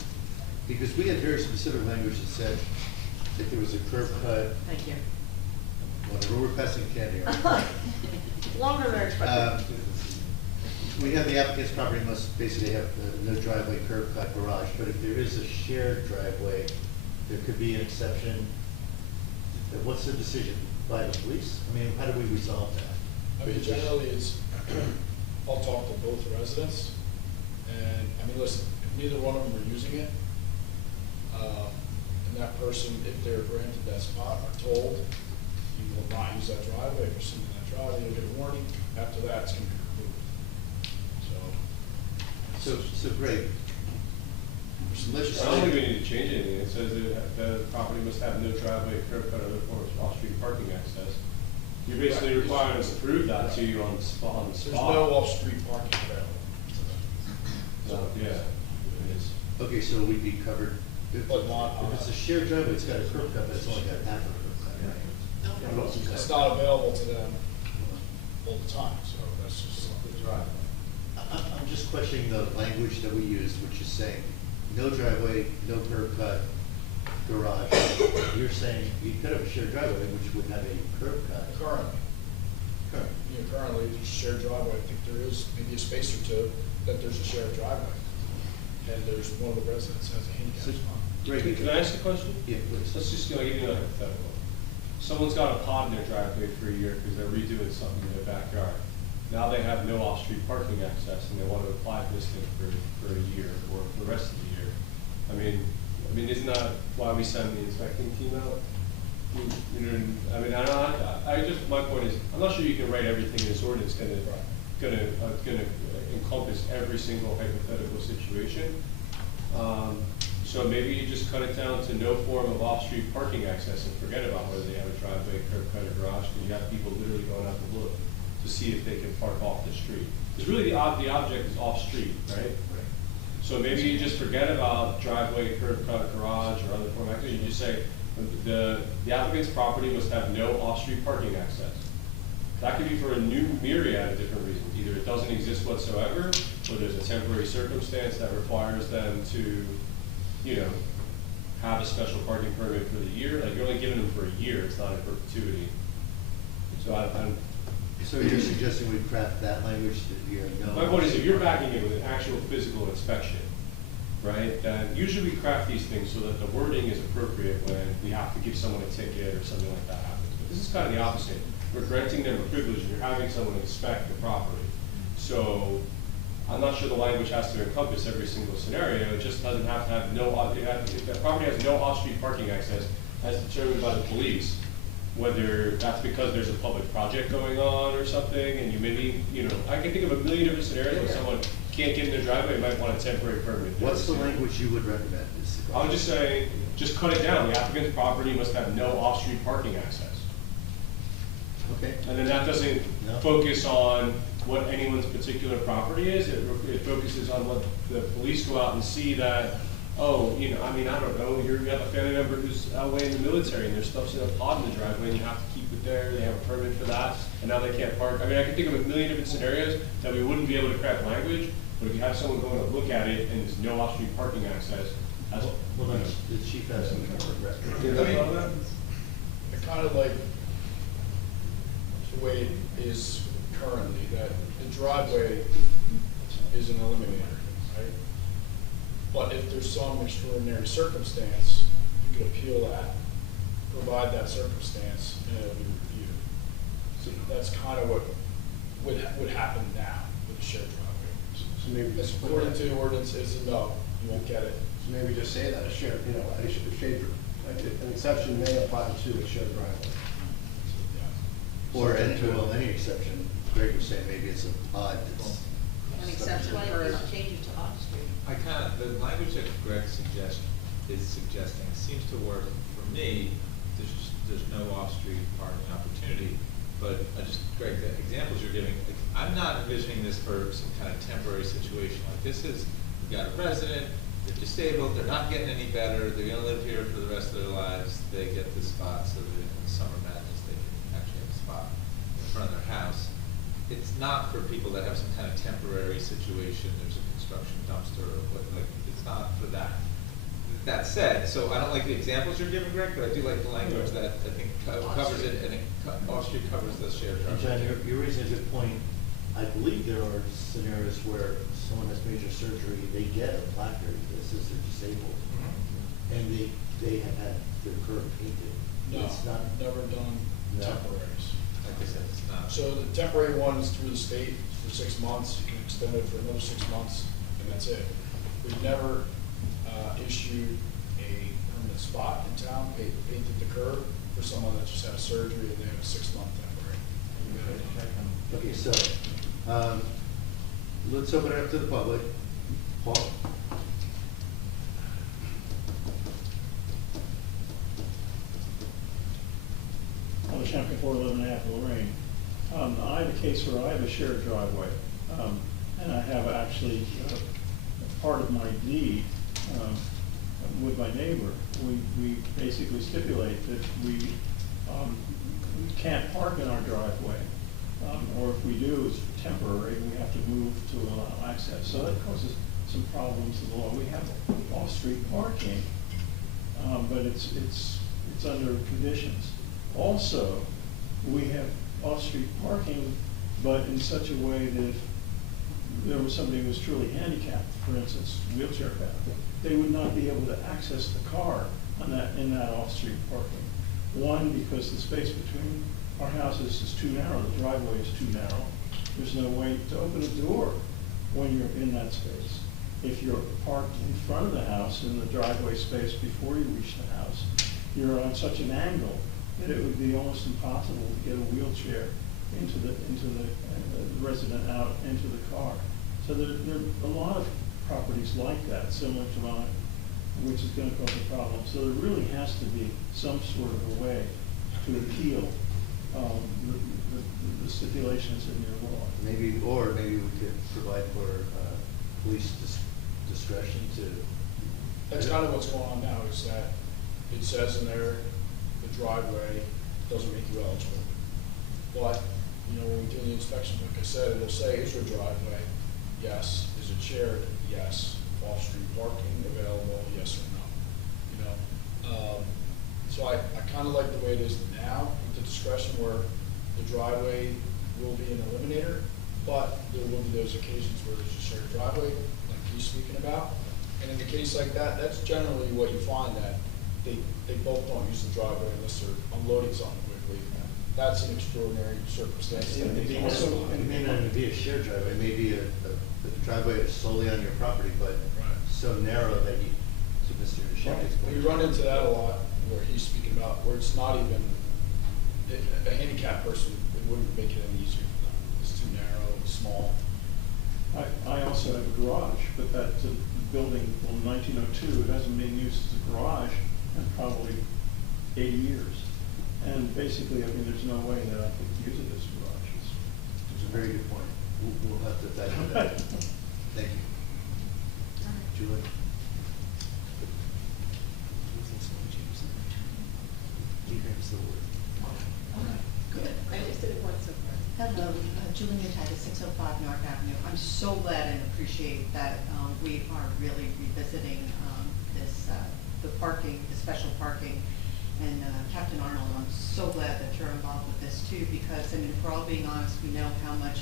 because we had very specific language that said if there was a curb cut, Thank you. whatever, we're passing candy. aren't we? Longer than expected. We have the applicant's property must basically have no driveway, curb cut, garage, but if there is a shared driveway, there could be an exception. What's the decision by the police? I mean, how do we resolve that? I mean, generally, it's, I'll talk to both residents, and, I mean, listen, if neither one of them are using it, and that person, if they're granted that spot, are told, you will not use that driveway, if you're sitting in that driveway, you'll get a warning, after that, it's gonna be removed. So Greg, let's I don't think we need to change anything. It says that the property must have no driveway, curb cut, or other forms of off-street parking access. You're basically Right. requiring us to prove that to you on the spot. There's no off-street parking available. So, yeah, it is. okay, so we'd be covered. If But not- if it's a shared driveway, it's got a curb cut, but it's only got half a curb cut, right? It's not available to them all the time, so that's just something to drive. I'm just questioning the language that we use, which is saying, no driveway, no curb cut, garage. You're saying you could have a shared driveway, which would have a curb cut. Currently, currently, there's a shared driveway, I think there is maybe a space or two that there's a shared driveway. And there's one of the residents has a handicap So spot. Greg, Can I ask a question? Yeah, please. Let's just, give you another hypothetical. Someone's got a pond in their driveway for a year because they're redoing something in their backyard. Now they have no off-street parking access and they want to apply for this thing for a year or for the rest of the year. I mean, isn't that why we send the inspecting team out? My point is, I'm not sure you can write everything in this ordinance gonna encompass every single hypothetical situation. So maybe you just cut it down to no form of off-street parking access and forget about whether they have a driveway, curb cut, or garage, because you have people literally going out to look to see if they can park off the street. Because really the object is off-street, right? So maybe you just forget about driveway, curb cut, garage, or other form of access. You just say, the applicant's property must have no off-street parking access. That could be for a new myriad of different reasons. Either it doesn't exist whatsoever, or there's a temporary circumstance that requires them to, have a special parking permit for the year. Like, you're only giving them for a year, it's not in perpetuity. So So you're suggesting we craft that language that you have no. My point is, if you're backing it with an actual physical inspection, right, then usually we craft these things so that the wording is appropriate when we have to give someone a ticket or something like that happens. But this is kind of the opposite. We're granting them a privilege and you're having someone inspect the property. So I'm not sure the language has to encompass every single scenario. It just doesn't have to have if the property has no off-street parking access as determined by the police, whether that's because there's a public project going on or something, and you maybe, I can think of a million different scenarios where someone can't get in their driveway and might want a temporary permit. What's the language you would recommend? I would just say, just cut it down. The applicant's property must have no off-street parking access. Okay. And then that doesn't focus on what anyone's particular property is. It focuses on what the police go out and see that, I don't know, you have a family member who's away in the military and their stuff's in a pod in the driveway and you have to keep it there, they have a permit for that, and now they can't park. I can think of a million different scenarios that we wouldn't be able to craft language, but if you have someone going to look at it and there's no off-street parking access, that's. Well, then the chief has some covered. I kind of like the way it is currently, that the driveway is an eliminator, right? But if there's some extraordinary circumstance, you could appeal that, provide that circumstance, and it'll be reviewed. So that's kind of what would happen now with the shared driveway. So maybe It's just put according that- to the ordinance, it's a no, you won't get it. So maybe just say that a shared, an exception may apply to a shared driveway. Or any exception. Greg was saying maybe it's a pod that's. An exception Why for. don't you change it to off-street? The language that Greg is suggesting seems to work for me. There's no off-street parking opportunity, but Greg, the examples you're giving, I'm not envisioning this for some kind of temporary situation. Like, this is, we've got a resident, they're disabled, they're not getting any better, they're gonna live here for the rest of their lives, they get this spot so that in the summer madness, they can actually have a spot in front of their house. It's not for people that have some kind of temporary situation, there's a construction dumpster or what, it's not for that. That said, so I don't like the examples you're giving, Greg, but I do like the language that I think covers it, and off-street covers the shared And driveway. John, you're raising a good point. I believe there are scenarios where someone has major surgery, they get a placard that says they're disabled. And they have had their curb painted. No, It's not. never done No. temporaries. Like I said, it's not. So the temporary one is through the state for 6 months, you can extend it for another 6 months, and that's it. We've never issued a permanent spot in town, painted the curb for someone that just had a surgery and they have a 6-month temporary. Okay, so, let's open it up to the public. Paul? On the Champion 411 Lorraine. I have a case where I have a shared driveway, and I have actually part of my deed with my neighbor. We basically stipulate that we can't park in our driveway, or if we do, it's temporary. We have to move to allow access. So that causes some problems in the law. We have off-street parking, but it's under conditions. Also, we have off-street parking, but in such a way that if there was somebody who was truly handicapped, for instance, wheelchair bound, they would not be able to access the car in that off-street parking. One, because the space between our houses is too narrow, the driveway is too narrow. There's no way to open a door when you're in that space. If you're parked in front of the house in the driveway space before you reach the house, you're on such an angle that it would be almost impossible to get a wheelchair into the resident out into the car. So there are a lot of properties like that, similar to mine, which is going to cause a problem. So there really has to be some sort of a way to appeal the stipulations in your law. Maybe we could provide for police discretion to. That's kind of what's going on now, is that it says in there, the driveway doesn't make you eligible. But, you know, when we do the inspection, like I said, it'll say, is your driveway? Yes. Is it shared? Yes. Off-street parking available? Yes or no? You know? So I kind of like the way it is now, with the discretion where the driveway will be an eliminator, but there will be those occasions where there's a shared driveway, like he's speaking about. And in a case like that, that's generally what you find, that they both don't use the driveway unless they're unloading something quickly. That's an extraordinary circumstance. It may not even be a shared driveway, it may be a driveway that's solely on your property, but so narrow that you, to Mr. Shepard's point. We run into that a lot, where he's speaking about, where it's not even, a handicapped person, it wouldn't make it any easier for them. It's too narrow and small. I also have a garage, but that's a building from 1902. It hasn't been used as a garage in probably 80 years. And basically, I mean, there's no way that I could use it as a garage. It's a very good point. We'll have to dive into that. Thank you. Julie? Good. I just did it once so far. Hello, Julie Newtag, 605 North Avenue. I'm so glad and appreciate that we are really revisiting this, the parking, the special parking. And Captain Arnold, I'm so glad that you're involved with this too, because I mean, if we're all being honest, we know how much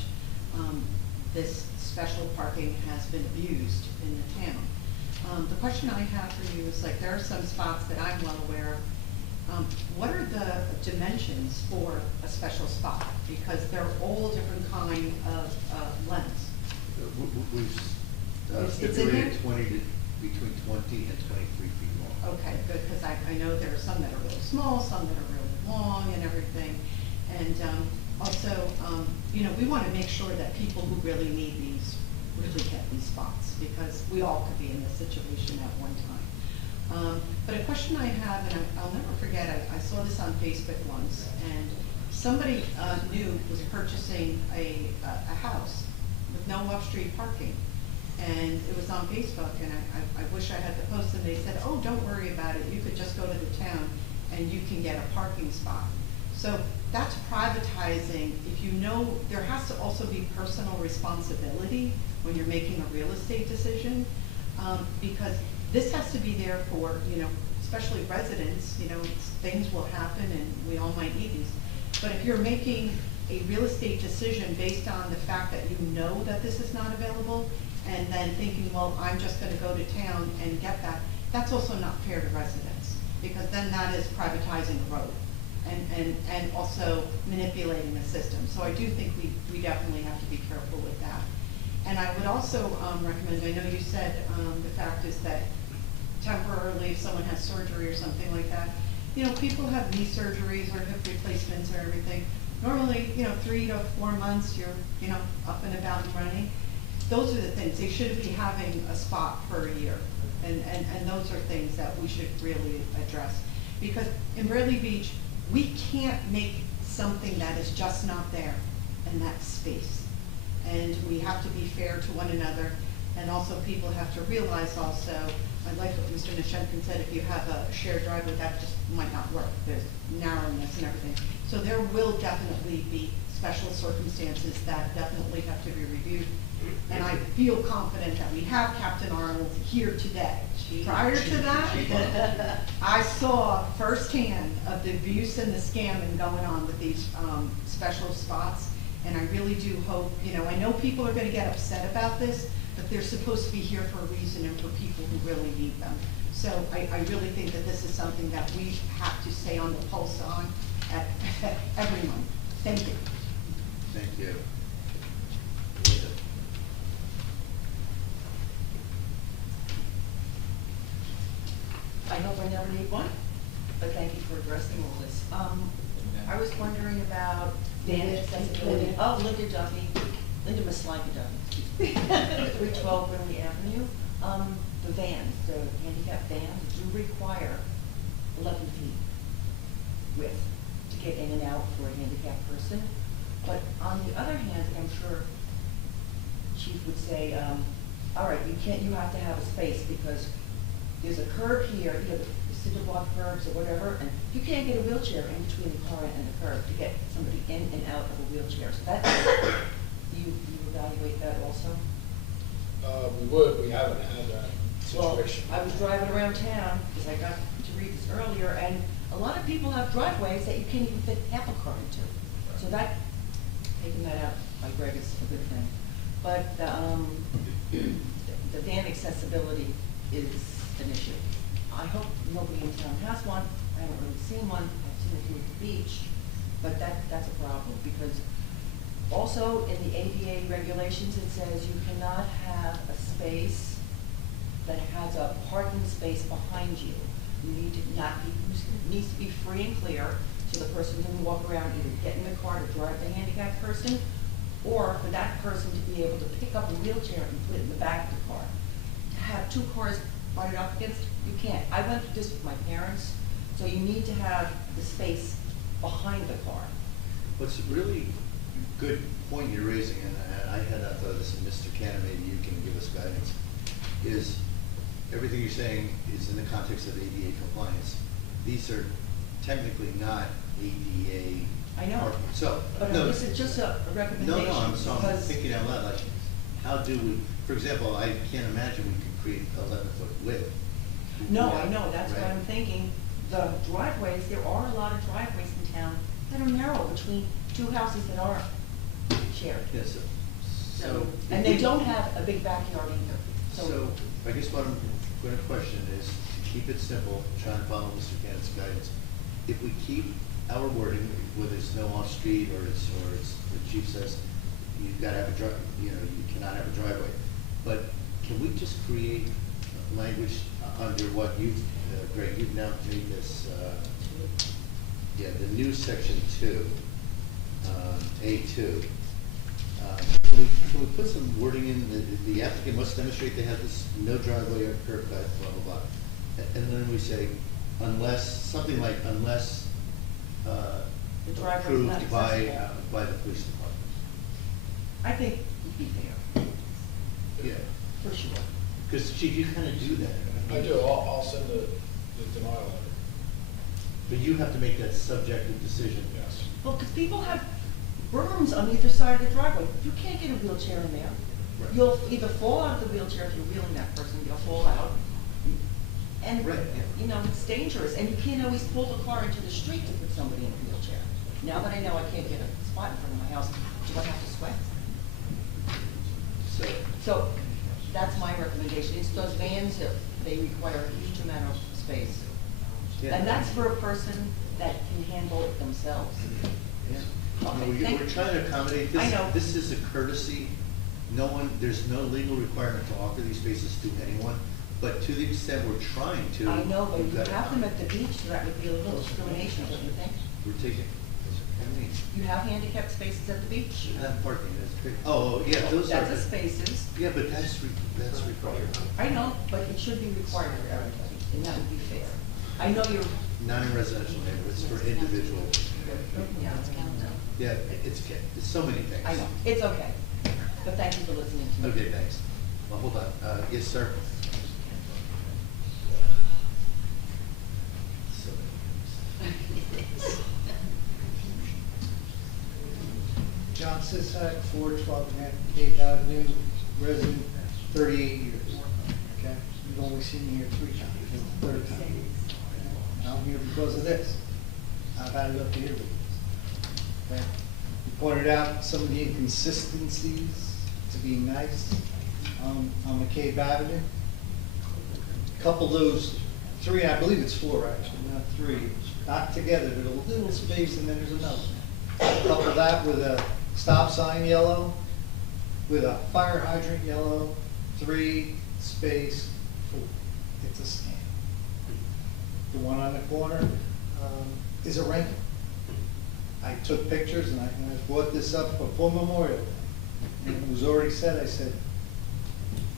this special parking has been abused in the town. The question I have for you is, like, there are some spots that I'm well aware of. What are the dimensions for a special spot? Because they're all different kind of lengths. We've It's in stipulated there? between 20 and 23 feet long. Okay, good, because I know there are some that are really small, some that are really long and everything. And also, you know, we want to make sure that people who really need these really get these spots, because we all could be in this situation at one time. But a question I have, and I'll never forget, I saw this on Facebook once, and somebody new was purchasing a house with no off-street parking. And it was on Facebook, and I wish I had the post, and they said, oh, don't worry about it, you could just go to the town and you can get a parking spot. So that's privatizing. If you know, there has to also be personal responsibility when you're making a real estate decision, because this has to be there for, you know, especially residents, you know, things will happen and we all might need these. But if you're making a real estate decision based on the fact that you know that this is not available, and then thinking, well, I'm just gonna go to town and get that, that's also not fair to residents, because then that is privatizing the road and also manipulating the system. So I do think we definitely have to be careful with that. And I would also recommend, I know you said the fact is that temporarily, if someone has surgery or something like that, you know, people have knee surgeries or hip replacements or everything. Normally, you know, 3 to 4 months, you're, you know, up and about and running. Those are the things. They should be having a spot for a year. And those are things that we should really address. Because in Bradley Beach, we can't make something that is just not there, and that's space. And we have to be fair to one another. And also people have to realize also, I like what Mr. Neshemkin said, if you have a shared driveway, that just might not work. There's narrowness and everything. So there will definitely be special circumstances that definitely have to be reviewed. And I feel confident that we have Captain Arnold here today. Prior to that, I saw firsthand of the abuse and the scamming going on with these special spots. And I really do hope, I know people are gonna get upset about this, but they're supposed to be here for a reason and for people who really need them. So I really think that this is something that we have to stay on the pulse on at every month. Thank you. Thank you. I hope I never need one, but thank you for addressing all this. I was wondering about van accessibility. Oh, Linda Duffy, Linda Maslika Duffy, 312 Brinley Avenue. The vans, the handicap vans do require 11 feet width to get in and out for a handicapped person. But on the other hand, I'm sure Chief would say, all right, you have to have a space because there's a curb here, the cinder block curbs or whatever, and you can't get a wheelchair in between the car and the curb to get somebody in and out of a wheelchair. So that, you evaluate that also? We haven't had that situation. Well, I was driving around town, because I got to read this earlier, and a lot of people have driveways that you can't even fit half a car into. So that, taking that out by Greg is a good thing. But the van accessibility is an issue. I hope nobody in town has one. I haven't really seen one. I've seen a few at the beach, but that's a problem because also in the ADA regulations it says you cannot have a space that has a parking space behind you. You need to needs to be free and clear so the person can walk around, either get in the car to drive the handicapped person, or for that person to be able to pick up a wheelchair and put it in the back of the car. To have two cars butted up against, you can't. I went through this with my parents, so you need to have the space behind the car. What's really good point you're raising, and I had not thought of this, and Mr. Cannon, maybe you can give us guidance, is everything you're saying is in the context of ADA compliance. These are technically not ADA. I know. So, but no, this is just a recommendation. No, I'm thinking out loud, like, how do we, for example, I can't imagine we could create 11-foot width. No, I know, that's what I'm thinking. The driveways, there are a lot of driveways in town that are narrow between two houses that are shared. Yes, So, and they don't have a big backyard either. So I guess what I'm going to question is, to keep it simple, try and follow Mr. Cannon's guidance. If we keep our wording, whether it's no off street or it's the chief says you've got to have a drive, you cannot have a driveway. But can we just create language under what you've, Greg, you've now made this, the new section 2, A2. Can we put some wording in, the applicant must demonstrate they have this no driveway or curb cut, blah, blah, blah. And then we say, unless, something like, unless the driveway is approved not accessible. by the police department. I think you'd be there. Yeah. For sure. Because, Chief, you kind of do that. I do, I'll send the denial letter. But you have to make that subjective decision. Yes. Well, because people have berms on either side of the driveway. You can't get a wheelchair in there. Right. You'll either fall out of the wheelchair if you're wheeling that person, you'll fall out. And, Right, yeah. It's dangerous, and you can't always pull the car into the street to put somebody in a wheelchair. Now that I know I can't get a spot in front of my house, do I have to sweat? So that's my recommendation. It's those vans that they require a huge amount of space. Yeah. And that's for a person that can handle it themselves. Yeah. Okay, We're trying to accommodate this. I know. This is a courtesy. There's no legal requirement to offer these spaces to anyone, but to the extent we're trying to. I know, but we've you got have them to- at the beach, so that would be a little discrimination, don't you think? We're taking, I mean, You have handicapped spaces at the beach? parking, that's great. Oh, yeah, those are. That's the spaces. Yeah, but that's required. I know, but it should be required for everybody, and that would be fair. I know you're. Not in residential neighborhoods, for individual. Yeah, it's countdown. Yeah, it's so many things. I know, it's okay, but thank you for listening to me. Okay, thanks. Well, hold on. Yes, sir? So many things. John Sisak, 412 8th Avenue, resident, 38 years. Okay, you've only seen me here 3 times. This is the 3rd time. I'm here because of this. I've had it up to here with this. Okay, you pointed out some of the inconsistencies, to be nice, on McCabe Avenue. Couple those three, I believe it's four actually, not three, knocked together, there's a little space and then there's another. Couple that with a stop sign yellow, with a fire hydrant yellow, 3 space 4. It's a scam. The one on the corner is a rental. I took pictures and I brought this up before Memorial Day. And it was already said, I said,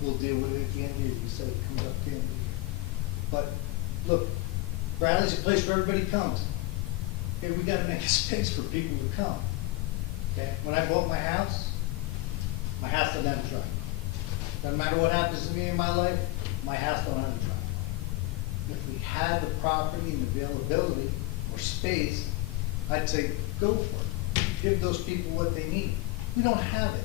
we'll deal with it at the end of the year. You said it comes up at the end of the year. But look, Bradley's a place where everybody comes. Okay, we gotta make a space for people to come. Okay, when I bought my house doesn't have a driveway. Doesn't matter what happens to me in my life, my house don't have a driveway. If we had the property and availability or space, I'd say go for it. Give those people what they need. We don't have it.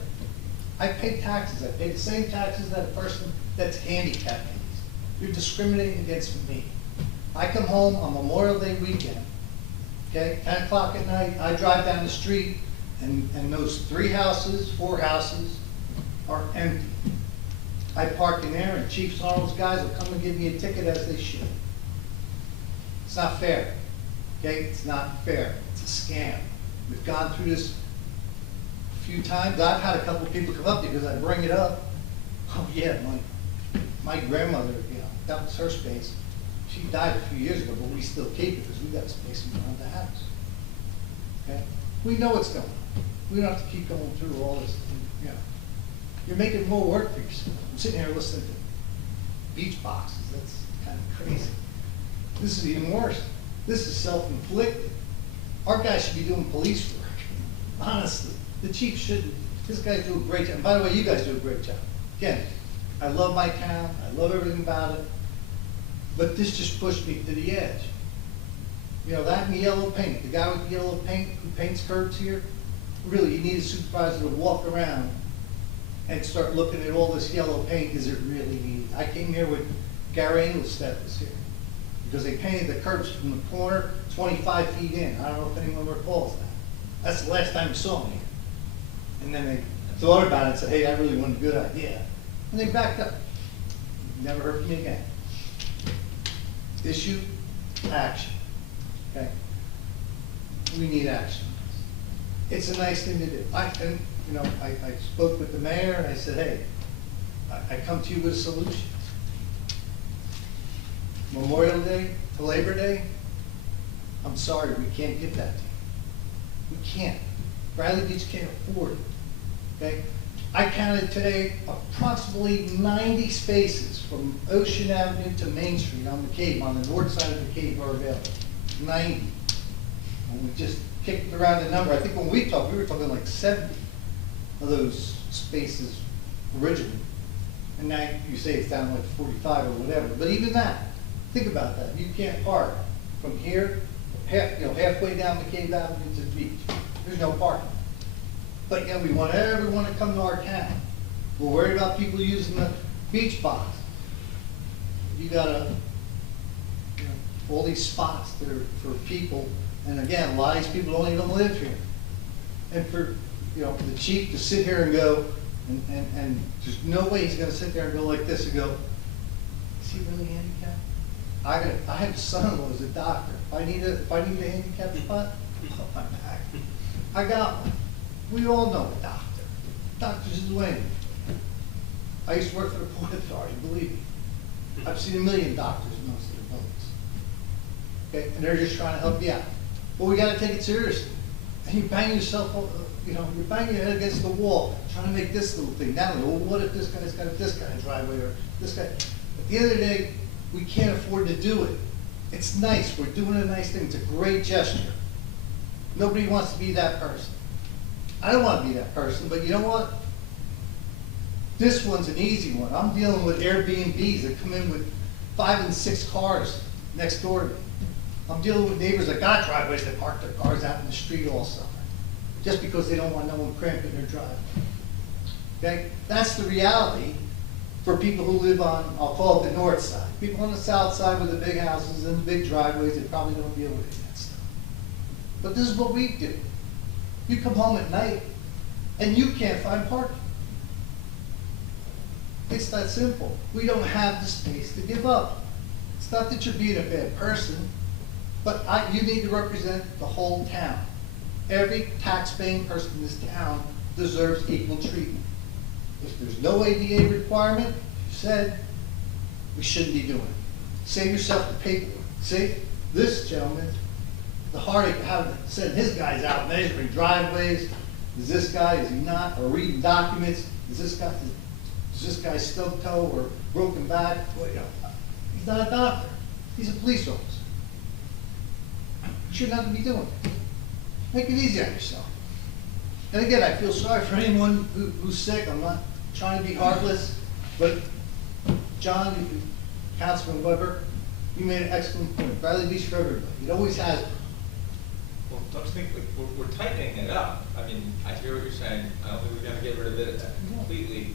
I pay taxes. I pay the same taxes that a person that's handicapped pays. You're discriminating against me. I come home on Memorial Day weekend, okay, 10 o'clock at night, I drive down the street and those 3 houses, 4 houses are empty. I park in there and Chief Arnold's guys will come and give me a ticket as they should. It's not fair, okay? It's not fair. It's a scam. We've gone through this a few times. I've had a couple of people come up because I bring it up. Oh yeah, my grandmother, you know, that was her space. She died a few years ago, but we still keep it because we got space in front of the house. Okay? We know what's going on. We don't have to keep going through all this, you know. You're making more work for yourself. I'm sitting here listening to beach boxes. That's kind of crazy. This is even worse. This is self-inflicted. Our guys should be doing police work. Honestly, the chief shouldn't. This guy's doing a great job. And by the way, you guys do a great job. Again, I love my town. I love everything about it. But this just pushed me to the edge. You know, that and the yellow paint. The guy with the yellow paint who paints curbs here, really, you need a supervisor to walk around and start looking at all this yellow paint. Is it really needed? I came here with Gary Engelstedt was here because they painted the curbs from the corner 25 feet in. I don't know if anyone recalls that. That's the last time you saw me. And then they thought about it and said, hey, that really wasn't a good idea. And they backed up. Never heard from me again. Issue, action. Okay? We need action. It's a nice thing to do. I spoke with the mayor and I said, hey, I come to you with a solution. Memorial Day to Labor Day, I'm sorry, we can't give that to you. We can't. Bradley Beach can't afford it. Okay? I counted today approximately 90 spaces from Ocean Avenue to Main Street on McCabe, on the north side of McCabe are available. 90. And we just kicked around the number. I think when we talked, we were talking like 70 of those spaces originally. And now you say it's down to like 45 or whatever. But even that, think about that. You can't park from here, halfway down McCabe Avenue to the beach. There's no parking. But yet we want everyone to come to our town. We're worried about people using the beach box. You gotta, all these spots that are for people, and again, a lot of these people don't even live here. And for, the chief to sit here and go, and there's no way he's gonna sit there and go like this and go, is he really handicapped? I have a son-in-law who's a doctor. If I need a handicapped spot, I'll my back. I got one. We all know a doctor. Doctors is winning. I used to work for the Port Authority, believe me. I've seen 1 million doctors in most of the buildings. Okay, and they're just trying to help you out. But we got to take it seriously. And you bang yourself, you're banging your head against the wall, trying to make this little thing. Now, well, what if this guy's got this kind of driveway or this guy? At the end of the day, we can't afford to do it. It's nice. We're doing a nice thing. It's a great gesture. Nobody wants to be that person. I don't want to be that person, but you know what? This one's an easy one. I'm dealing with Airbnbs that come in with 5 and 6 cars next door to me. I'm dealing with neighbors that got driveways that park their cars out in the street all summer, just because they don't want no one cramping their driveway. Okay? That's the reality for people who live on, I'll call it the north side. People on the south side with the big houses and the big driveways, they probably don't deal with any of that stuff. But this is what we do. You come home at night and you can't find parking. It's that simple. We don't have the space to give up. It's not that you're being a bad person, but you need to represent the whole town. Every tax-paying person in this town deserves equal treatment. If there's no ADA requirement, you said, we shouldn't be doing it. Save yourself the paperwork. See, this gentleman, the heartache of having to send his guys out measuring driveways. Is this guy, is he not? Or reading documents? Is this guy stubbed toe or broken back? Well, you know, he's not a doctor. He's a police officer. You shouldn't have to be doing it. Make it easy on yourself. And again, I feel sorry for anyone who's sick. I'm not trying to be heartless, but John, Councilman Weber, you made an excellent point. Bradley Beach for everybody. It always has been. Well, don't you think we're tightening it up? I mean, I hear what you're saying. I don't think we're gonna get rid of it completely,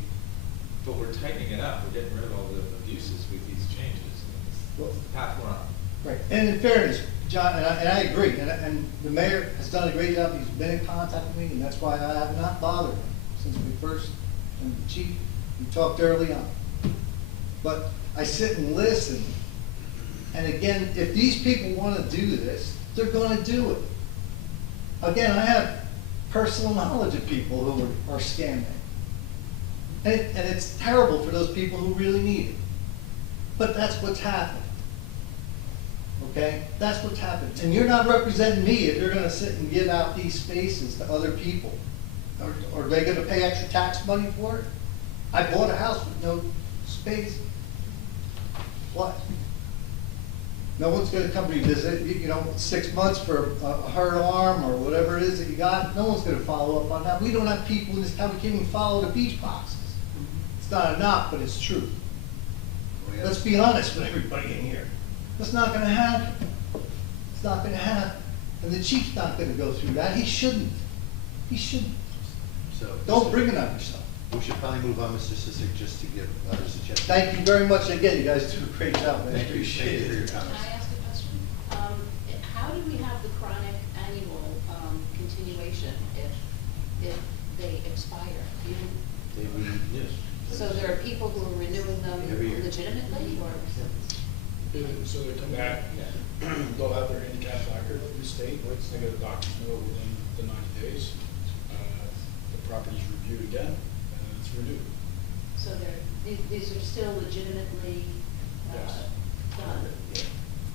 but we're tightening it up. We're getting rid of all the abuses with these changes. It's the path we're on. Right, and in fairness, John, and I agree, and the mayor has done a great job. He's been in contact with me, and that's why I have not bothered him since we first, and the chief, we talked early on. But I sit and listen, and again, if these people want to do this, they're going to do it. Again, I have personal knowledge of people who are scamming. And it's terrible for those people who really need it. But that's what's happened. Okay? That's what's happened. And you're not representing me if you're going to sit and give out these spaces to other people. Are they going to pay extra tax money for it? I bought a house with no space. What? No one's going to come revisit, you know, 6 months for a hurt arm or whatever it is that you got. No one's going to follow up on that. We don't have people in this town who can't even follow the beach boxes. It's not enough, but it's true. Let's be honest with everybody in here. That's not going to happen. It's not going to happen. And the chief's not going to go through that. He shouldn't. He shouldn't. So don't bring it on yourself. We should probably move on, Mr. Sissick, just to give others a chance. Thank you very much. Again, you guys do a great job. I Thank you. appreciate Thank you for your it. comments. Can I ask a question? How do we have the chronic annual continuation if they expire? Do you, Yes. so there are people who are renewing them Every year. legitimately, or? So they come back, they'll have their handicap placard from the state, they get a doctor's note within the 90 days. The property's reviewed again, and then it's renewed. So these are still legitimately Yes. done? Yeah,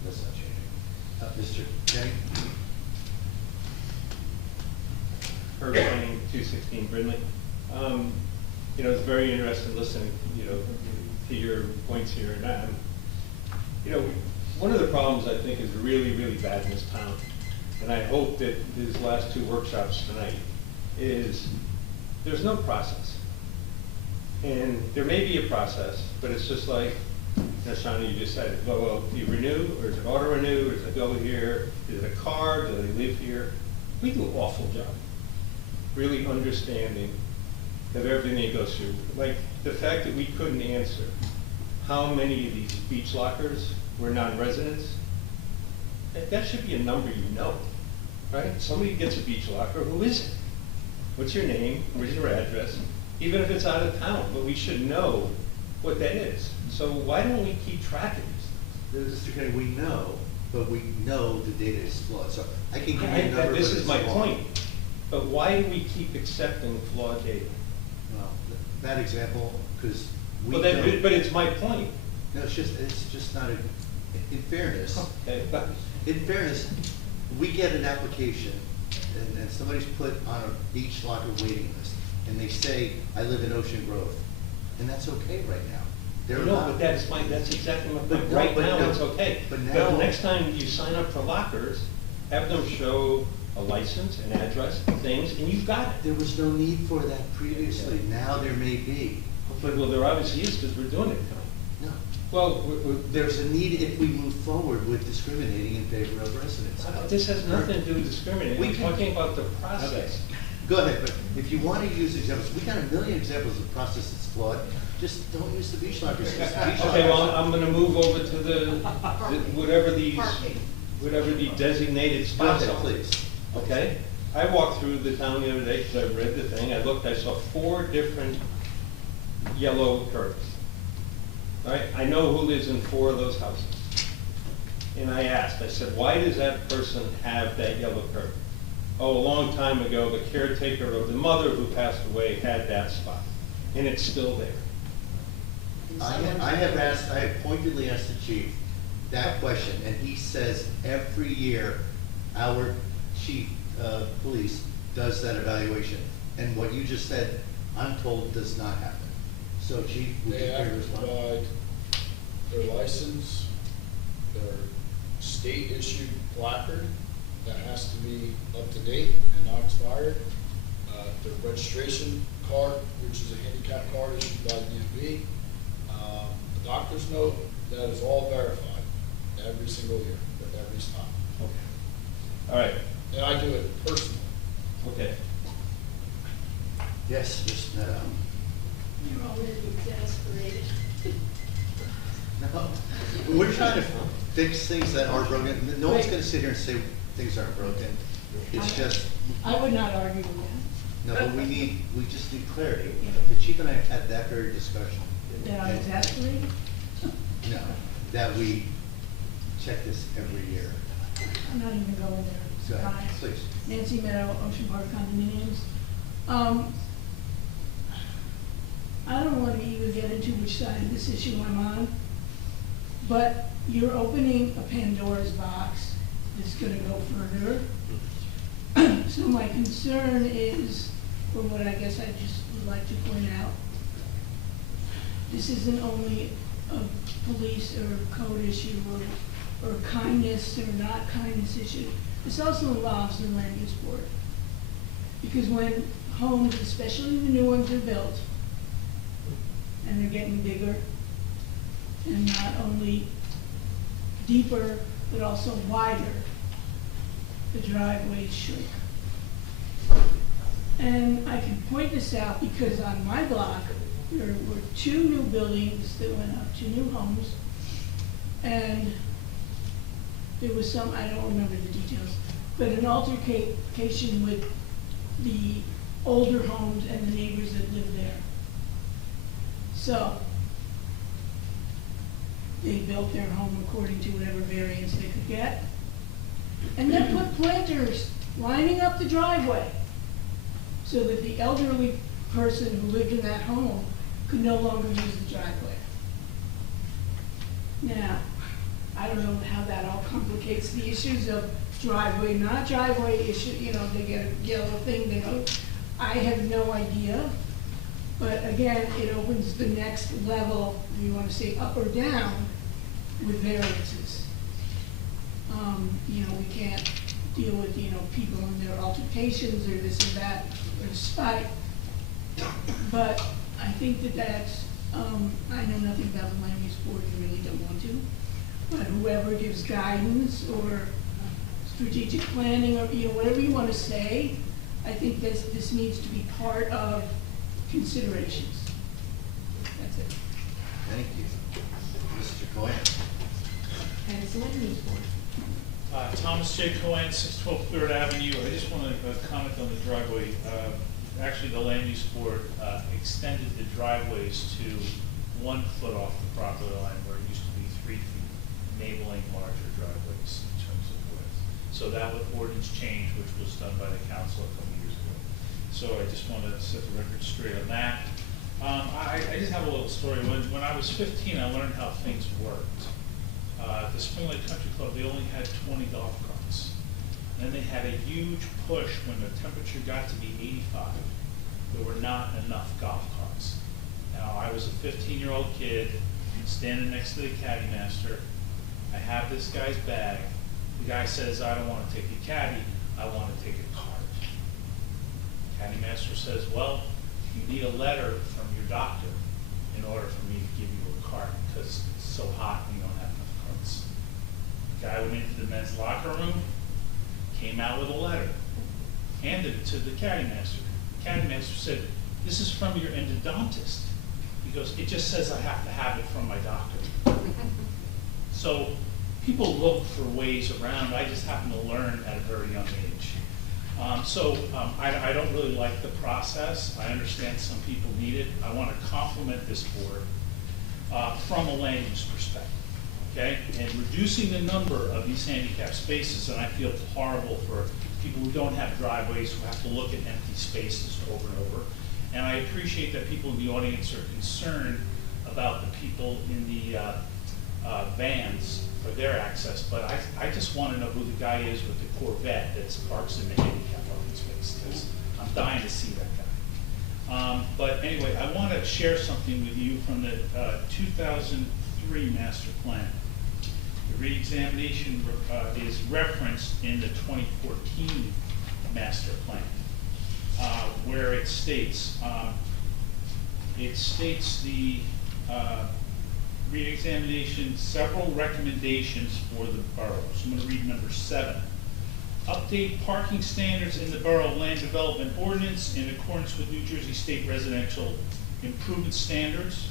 that's not changing. Mr. Kenny? Herb Kenny, 216 Brindley. You know, it's very interesting listening, you know, to your points here. And, you know, one of the problems I think is really, really bad in this town, and I hope that these last two workshops tonight, is there's no process. And there may be a process, but it's just like, Shauna, you just said, well, do you renew, or is it auto-renew, or does it go here, is it a card, do they live here? We do an awful job, really understanding of everything that goes through. Like, the fact that we couldn't answer how many of these beach lockers were non-residents, that should be a number you know, right? Somebody gets a beach locker, who is it? What's your name, where's your address? Even if it's out of town, but we should know what that is. So why don't we keep track of these things? Mr. Kenny, we know, but we know the data is flawed. So I can give you a number, This but is it's my wrong. point. But why do we keep accepting flawed data? Well, that example, because we Well, don't. but it's my point. No, it's just not in fairness. Okay, but In fairness, we get an application and somebody's put on a beach locker waiting list and they say, I live in Ocean Grove. And that's okay right now. They're no, not. but that's exactly my But point. no, Right but now, no, it's okay. but But now- the next time you sign up for lockers, have them show a license, an address, things, and you've got it. There was no need for that previously. Now there may be. But, well, there obviously is, because we're doing it tonight. No. Well, There's a need if we move forward with discriminating in favor of residents. this has nothing to do with discriminating. We We're can- talking about the Okay. process. Go ahead, but if you want to use examples, we got a million examples of process that's flawed. Just don't use the beach lockers. 'cause the beach Okay, well, lockers- I'm gonna move over to the whatever the designated Go spots ahead, are. please. Okay? I walked through the town the other day because I read the thing. I looked, I saw 4 different yellow curves. All right, I know who lives in 4 of those houses. And I asked, I said, why does that person have that yellow curve? Oh, a long time ago, the caretaker of the mother who passed away had that spot, and it's still there. I have pointedly asked the chief that question, and he says every year our chief of police does that evaluation. And what you just said, I'm told, does not happen. So chief, would They you care have to to respond? provide their license, their state-issued placard that has to be up to date and not expired, their registration card, which is a handicap card issued by DMV, the doctor's note, that is all verified every single year, at every stop. Okay. All right. And I do it personally. Okay. Yes, just, You're already exasperated. no, we're trying to fix things that are broken. No one's Right. gonna sit here and say things aren't broken. It's just, I would not argue with no, but we just need clarity. Yeah. The chief and I have had that very discussion. that. That I'm exasperated? No, that we check this every year. I'm not even going there. Go ahead, Guys. please. Nancy Meadow, Ocean Park condominiums. I don't want to even get into which side of this issue I'm on, but you're opening a Pandora's box that's gonna go further. So my concern is, or what I guess I just would like to point out, this isn't only a police or code issue or kindness or not kindness issue. This also involves the land use board. Because when homes, especially the new ones, are built, and they're getting bigger, and not only deeper, but also wider, the driveways shrink. And I can point this out because on my block, there were 2 new buildings that went up, 2 new homes, and there was some, I don't remember the details, but an altercation with the older homes and the neighbors that lived there. So, they built their home according to whatever variance they could get, and then put planters lining up the driveway so that the elderly person who lived in that home could no longer use the driveway. Now, I don't know how that all complicates the issues of driveway, not driveway issue, you know, they get a yellow thing, they go, I have no idea. But again, it opens the next level, if you want to say up or down, with variances. You know, we can't deal with, you know, people and their altercations or this and that, or spite. But I think that that's, I know nothing about the land use board, you really don't want to. But whoever gives guidance or strategic planning or, you know, whatever you want to say, I think this needs to be part of considerations. That's it. Thank you. Mr. Cohen. And it's land use board. Thomas J. Cohen, 612 Third Avenue. I just want to comment on the driveway. Actually, the land use board extended the driveways to 1 foot off the property line where it used to be 3 feet, enabling larger driveways in terms of width. So that was ordinance change, which was done by the council a couple years ago. So I just want to set the record straight on that. I just have a little story. When I was 15, I learned how things worked. The Spring Lake Country Club, they only had 20 golf carts. And then they had a huge push when the temperature got to be 85. There were not enough golf carts. Now, I was a 15-year-old kid, standing next to the caddy master. I have this guy's bag. The guy says, I don't want to take a caddy, I want to take a cart. Caddy master says, well, you need a letter from your doctor in order for me to give you a cart because it's so hot and you don't have enough carts. The guy went into the men's locker room, came out with a letter, handed it to the caddy master. The caddy master said, this is from your endodontist. He goes, it just says I have to have it from my doctor. So people look for ways around. I just happened to learn at a very young age. I don't really like the process. I understand some people need it. I want to compliment this board from a land use perspective, okay? And reducing the number of these handicap spaces, and I feel horrible for people who don't have driveways, who have to look at empty spaces over and over. And I appreciate that people in the audience are concerned about the people in the vans for their access, but I just want to know who the guy is with the Corvette that parks in the handicap parking space, because I'm dying to see that guy. But anyway, I want to share something with you from the 2003 master plan. The re-examination is referenced in the 2014 master plan, where it states the re-examination, several recommendations for the borough. So I'm going to read number 7. Update parking standards in the Borough Land Development Ordinance in accordance with New Jersey State Residential Improvement Standards.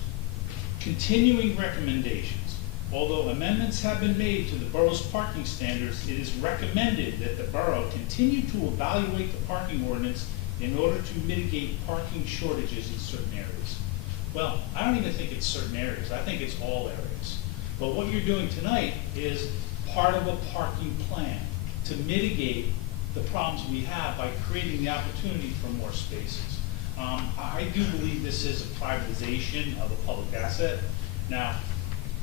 Continuing recommendations. Although amendments have been made to the borough's parking standards, it is recommended that the borough continue to evaluate the parking ordinance in order to mitigate parking shortages in certain areas. Well, I don't even think it's certain areas. I think it's all areas. But what you're doing tonight is part of a parking plan to mitigate the problems we have by creating the opportunity for more spaces. I do believe this is a privatization of a public asset. Now,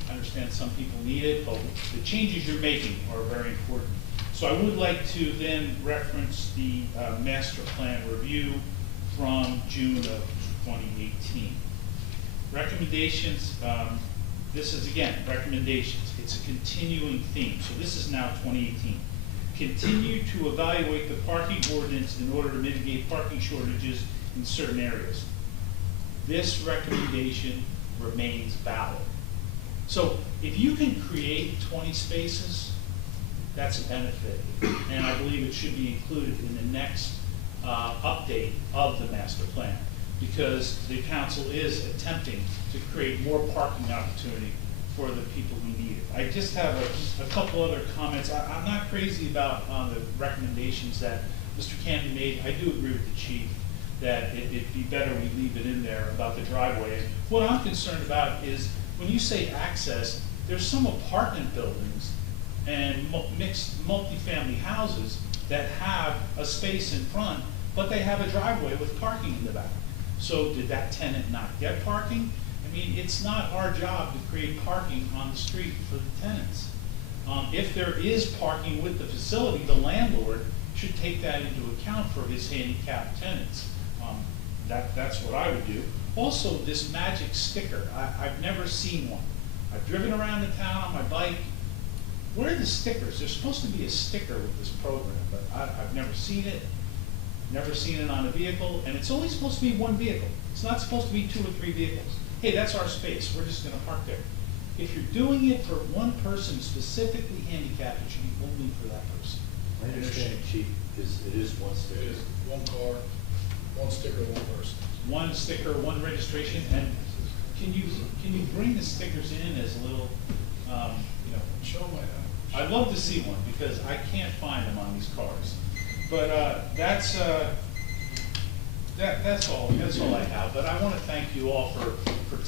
I understand some people need it, but the changes you're making are very important. So I would like to then reference the master plan review from June of 2018. Recommendations, this is again, recommendations. It's a continuing theme. So this is now 2018. Continue to evaluate the parking ordinance in order to mitigate parking shortages in certain areas. This recommendation remains valid. So if you can create 20 spaces, that's a benefit. And I believe it should be included in the next update of the master plan, because the council is attempting to create more parking opportunity for the people who need it. I just have a couple other comments. I'm not crazy about the recommendations that Mr. Candy made. I do agree with the chief that it'd be better we leave it in there about the driveway. What I'm concerned about is when you say access, there's some apartment buildings and mixed multifamily houses that have a space in front, but they have a driveway with parking in the back. So did that tenant not get parking? I mean, it's not our job to create parking on the street for the tenants. If there is parking with the facility, the landlord should take that into account for his handicapped tenants. That's what I would do. Also, this magic sticker, I've never seen one. I've driven around the town on my bike. Where are the stickers? There's supposed to be a sticker with this program, but I've never seen it. Never seen it on a vehicle, and it's only supposed to be one vehicle. It's not supposed to be 2 or 3 vehicles. Hey, that's our space. We're just going to park there. If you're doing it for one person specifically handicapped, it should be only for that person. My understanding, Chief, is it is one sticker. It is one car, one sticker, one person. One sticker, one registration, and can you bring the stickers in as a little, you know? Show my house. I'd love to see one because I can't find them on these cars. But that's all I have. But I want to thank you all for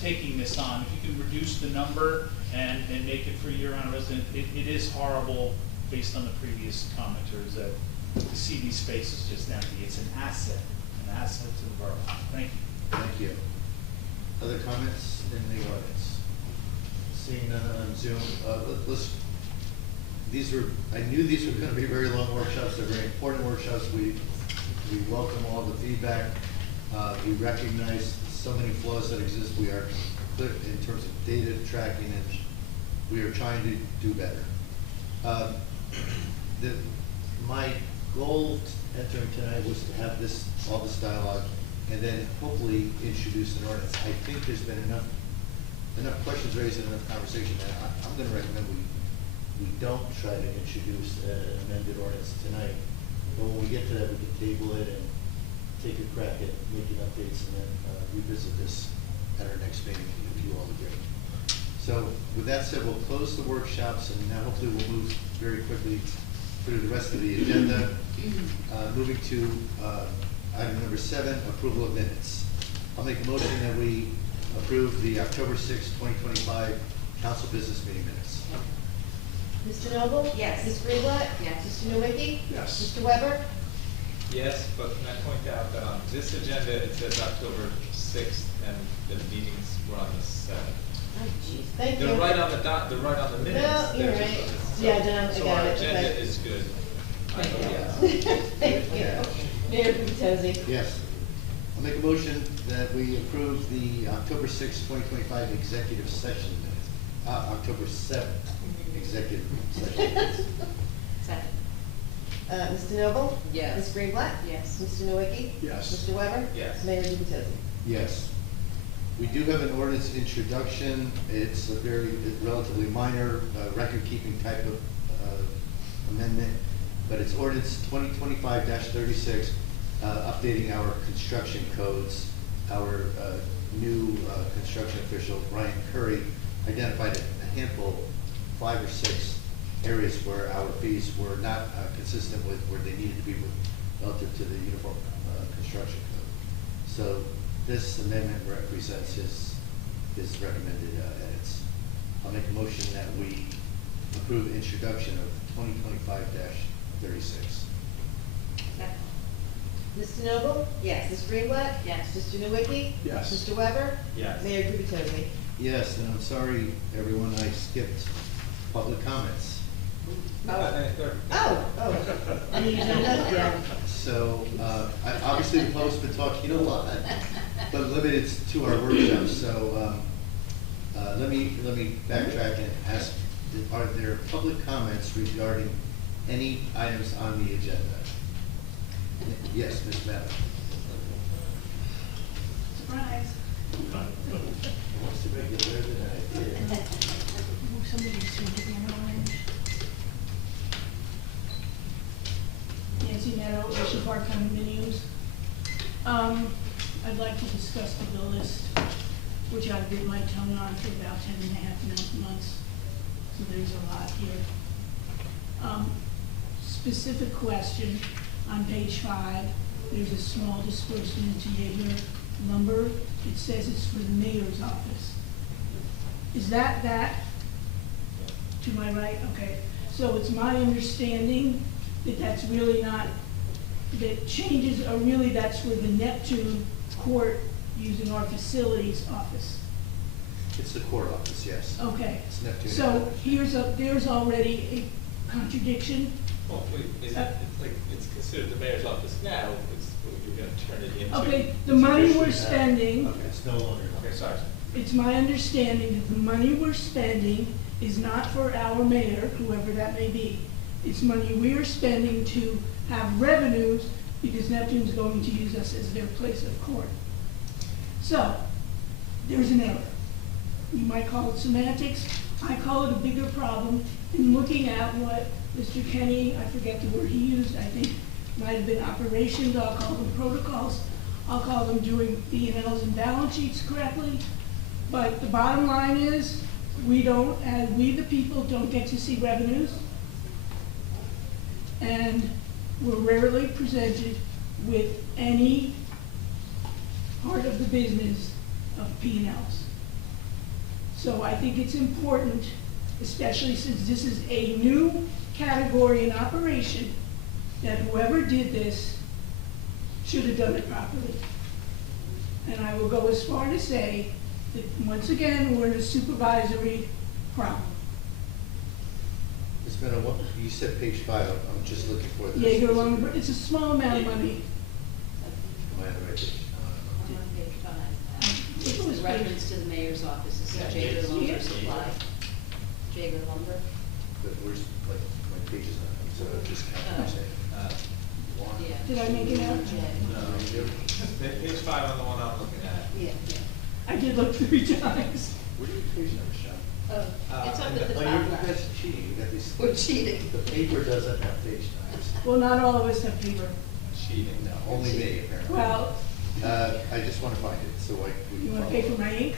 taking this on. If you can reduce the number and make it for year-round resident, it is horrible based on the previous commenters that to see these spaces just empty. It's an asset to the borough. Thank you. Thank you. Other comments in the audience? Seeing none on Zoom, I knew these were going to be very long workshops. They're very important workshops. We welcome all the feedback. We recognize so many flaws that exist. We are clear in terms of data tracking, and we are trying to do better. My goal entering tonight was to have all this dialogue, and then hopefully introduce an ordinance. I think there's been enough questions raised and enough conversation that I'm going to recommend we don't try to introduce an amended ordinance tonight. But when we get to that, we can table it and take a crack at making updates and then revisit this at our next meeting if you all agree. So with that said, we'll close the workshops, and now hopefully we'll move very quickly through the rest of the agenda. Moving to item number 7, approval of minutes. I'll make a motion that we approve the October 6, 2025 council business meeting minutes. Mr. Noble? Yes. Ms. Greenblatt? Yes. Mr. Nowicki? Yes. Mr. Weber? Yes, but can I point out that on this agenda, it says October 6th, and the meetings were on the 7th. Oh, jeez. Thank you. They're right on the dot, they're right on the minutes. No, you're They're just right. on the- Yeah, no, I So got our it, agenda okay. is good. I Thank vote you. yes. Thank you. Mayor Gubitosi? Yes. I'll make a motion that we approve the October 6, 2025 executive session minutes. October 7th executive session minutes. Second. Mr. Noble? Yes. Ms. Greenblatt? Yes. Mr. Nowicki? Yes. Mr. Weber? Yes. Mayor Gubitosi? Yes. We do have an ordinance introduction. It's a very relatively minor record-keeping type of amendment, but it's ordinance 2025-36, updating our construction codes. Our new construction official, Ryan Curry, identified a handful, 5 or 6 areas where our fees were not consistent with where they needed to be relative to the uniform construction code. So this amendment represents his recommended edits. I'll make a motion that we approve introduction of 2025-36. Second. Mr. Noble? Yes. Ms. Greenblatt? Yes. Mr. Nowicki? Yes. Mr. Weber? Yes. Mayor Gubitosi? Yes, and I'm sorry, everyone, I skipped public comments. Oh, on the agenda? Yeah. So, obviously the public's been talking a lot, but limited to our workshops, so, let me backtrack and ask, are there public comments regarding any items on the agenda? Yes, Ms. Madden. Surprise. Wants to make it better than I did. Somebody's going to give me an orange. Nancy Meadow, Ocean Park condominiums. I'd like to discuss the bill list, which I've bit my tongue on for about 10.5 months. So there's a lot here. Specific question, on page 5, there's a small disbursement to Jaeger Lumber. It says it's for the mayor's office. Is that? To my right? Okay. So it's my understanding that that's really not, that changes are really, that's for the Neptune Court using our facilities office. It's the court office, yes. Okay. It's Neptune. So there's already a contradiction. Well, wait, it's like, it's considered the mayor's office now, you're gonna turn it into. Okay, the money we're spending. Okay, it's no longer. Okay, sorry. It's my understanding that the money we're spending is not for our mayor, whoever that may be. It's money we are spending to have revenues because Neptune's going to use us as their place of court. So, there's an error. You might call it semantics. I call it a bigger problem in looking at what Mr. Kenny, I forget the word he used, I think might have been operations, I'll call them protocols. I'll call them doing P&Ls and balance sheets correctly. But the bottom line is, we don't, and we the people don't get to see revenues. And we're rarely presented with any part of the business of P&Ls. So I think it's important, especially since this is a new category in operation, that whoever did this should have done it properly. And I will go as far to say that, once again, we're in a supervisory problem. Ms. Meadow, what, you said page 5, I'm just looking for this. Jaeger Lumber, it's a small amount of money. Am I on the right page? I'm on page 5. It was It's reference to the mayor's office, it says Jaeger Lumber Supply. Jaeger Lumber. But where's, like, my pages on, so I'm just kind of saying. Yeah. Did I make it out? Page 5 on the one I'm looking at. Yeah, yeah. I did look 3 times. Where do you page number shop? It's up in at the Oh, top you left. guys are cheating, you got these. We're cheating. The paper doesn't have page numbers. Well, not all of us have paper. Cheating. No, only me, apparently. Well, I just want to find it, so I. we you can want to pay follow. for my ink?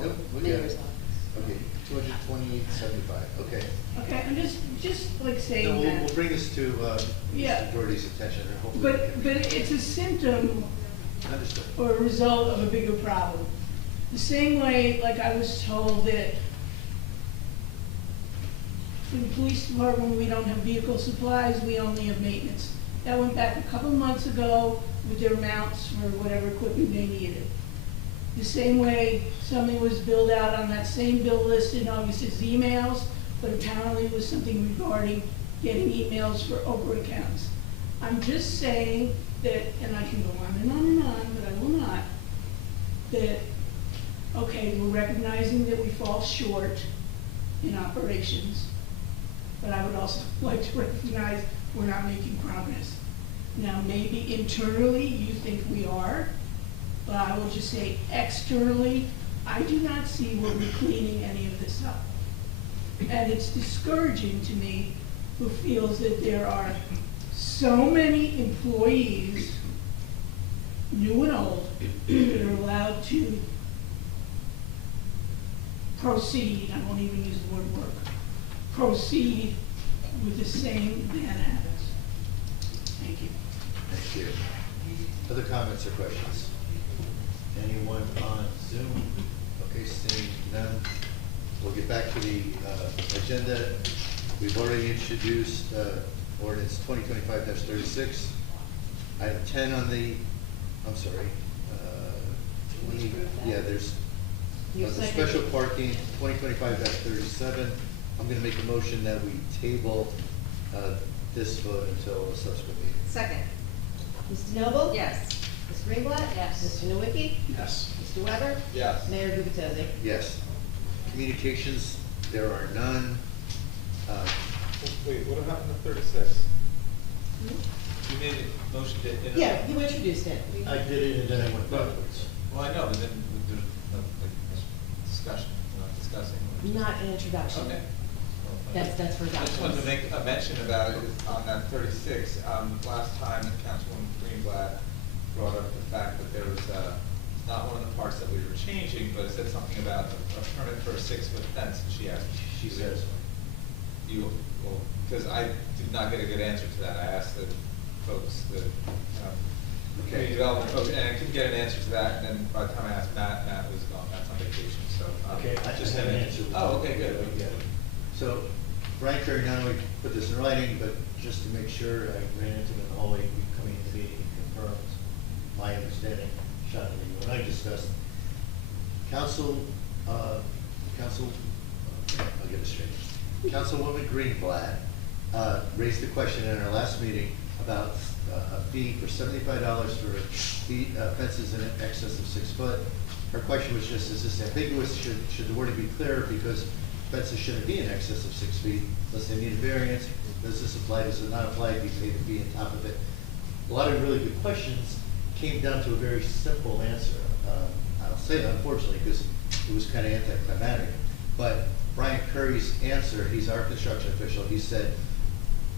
Nope, we got Mayor's it. office. Okay, $228.75, okay. Okay, I'm just like No, saying we'll that. bring this to Yeah. Mr. Doherty's attention, and hopefully. But it's a symptom Understood. or a result of a bigger problem. The same way, like I was told that for the police department, we don't have vehicle supplies, we only have maintenance. That went back a couple months ago with their mounts for whatever equipment they needed. The same way, something was billed out on that same bill list in August as emails, but apparently it was something regarding getting emails for Oprah accounts. I'm just saying that, and I can go on and on and on, but I will not, that, okay, we're recognizing that we fall short in operations, but I would also like to recognize we're not making progress. Now, maybe internally you think we are, but I will just say externally, I do not see where we're cleaning any of this up. And it's discouraging to me who feels that there are so many employees, new and old, that are allowed to proceed, I won't even use the word work, proceed with the same bad habits. Thank you. Thank you. Other comments or questions? Anyone on Zoom? Okay, seeing none. We'll get back to the agenda. We've already introduced ordinance 2025-36. Item 10 on the, I'm sorry, yeah, there's the special parking, 2025-37. I'm gonna make a motion that we table this vote until a subsequent meeting. Second. Mrs. Noble? Yes. Ms. Greenblatt? Yes. Mr. Nowicki? Yes. Mr. Weber? Yes. Mayor Gubatosi? Yes. Communications, there are none. Wait, what happened to 36? You made a motion to. Yeah, you introduced it. I did it and then I went backwards. Well, I know, but then there's no, like, discussion, we're not discussing. Not an introduction. Okay. That's for I just wanted to make a mention about it on that 36. Last time Councilwoman Greenblatt brought up the fact that there was, not one of the parts that we were changing, but it said something about a permit for a 6-foot fence, and she asked. She says. You, well, because I did not get a good answer to that. I asked the folks, the community development folks, and I couldn't get an answer to that, and then by the time I asked Matt, Matt was gone, Matt's on vacation, so. Okay, I just have an answer. Oh, okay, good. Yeah. So Brian Curry not only put this in writing, but just to make sure, I ran into him in the hallway coming into the meeting, he confirmed my understanding, shot me when I discussed. I'll get it straight. Councilwoman Greenblatt raised the question in our last meeting about a fee for $75 for fences in excess of 6 foot. Her question was just, is this ambiguous? Should the wording be clearer? Because fences shouldn't be in excess of 6 feet unless they need a variance. Does this apply? Does it not apply? Do you pay the fee on top of it? A lot of really good questions came down to a very simple answer. I'll say that unfortunately because it was kind of anticlimactic. But Brian Curry's answer, he's our construction official, he said,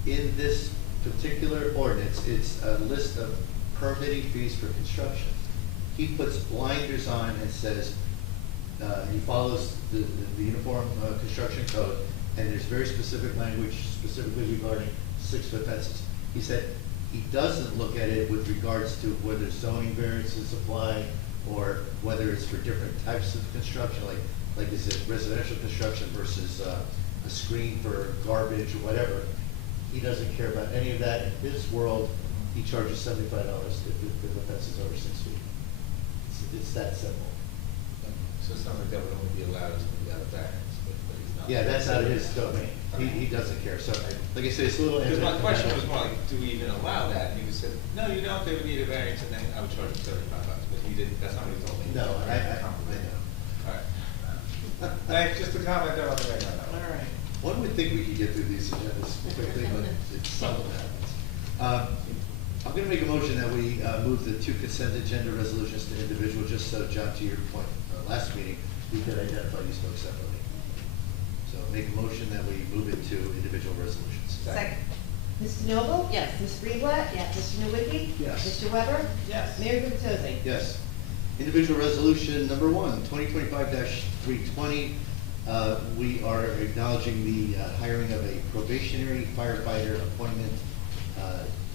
in this particular ordinance, it's a list of permitting fees for construction. He puts blinders on and says, he follows the uniform construction code, and there's very specific language specifically regarding 6-foot fences. He said he doesn't look at it with regards to whether zoning variances apply or whether it's for different types of construction, like is it residential construction versus a screen for garbage or whatever. He doesn't care about any of that. In his world, he charges $75 if the fence is over 6 feet. It's that simple. So it sounds like that would only be allowed as without a variance, but he's not. Yeah, that's out of his domain. He doesn't care. So, like I said, it's a little. Because my question was more like, do we even allow that? And he said, no, you don't. They would need a variance, and then I would charge him $75. But he didn't. That's not what he told me. No, I know. All right. Thanks. Just a comment there on the record. All right. One would think we could get through these agendas quickly, but it seldom happens. I'm going to make a motion that we move the 2 consent agenda resolutions to individual, just so, John, to your point, last meeting, we could identify these folks separately. So make a motion that we move it to individual resolutions. Second. Mrs. Noble? Yes. Ms. Greenblatt? Yes. Mr. Nowicki? Yes. Mr. Weber? Yes. Mayor Gubatosi? Yes. Individual resolution number 1, 2025-320, We are acknowledging the hiring of a probationary firefighter appointment,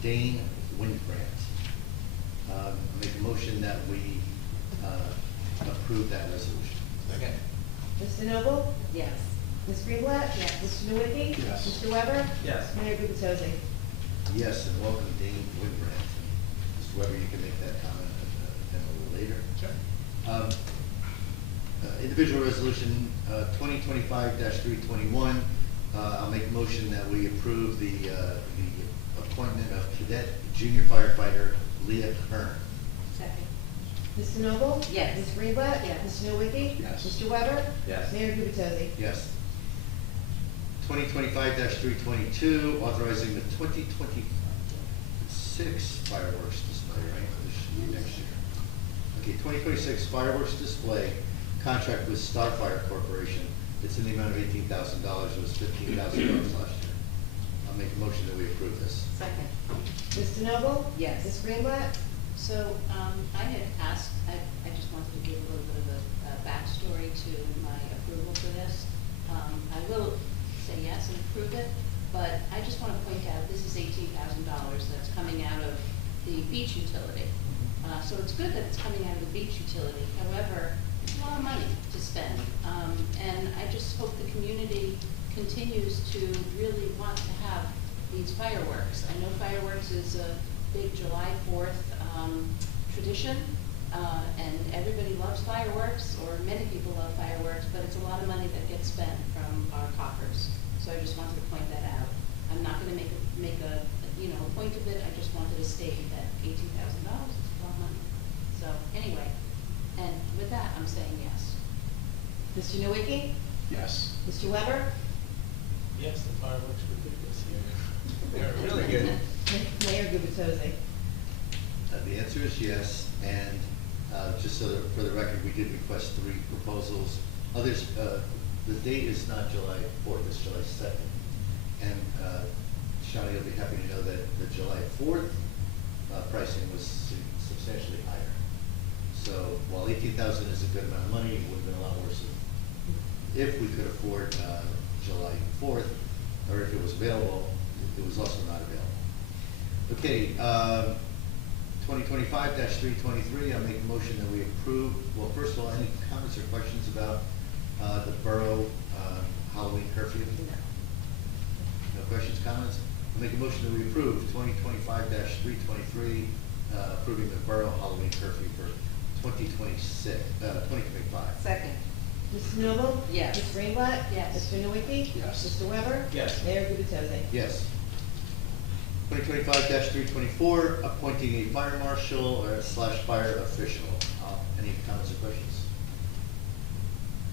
Dane Windbrandt. Make a motion that we approve that resolution. Second. Mr. Noble? Yes. Ms. Greenblatt? Yes. Mr. Nowicki? Yes. Mr. Weber? Yes. Mayor Gubatosi? Yes, and welcome Dane Windbrandt. Mr. Weber, you can make that comment a little later. Sure. Individual resolution 2025-321. I'll make a motion that we approve the appointment of cadet junior firefighter Leah Kern. Second. Mr. Noble? Yes. Ms. Greenblatt? Yes. Mr. Nowicki? Yes. Mr. Weber? Yes. Mayor Gubatosi? Yes. 2025-322, authorizing the 2026 fireworks display, right? This should be next year. Okay, 2026 fireworks display contract with Starfire Corporation. It's in the amount of $18,000. It was $15,000 last year. I'll make a motion that we approve this. Second. Mr. Noble? Yes. Ms. Greenblatt? So, I had asked, I just wanted to give a little bit of a backstory to my approval for this. I will say yes and approve it, but I just want to point out, this is $18,000 that's coming out of the beach utility. So it's good that it's coming out of the beach utility. However, it's a lot of money to spend. And I just hope the community continues to really want to have these fireworks. I know fireworks is a big July 4th tradition, and everybody loves fireworks, or many people love fireworks, but it's a lot of money that gets spent from our coffers. So I just wanted to point that out. I'm not going to make a point of it. I just wanted to state that $18,000 is a lot of money. So anyway, and with that, I'm saying yes. Mr. Nowicki? Yes. Mr. Weber? Yes, the fireworks were good this year. They're really good. Mayor Gubatosi? The answer is yes, and just so that, for the record, we did request 3 proposals. Others, the date is not July 4th, it's July 2nd. And Shawna, you'll be happy to know that the July 4th pricing was substantially higher. So while $18,000 is a good amount of money, it would have been a lot worse if we could afford July 4th, or if it was available. It was also not available. Okay, 2025-323, I'll make a motion that we approve. Well, first of all, any comments or questions about the borough Halloween curfew? No questions, comments? I'll make a motion that we approve 2025-323, approving the borough Halloween curfew for 2025. Second. Mr. Noble? Yes. Ms. Greenblatt? Yes. Mr. Nowicki? Yes. Mr. Weber? Yes. Mayor Gubatosi? Yes. 2025-324, appointing a fire marshal or / fire official. Any comments or questions?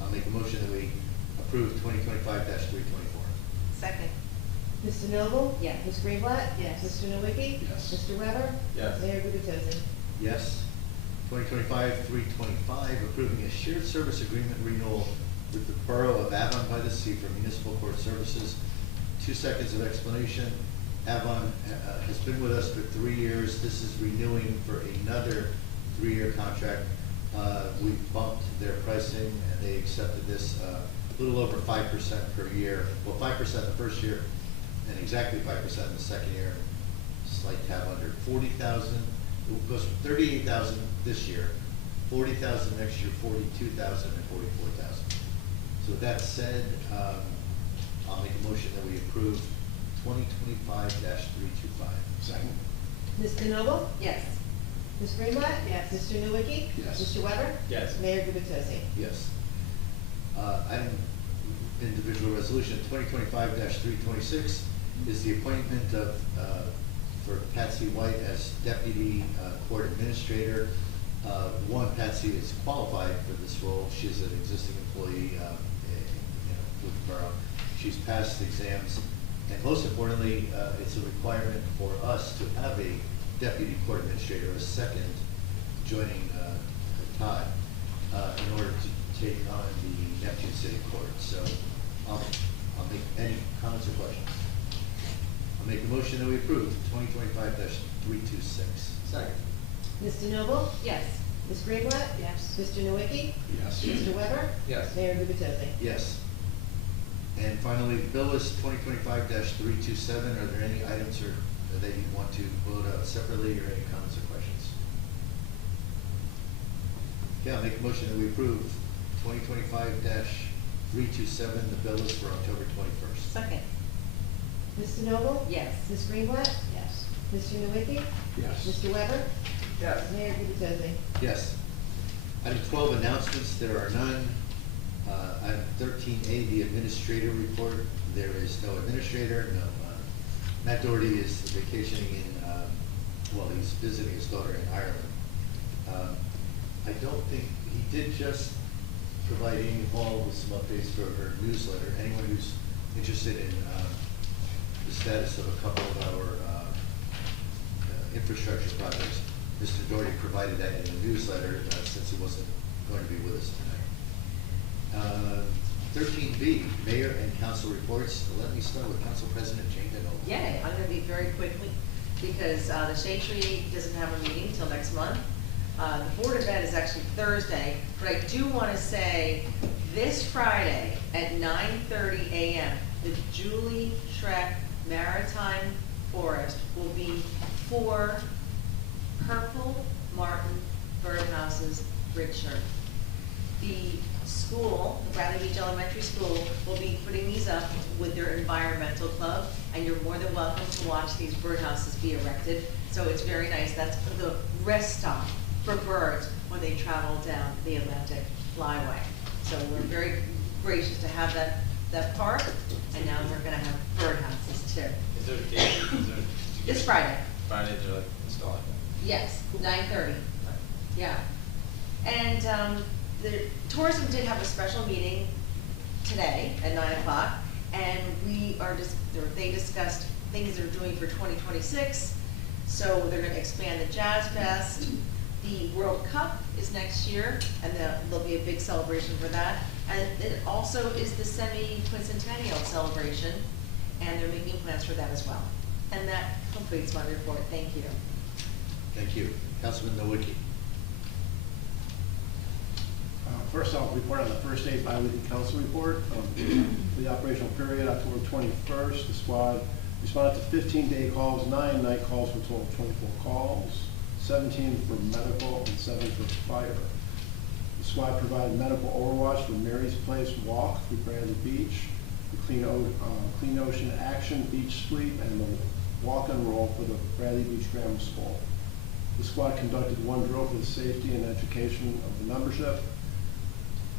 I'll make a motion that we approve 2025-324. Second. Mr. Noble? Yes. Ms. Greenblatt? Yes. Mr. Nowicki? Yes. Mr. Weber? Yes. Mayor Gubatosi? Yes. 2025-325, approving a shared service agreement renewal with the Borough of Avon by the Sea for municipal court services. 2 seconds of explanation. Avon has been with us for 3 years. This is renewing for another 3-year contract. We bumped their pricing, and they accepted this a little over 5% per year. Well, 5% the first year, and exactly 5% in the second year. Slight tab under 40,000. It goes from 38,000 this year, 40,000 next year, 42,000, and 44,000. So with that said, I'll make a motion that we approve 2025-325. Second. Mr. Noble? Yes. Ms. Greenblatt? Yes. Mr. Nowicki? Yes. Mr. Weber? Yes. Mayor Gubatosi? Yes. Item individual resolution 2025-326 is the appointment of, for Patsy White as deputy court administrator. One, Patsy is qualified for this role. She is an existing employee with the borough. She's passed exams, and most importantly, it's a requirement for us to have a deputy court administrator, a second, joining Todd, in order to take on the Neptune City Court. So I'll make any comments or questions. I'll make a motion that we approve 2025-326. Second. Mr. Noble? Yes. Ms. Greenblatt? Yes. Mr. Nowicki? Yes. Mr. Weber? Yes. Mayor Gubatosi? Yes. And finally, bill list 2025-327, are there any items or that you want to vote out separately, or any comments or questions? Okay, I'll make a motion that we approve 2025-327, the bill list for October 21st. Second. Mr. Noble? Yes. Ms. Greenblatt? Yes. Mr. Nowicki? Yes. Mr. Weber? Yes. Mayor Gubertesi? Yes. Item 12, announcements, there are none. Item 13A, the administrator report, there is no administrator, no, Matt Doherty is vacationing in, well, he's visiting his daughter in Ireland. I don't think, he did just provide Amy Hall with some updates for her newsletter. Anyone who's interested in the status of a couple of our infrastructure projects, Mr. Doherty provided that in the newsletter since he wasn't going to be with us tonight. 13B, mayor and council reports. Let me start with Council President Jane Denola. Yay, I'm gonna be very quickly, because the Shade Tree doesn't have a meeting till next month. The Board of Ed is actually Thursday, but I do wanna say, this Friday at 9:30 a.m., the Julie Schreck Maritime Forest will be 4 Purple Martin birdhouses Richard. The school, the Bradley Beach Elementary School, will be putting these up with their environmental club, and you're more than welcome to watch these birdhouses be erected. So it's very nice. That's the rest stop for birds when they travel down the Atlantic Flyway. So we're very gracious to have that park, and now we're gonna have birdhouses too. Is there a date? This Friday. Friday, they're like installing it. Yes, 9:30. Yeah. And the tourism did have a special meeting today at 9 o'clock, and they discussed things they're doing for 2026. So they're going to expand the Jazz Fest. The World Cup is next year, and there'll be a big celebration for that. And it also is the semi-quincentennial celebration, and they're making plans for that as well. And that completes my report. Thank you. Thank you. Councilman Nowicki. First, I'll report on the first day bi-weekly council report. For the operational period, October 21st, the squad responded to 15 day calls, 9 night calls for a total of 24 calls, 17 for medical and 7 for fire. The squad provided medical overwatch for Mary's Place Walk through Bradley Beach, the Clean Ocean Action Beach Sweep, and the walk and roll for the Bradley Beach Grammar School. The squad conducted 1 drill for the safety and education of the membership.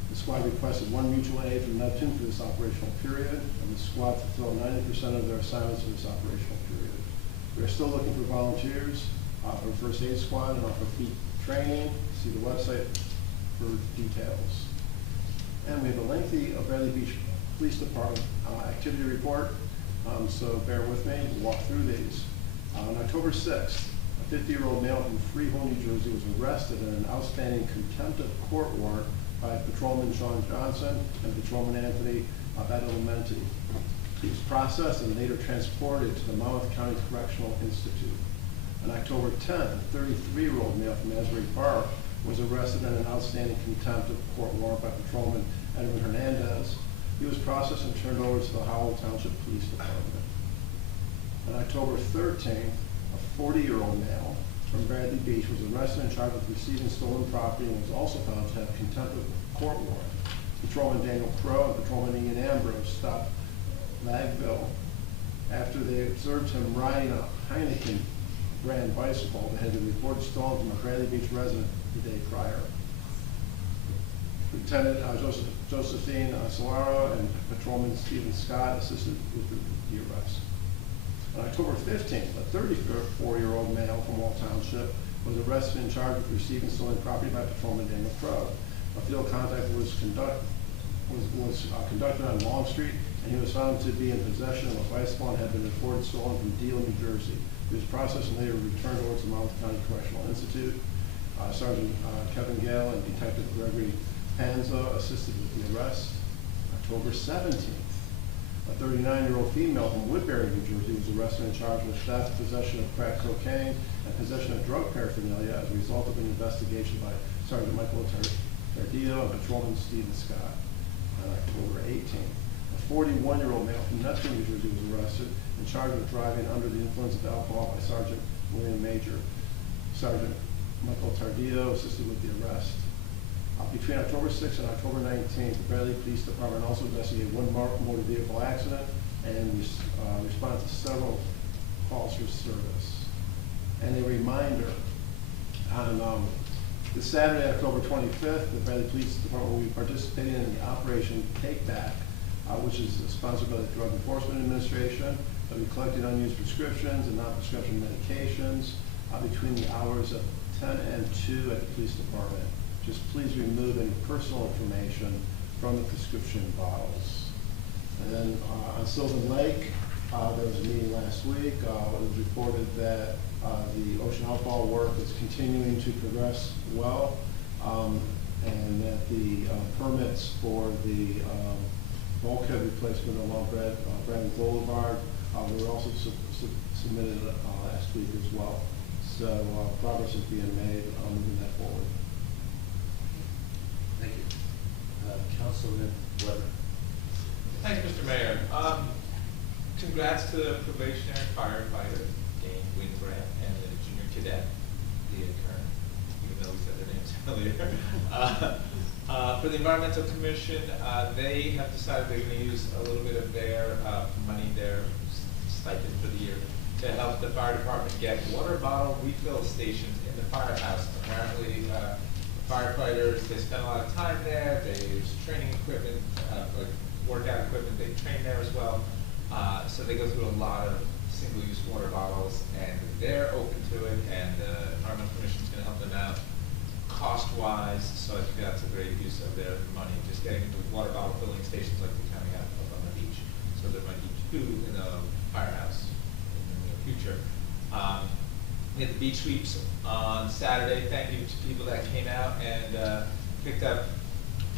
The squad requested 1 mutual aid from Neptune for this operational period, and the squad fulfilled 90% of their assignments for this operational period. We are still looking for volunteers for first aid squad and for feet training. See the website for details. And we have a lengthy Bradley Beach Police Department activity report, so bear with me, we'll walk through these. On October 6th, a 50-year-old male from Freehold, New Jersey was arrested in an outstanding contempt of court warrant by Patrolman Sean Johnson and Patrolman Anthony Badalamenti. He was processed and later transported to the Monmouth County Correctional Institute. On October 10th, a 33-year-old male from Asbury Park was arrested in an outstanding contempt of court warrant by Patrolman Edwin Hernandez. He was processed and turned over to the Howell Township Police Department. On October 13th, a 40-year-old male from Bradley Beach was arrested and charged with receiving stolen property and was also found to have contempt of court warrant. Patrolman Daniel Crow and Patrolman Ian Ambrose stopped Magville after they observed him riding a Heineken brand bicycle that had been reported stolen from a Bradley Beach resident the day prior. Lieutenant Josephine Solaro and Patrolman Stephen Scott assisted with the arrest. On October 15th, a 34-year-old male from Wall Township was arrested and charged with receiving stolen property by Patrolman Daniel Crow. A field contact was conducted on Long Street, and he was found to be in possession of a bicycle and had been reported stolen from Deal, New Jersey. He was processed and later returned over to the Monmouth County Correctional Institute. Sergeant Kevin Gale and Detective Gregory Panza assisted with the arrest. October 17th, a 39-year-old female from Woodbury, New Jersey was arrested and charged with theft, possession of crack cocaine, and possession of drug paraphernalia as a result of an investigation by Sergeant Michael Tardillo and Patrolman Stephen Scott. On October 18th, a A 41-year-old male from Neptune, New Jersey was arrested and charged with driving under the influence of alcohol by Sergeant William Major. Sergeant Michael Tardillo assisted with the arrest. Between October 6th and October 19th, the Bradley Police Department also investigated one motor vehicle accident and responded to several calls for service. And a reminder, on this Saturday, October 25th, the Bradley Police Department will be participating in the Operation Take Back, which is sponsored by the Drug Enforcement Administration. They'll be collecting unused prescriptions and non-prescription medications between the hours of 10 and 2 at the police department. Just please remove any personal information from the prescription bottles. And then on Sylvan Lake, there was a meeting last week. It was reported that the ocean outfall work is continuing to progress well, and that the permits for the bulkhead replacement along Bradley Boulevard were also submitted last week as well. So progress is being made moving that forward. Thank you. Councilman Weber. Thank you, Mr. Mayor. Congrats to the probationary firefighter, Dane Wingrad, and the junior cadet, Leah Kern, even though we said their names earlier. For the Environmental Commission, they have decided they're going to use a little bit of their money, their stipend for the year, to help the fire department get water bottle refill stations in the firehouse. Apparently, firefighters, they spend a lot of time there. There's training equipment, like workout equipment, they train there as well. So they go through a lot of single-use water bottles, and they're open to it, and the Environmental Commission is going to help them out cost-wise. So I think that's a great use of their money, just getting the water bottle filling stations like the county have up on the beach. So there might be 2 in the firehouse in the near future. We had the beach sweeps on Saturday. Thank you to people that came out and picked up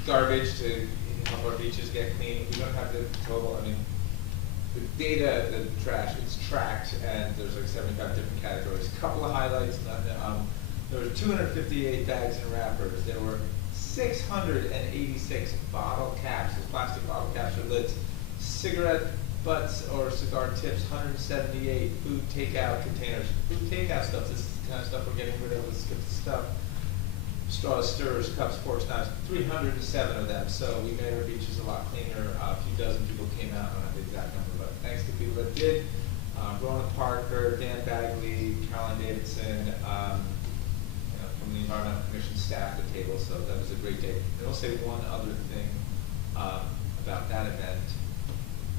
garbage to help our beaches get clean. We don't have the total, I mean, the data, the trash, it's tracked, and there's like 75 different categories. A couple of highlights. There were 258 bags and wrappers. There were 686 bottle caps, plastic bottle caps or lids, cigarette butts or cigar tips, 178 food takeout containers. Food takeout stuff, this is the kind of stuff we're getting rid of, this good stuff. Straws, stirrers, cups, forks, knives, 307 of them. So we made our beaches a lot cleaner. A few dozen people came out, I don't have the exact number, but thanks to people that did. Rona Parker, Dan Bagley, Caroline Davidson, from the Environmental Commission staff at the table, so that was a great day. And I'll say one other thing about that event.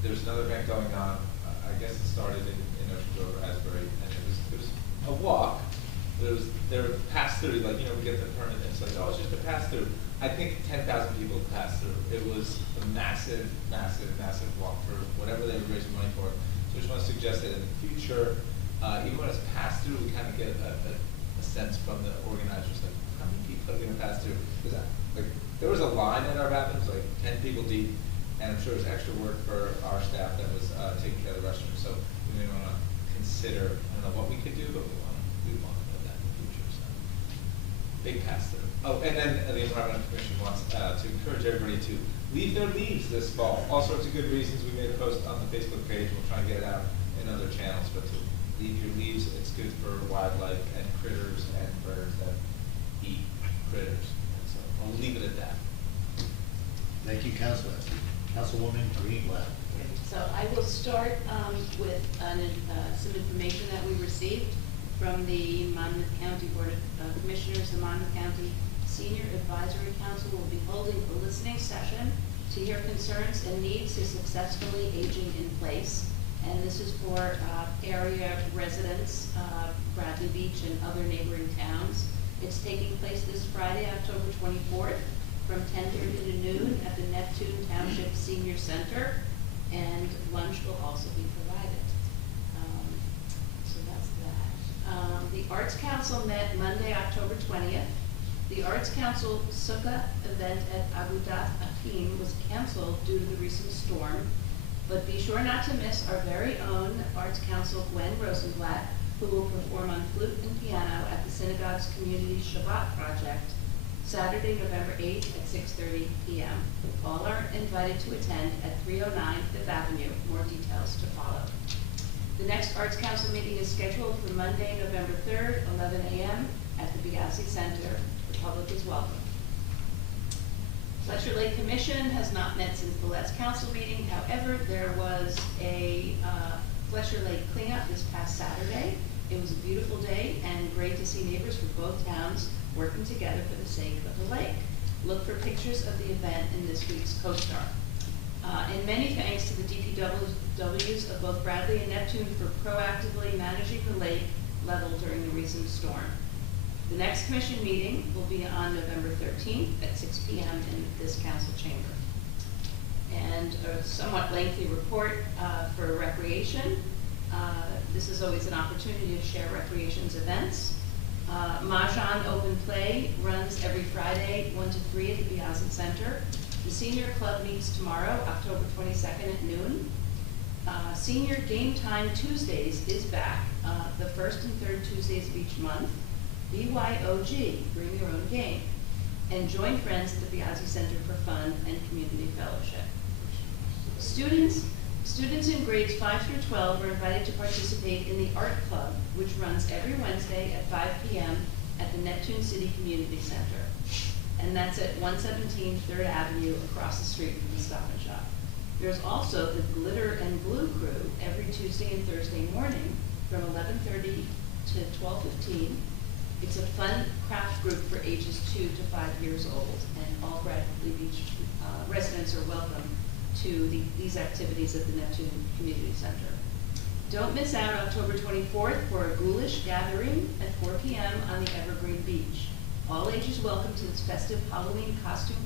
There's another event going on, I guess it started in Ocean Grove or Asbury, and it was a walk. There were pass-through, like, we get the permit, and it's like, oh, it's just a pass-through. I think 10,000 people passed through. It was a massive, massive, massive walk for whatever they were raising money for. So I just want to suggest that in the future, even when it's passed through, we kind of get a sense from the organizers, like, how many people are going to pass through? Because there was a line at our bathrooms, like 10 people deep, and I'm sure it was extra work for our staff that was taking care of the restrooms. So we may want to consider, I don't know what we could do, but we want to know that in the future. So big pass through. Oh, and then the Environmental Commission wants to encourage everybody to leave their leaves this fall. All sorts of good reasons. We made a post on the Facebook page. We'll try and get it out in other channels, but to leave your leaves, it's good for wildlife and critters and birds that eat critters. And so I'll leave it at that. Thank you, Councilor. Councilwoman Greenblatt. So I will start with some information that we received from the Monmouth County Board of Commissioners. The Monmouth County Senior Advisory Council will be holding a listening session to hear concerns and needs to successfully aging in place. And this is for area residents, Bradley Beach and other neighboring towns. It's taking place this Friday, October 24th, from 10:30 to noon at the Neptune Township Senior Center, and lunch will also be provided. So that's that. The Arts Council met Monday, October 20th. The Arts Council Sukkah event at Agudath Achim was canceled due to the recent storm, but be sure not to miss our very own Arts Council Gwen Rosenblatt, who will perform on flute and piano at the synagogue's Community Shabbat Project Saturday, November 8th at 6:30 p.m. All are invited to attend at 309 Fifth Avenue. More details to follow. The next Arts Council meeting is scheduled for Monday, November 3rd, 11 a.m. at the Biasi Center. The public is welcome. Fletcher Lake Commission has not met since the last council meeting. However, there was a Fletcher Lake cleanup this past Saturday. It was a beautiful day and great to see neighbors from both towns working together for the sake of the lake. Look for pictures of the event in this week's CoStar. And many thanks to the DPWs of both Bradley and Neptune for proactively managing the lake level during the recent storm. The next commission meeting will be on November 13th at 6 p.m. in this council chamber. And a somewhat lengthy report for recreation. This is always an opportunity to share recreation's events. Mahjong Open Play runs every Friday, 1 to 3 at the Biasi Center. The Senior Club meets tomorrow, October 22nd at noon. Senior Game Time Tuesdays is back, the first and third Tuesdays of each month. BYOG, bring your own game. And join friends at the Biasi Center for fun and community fellowship. Students in grades 5 through 12 are invited to participate in the Art Club, which runs every Wednesday at 5 p.m. at the Neptune City Community Center. And that's at 117 3rd Avenue across the street from the Stop and Shop. There's also the Glitter and Glue Crew every Tuesday and Thursday morning from 11:30 to 12:15. It's a fun craft group for ages 2 to 5 years old, and all Bradley Beach residents are welcome to these activities at the Neptune Community Center. Don't miss out October 24th for a ghoulish gathering at 4 p.m. on the Evergreen Beach. All ages welcome to this festive Halloween costume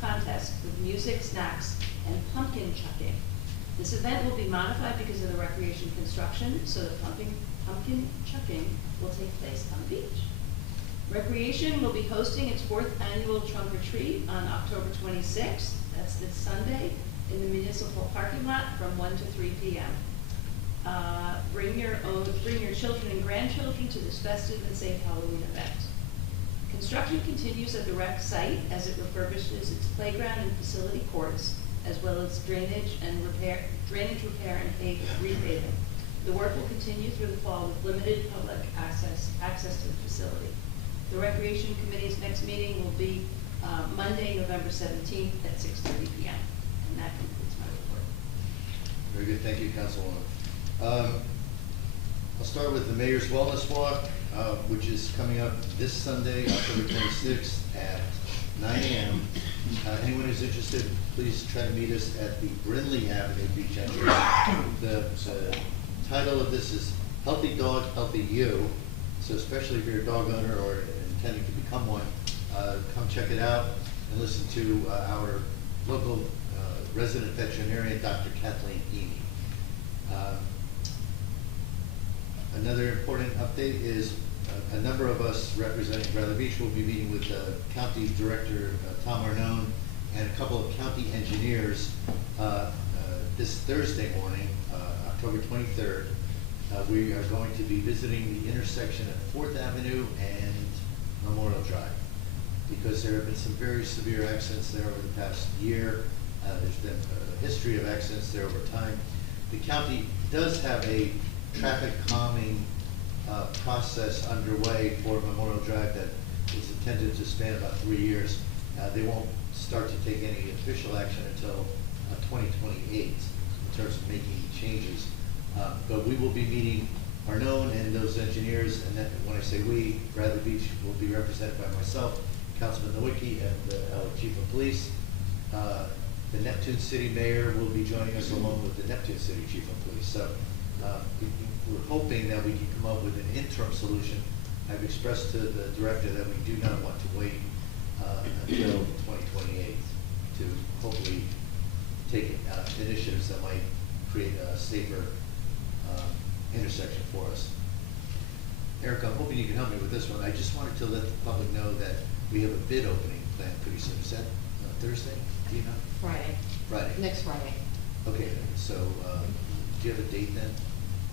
contest with music, snacks, and pumpkin chucking. This event will be modified because of the recreation construction, so the pumpkin chucking will take place on the beach. Recreation will be hosting its 4th annual trunk or treat on October 26th. That's this Sunday in the municipal parking lot from 1 to 3 p.m. Bring your children and grandchildren to this festive and safe Halloween event. Construction continues at the rec site as it refurbishes its playground and facility courts, as well as drainage repair and repaving. The work will continue through the fall with limited public access to the facility. The Recreation Committee's next meeting will be Monday, November 17th at 6:30 p.m. And that concludes my report. Very good, thank you, Councilwoman. I'll start with the Mayor's Wellness Walk, which is coming up this Sunday, October 26th at 9 a.m. Anyone who's interested, please try to meet us at the Brindley Avenue Beach entrance. The title of this is Healthy Dog, Healthy You. So especially if you're a dog owner or intending to become one, come check it out and listen to our local resident veterinarian, Dr. Kathleen Heaney. Another important update is a number of us representing Bradley Beach will be meeting with County Director Tom Arnone and a couple of county engineers this Thursday morning, October 23rd. We are going to be visiting the intersection at 4th Avenue and Memorial Drive because there have been some very severe accidents there over the past year. There's been a history of accidents there over time. The county does have a traffic calming process underway for Memorial Drive that is intended to span about 3 years. They won't start to take any official action until 2028 in terms of making changes. But we will be meeting Arnone and those engineers, and then when I say we, Bradley Beach will be represented by myself, Councilman Nowicki, and the Chief of Police. The Neptune City Mayor will be joining us along with the Neptune City Chief of Police. So we're hoping that we can come up with an interim solution. I've expressed to the director that we do not want to wait until 2028 to hopefully take initiatives that might create a safer intersection for us. Eric, I'm hoping you can help me with this one. I just wanted to let the public know that we have a bid opening planned pretty soon. Is that Thursday? Do you know? Friday. Friday. Next Friday. Okay, so do you have a date then?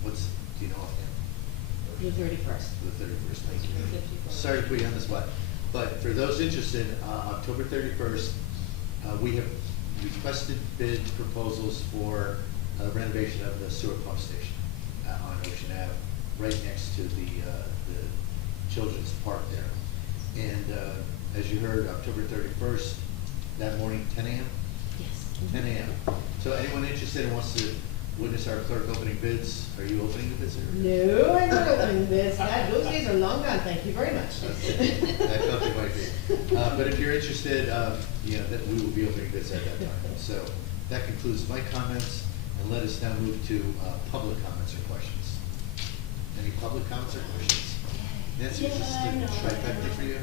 Do you know offhand? The 31st. The 31st, thank you. 54. Sorry to put you on the spot. But for those interested, October 31st, we have requested bid proposals for renovation of the sewer pump station on Ocean Ave, right next to the children's park there. And as you heard, October 31st, that morning, 10 a.m.? Yes. 10 a.m. So anyone interested and wants to witness our clerk opening bids, are you opening the bids? No, I'm not opening this. Those days are long gone, thank you very much. I thought they might be. But if you're interested, you know, that we will be opening bids at that time. So that concludes my comments, and let us now move to public comments or questions. Any public comments or questions? Nancy, is this the trifecta for you?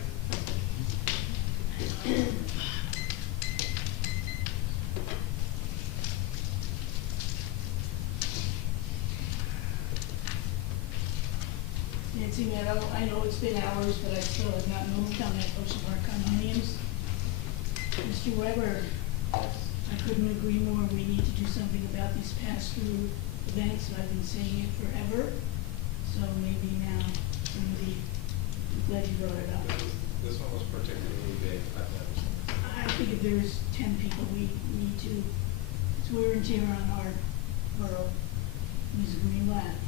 Nancy Meadow, I know it's been hours, but I still have not moved on that Ocean Park condominiums. Mr. Weber, I couldn't agree more, we need to do something about these pass-through events, I've been saying it forever, so maybe now, somebody, I'm glad you brought it up. This one was particularly big, I've noticed. I think if there's 10 people, we need to, it's wear and tear on our borough, use a green lamp.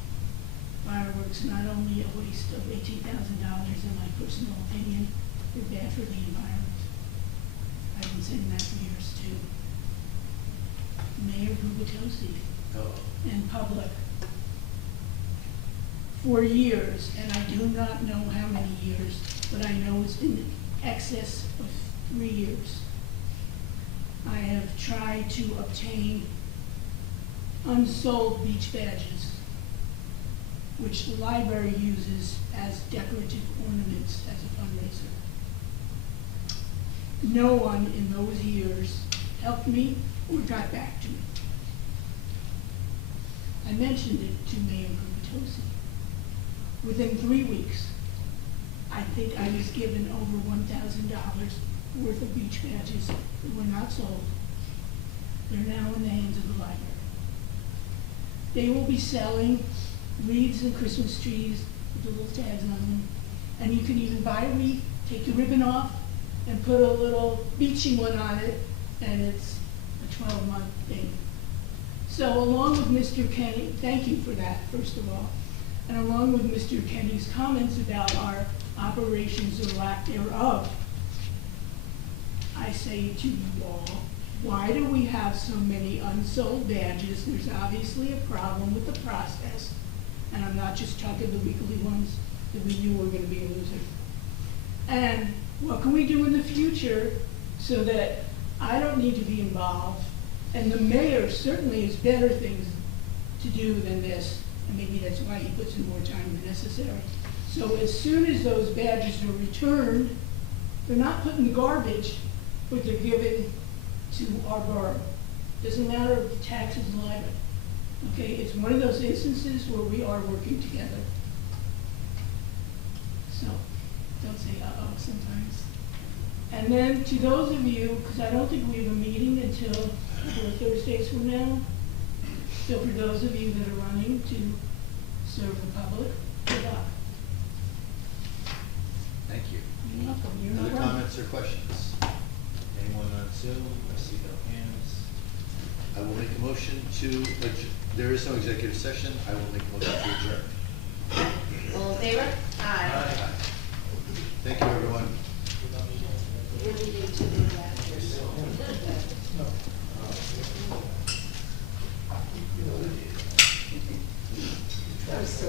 Fireworks, not only a waste of $18,000, in my personal opinion, they're bad for the environment. I've been saying that for years too. Mayor Gubitosi and public for years, and I do not know how many years, but I know it's been in excess of 3 years. I have tried to obtain unsold beach badges, which the library uses as decorative ornaments as a fundraiser. No one in those years helped me or got back to me. I mentioned it to Mayor Gubitosi. Within 3 weeks, I think I was given over $1,000 worth of beach badges that were not sold. They're now in the hands of the library. They will be selling wreaths and Christmas trees with the little tags on them. And you can even buy a wreath, take the ribbon off, and put a little beachy one on it, and it's a 12-month thing. So along with Mr. Kenny, thank you for that, first of all, and along with Mr. Kenny's comments about our operations or lack thereof, I say to you all, why do we have so many unsold badges? There's obviously a problem with the process. And I'm not just talking the weekly ones that we knew were going to be a loser. And what can we do in the future so that I don't need to be involved, and the mayor certainly has better things to do than this, and maybe that's why he puts in more time than necessary. So as soon as those badges are returned, they're not put in the garbage, but they're given to our borough. Doesn't matter if the tax is liable. Okay, it's one of those instances where we are working together. So, don't say uh-oh sometimes. And then to those of you, because I don't think we have a meeting until 4 Thursdays from now, so for those of you that are running to serve the public, good luck. Thank you. You're welcome. You're not Other wrong. comments or questions? Anyone on Zoom? I see no hands. I will make a motion to, there is no executive session, I will make a motion to adjourn. All in favor? Aye. Thank you, everyone. Really need to do that. That was so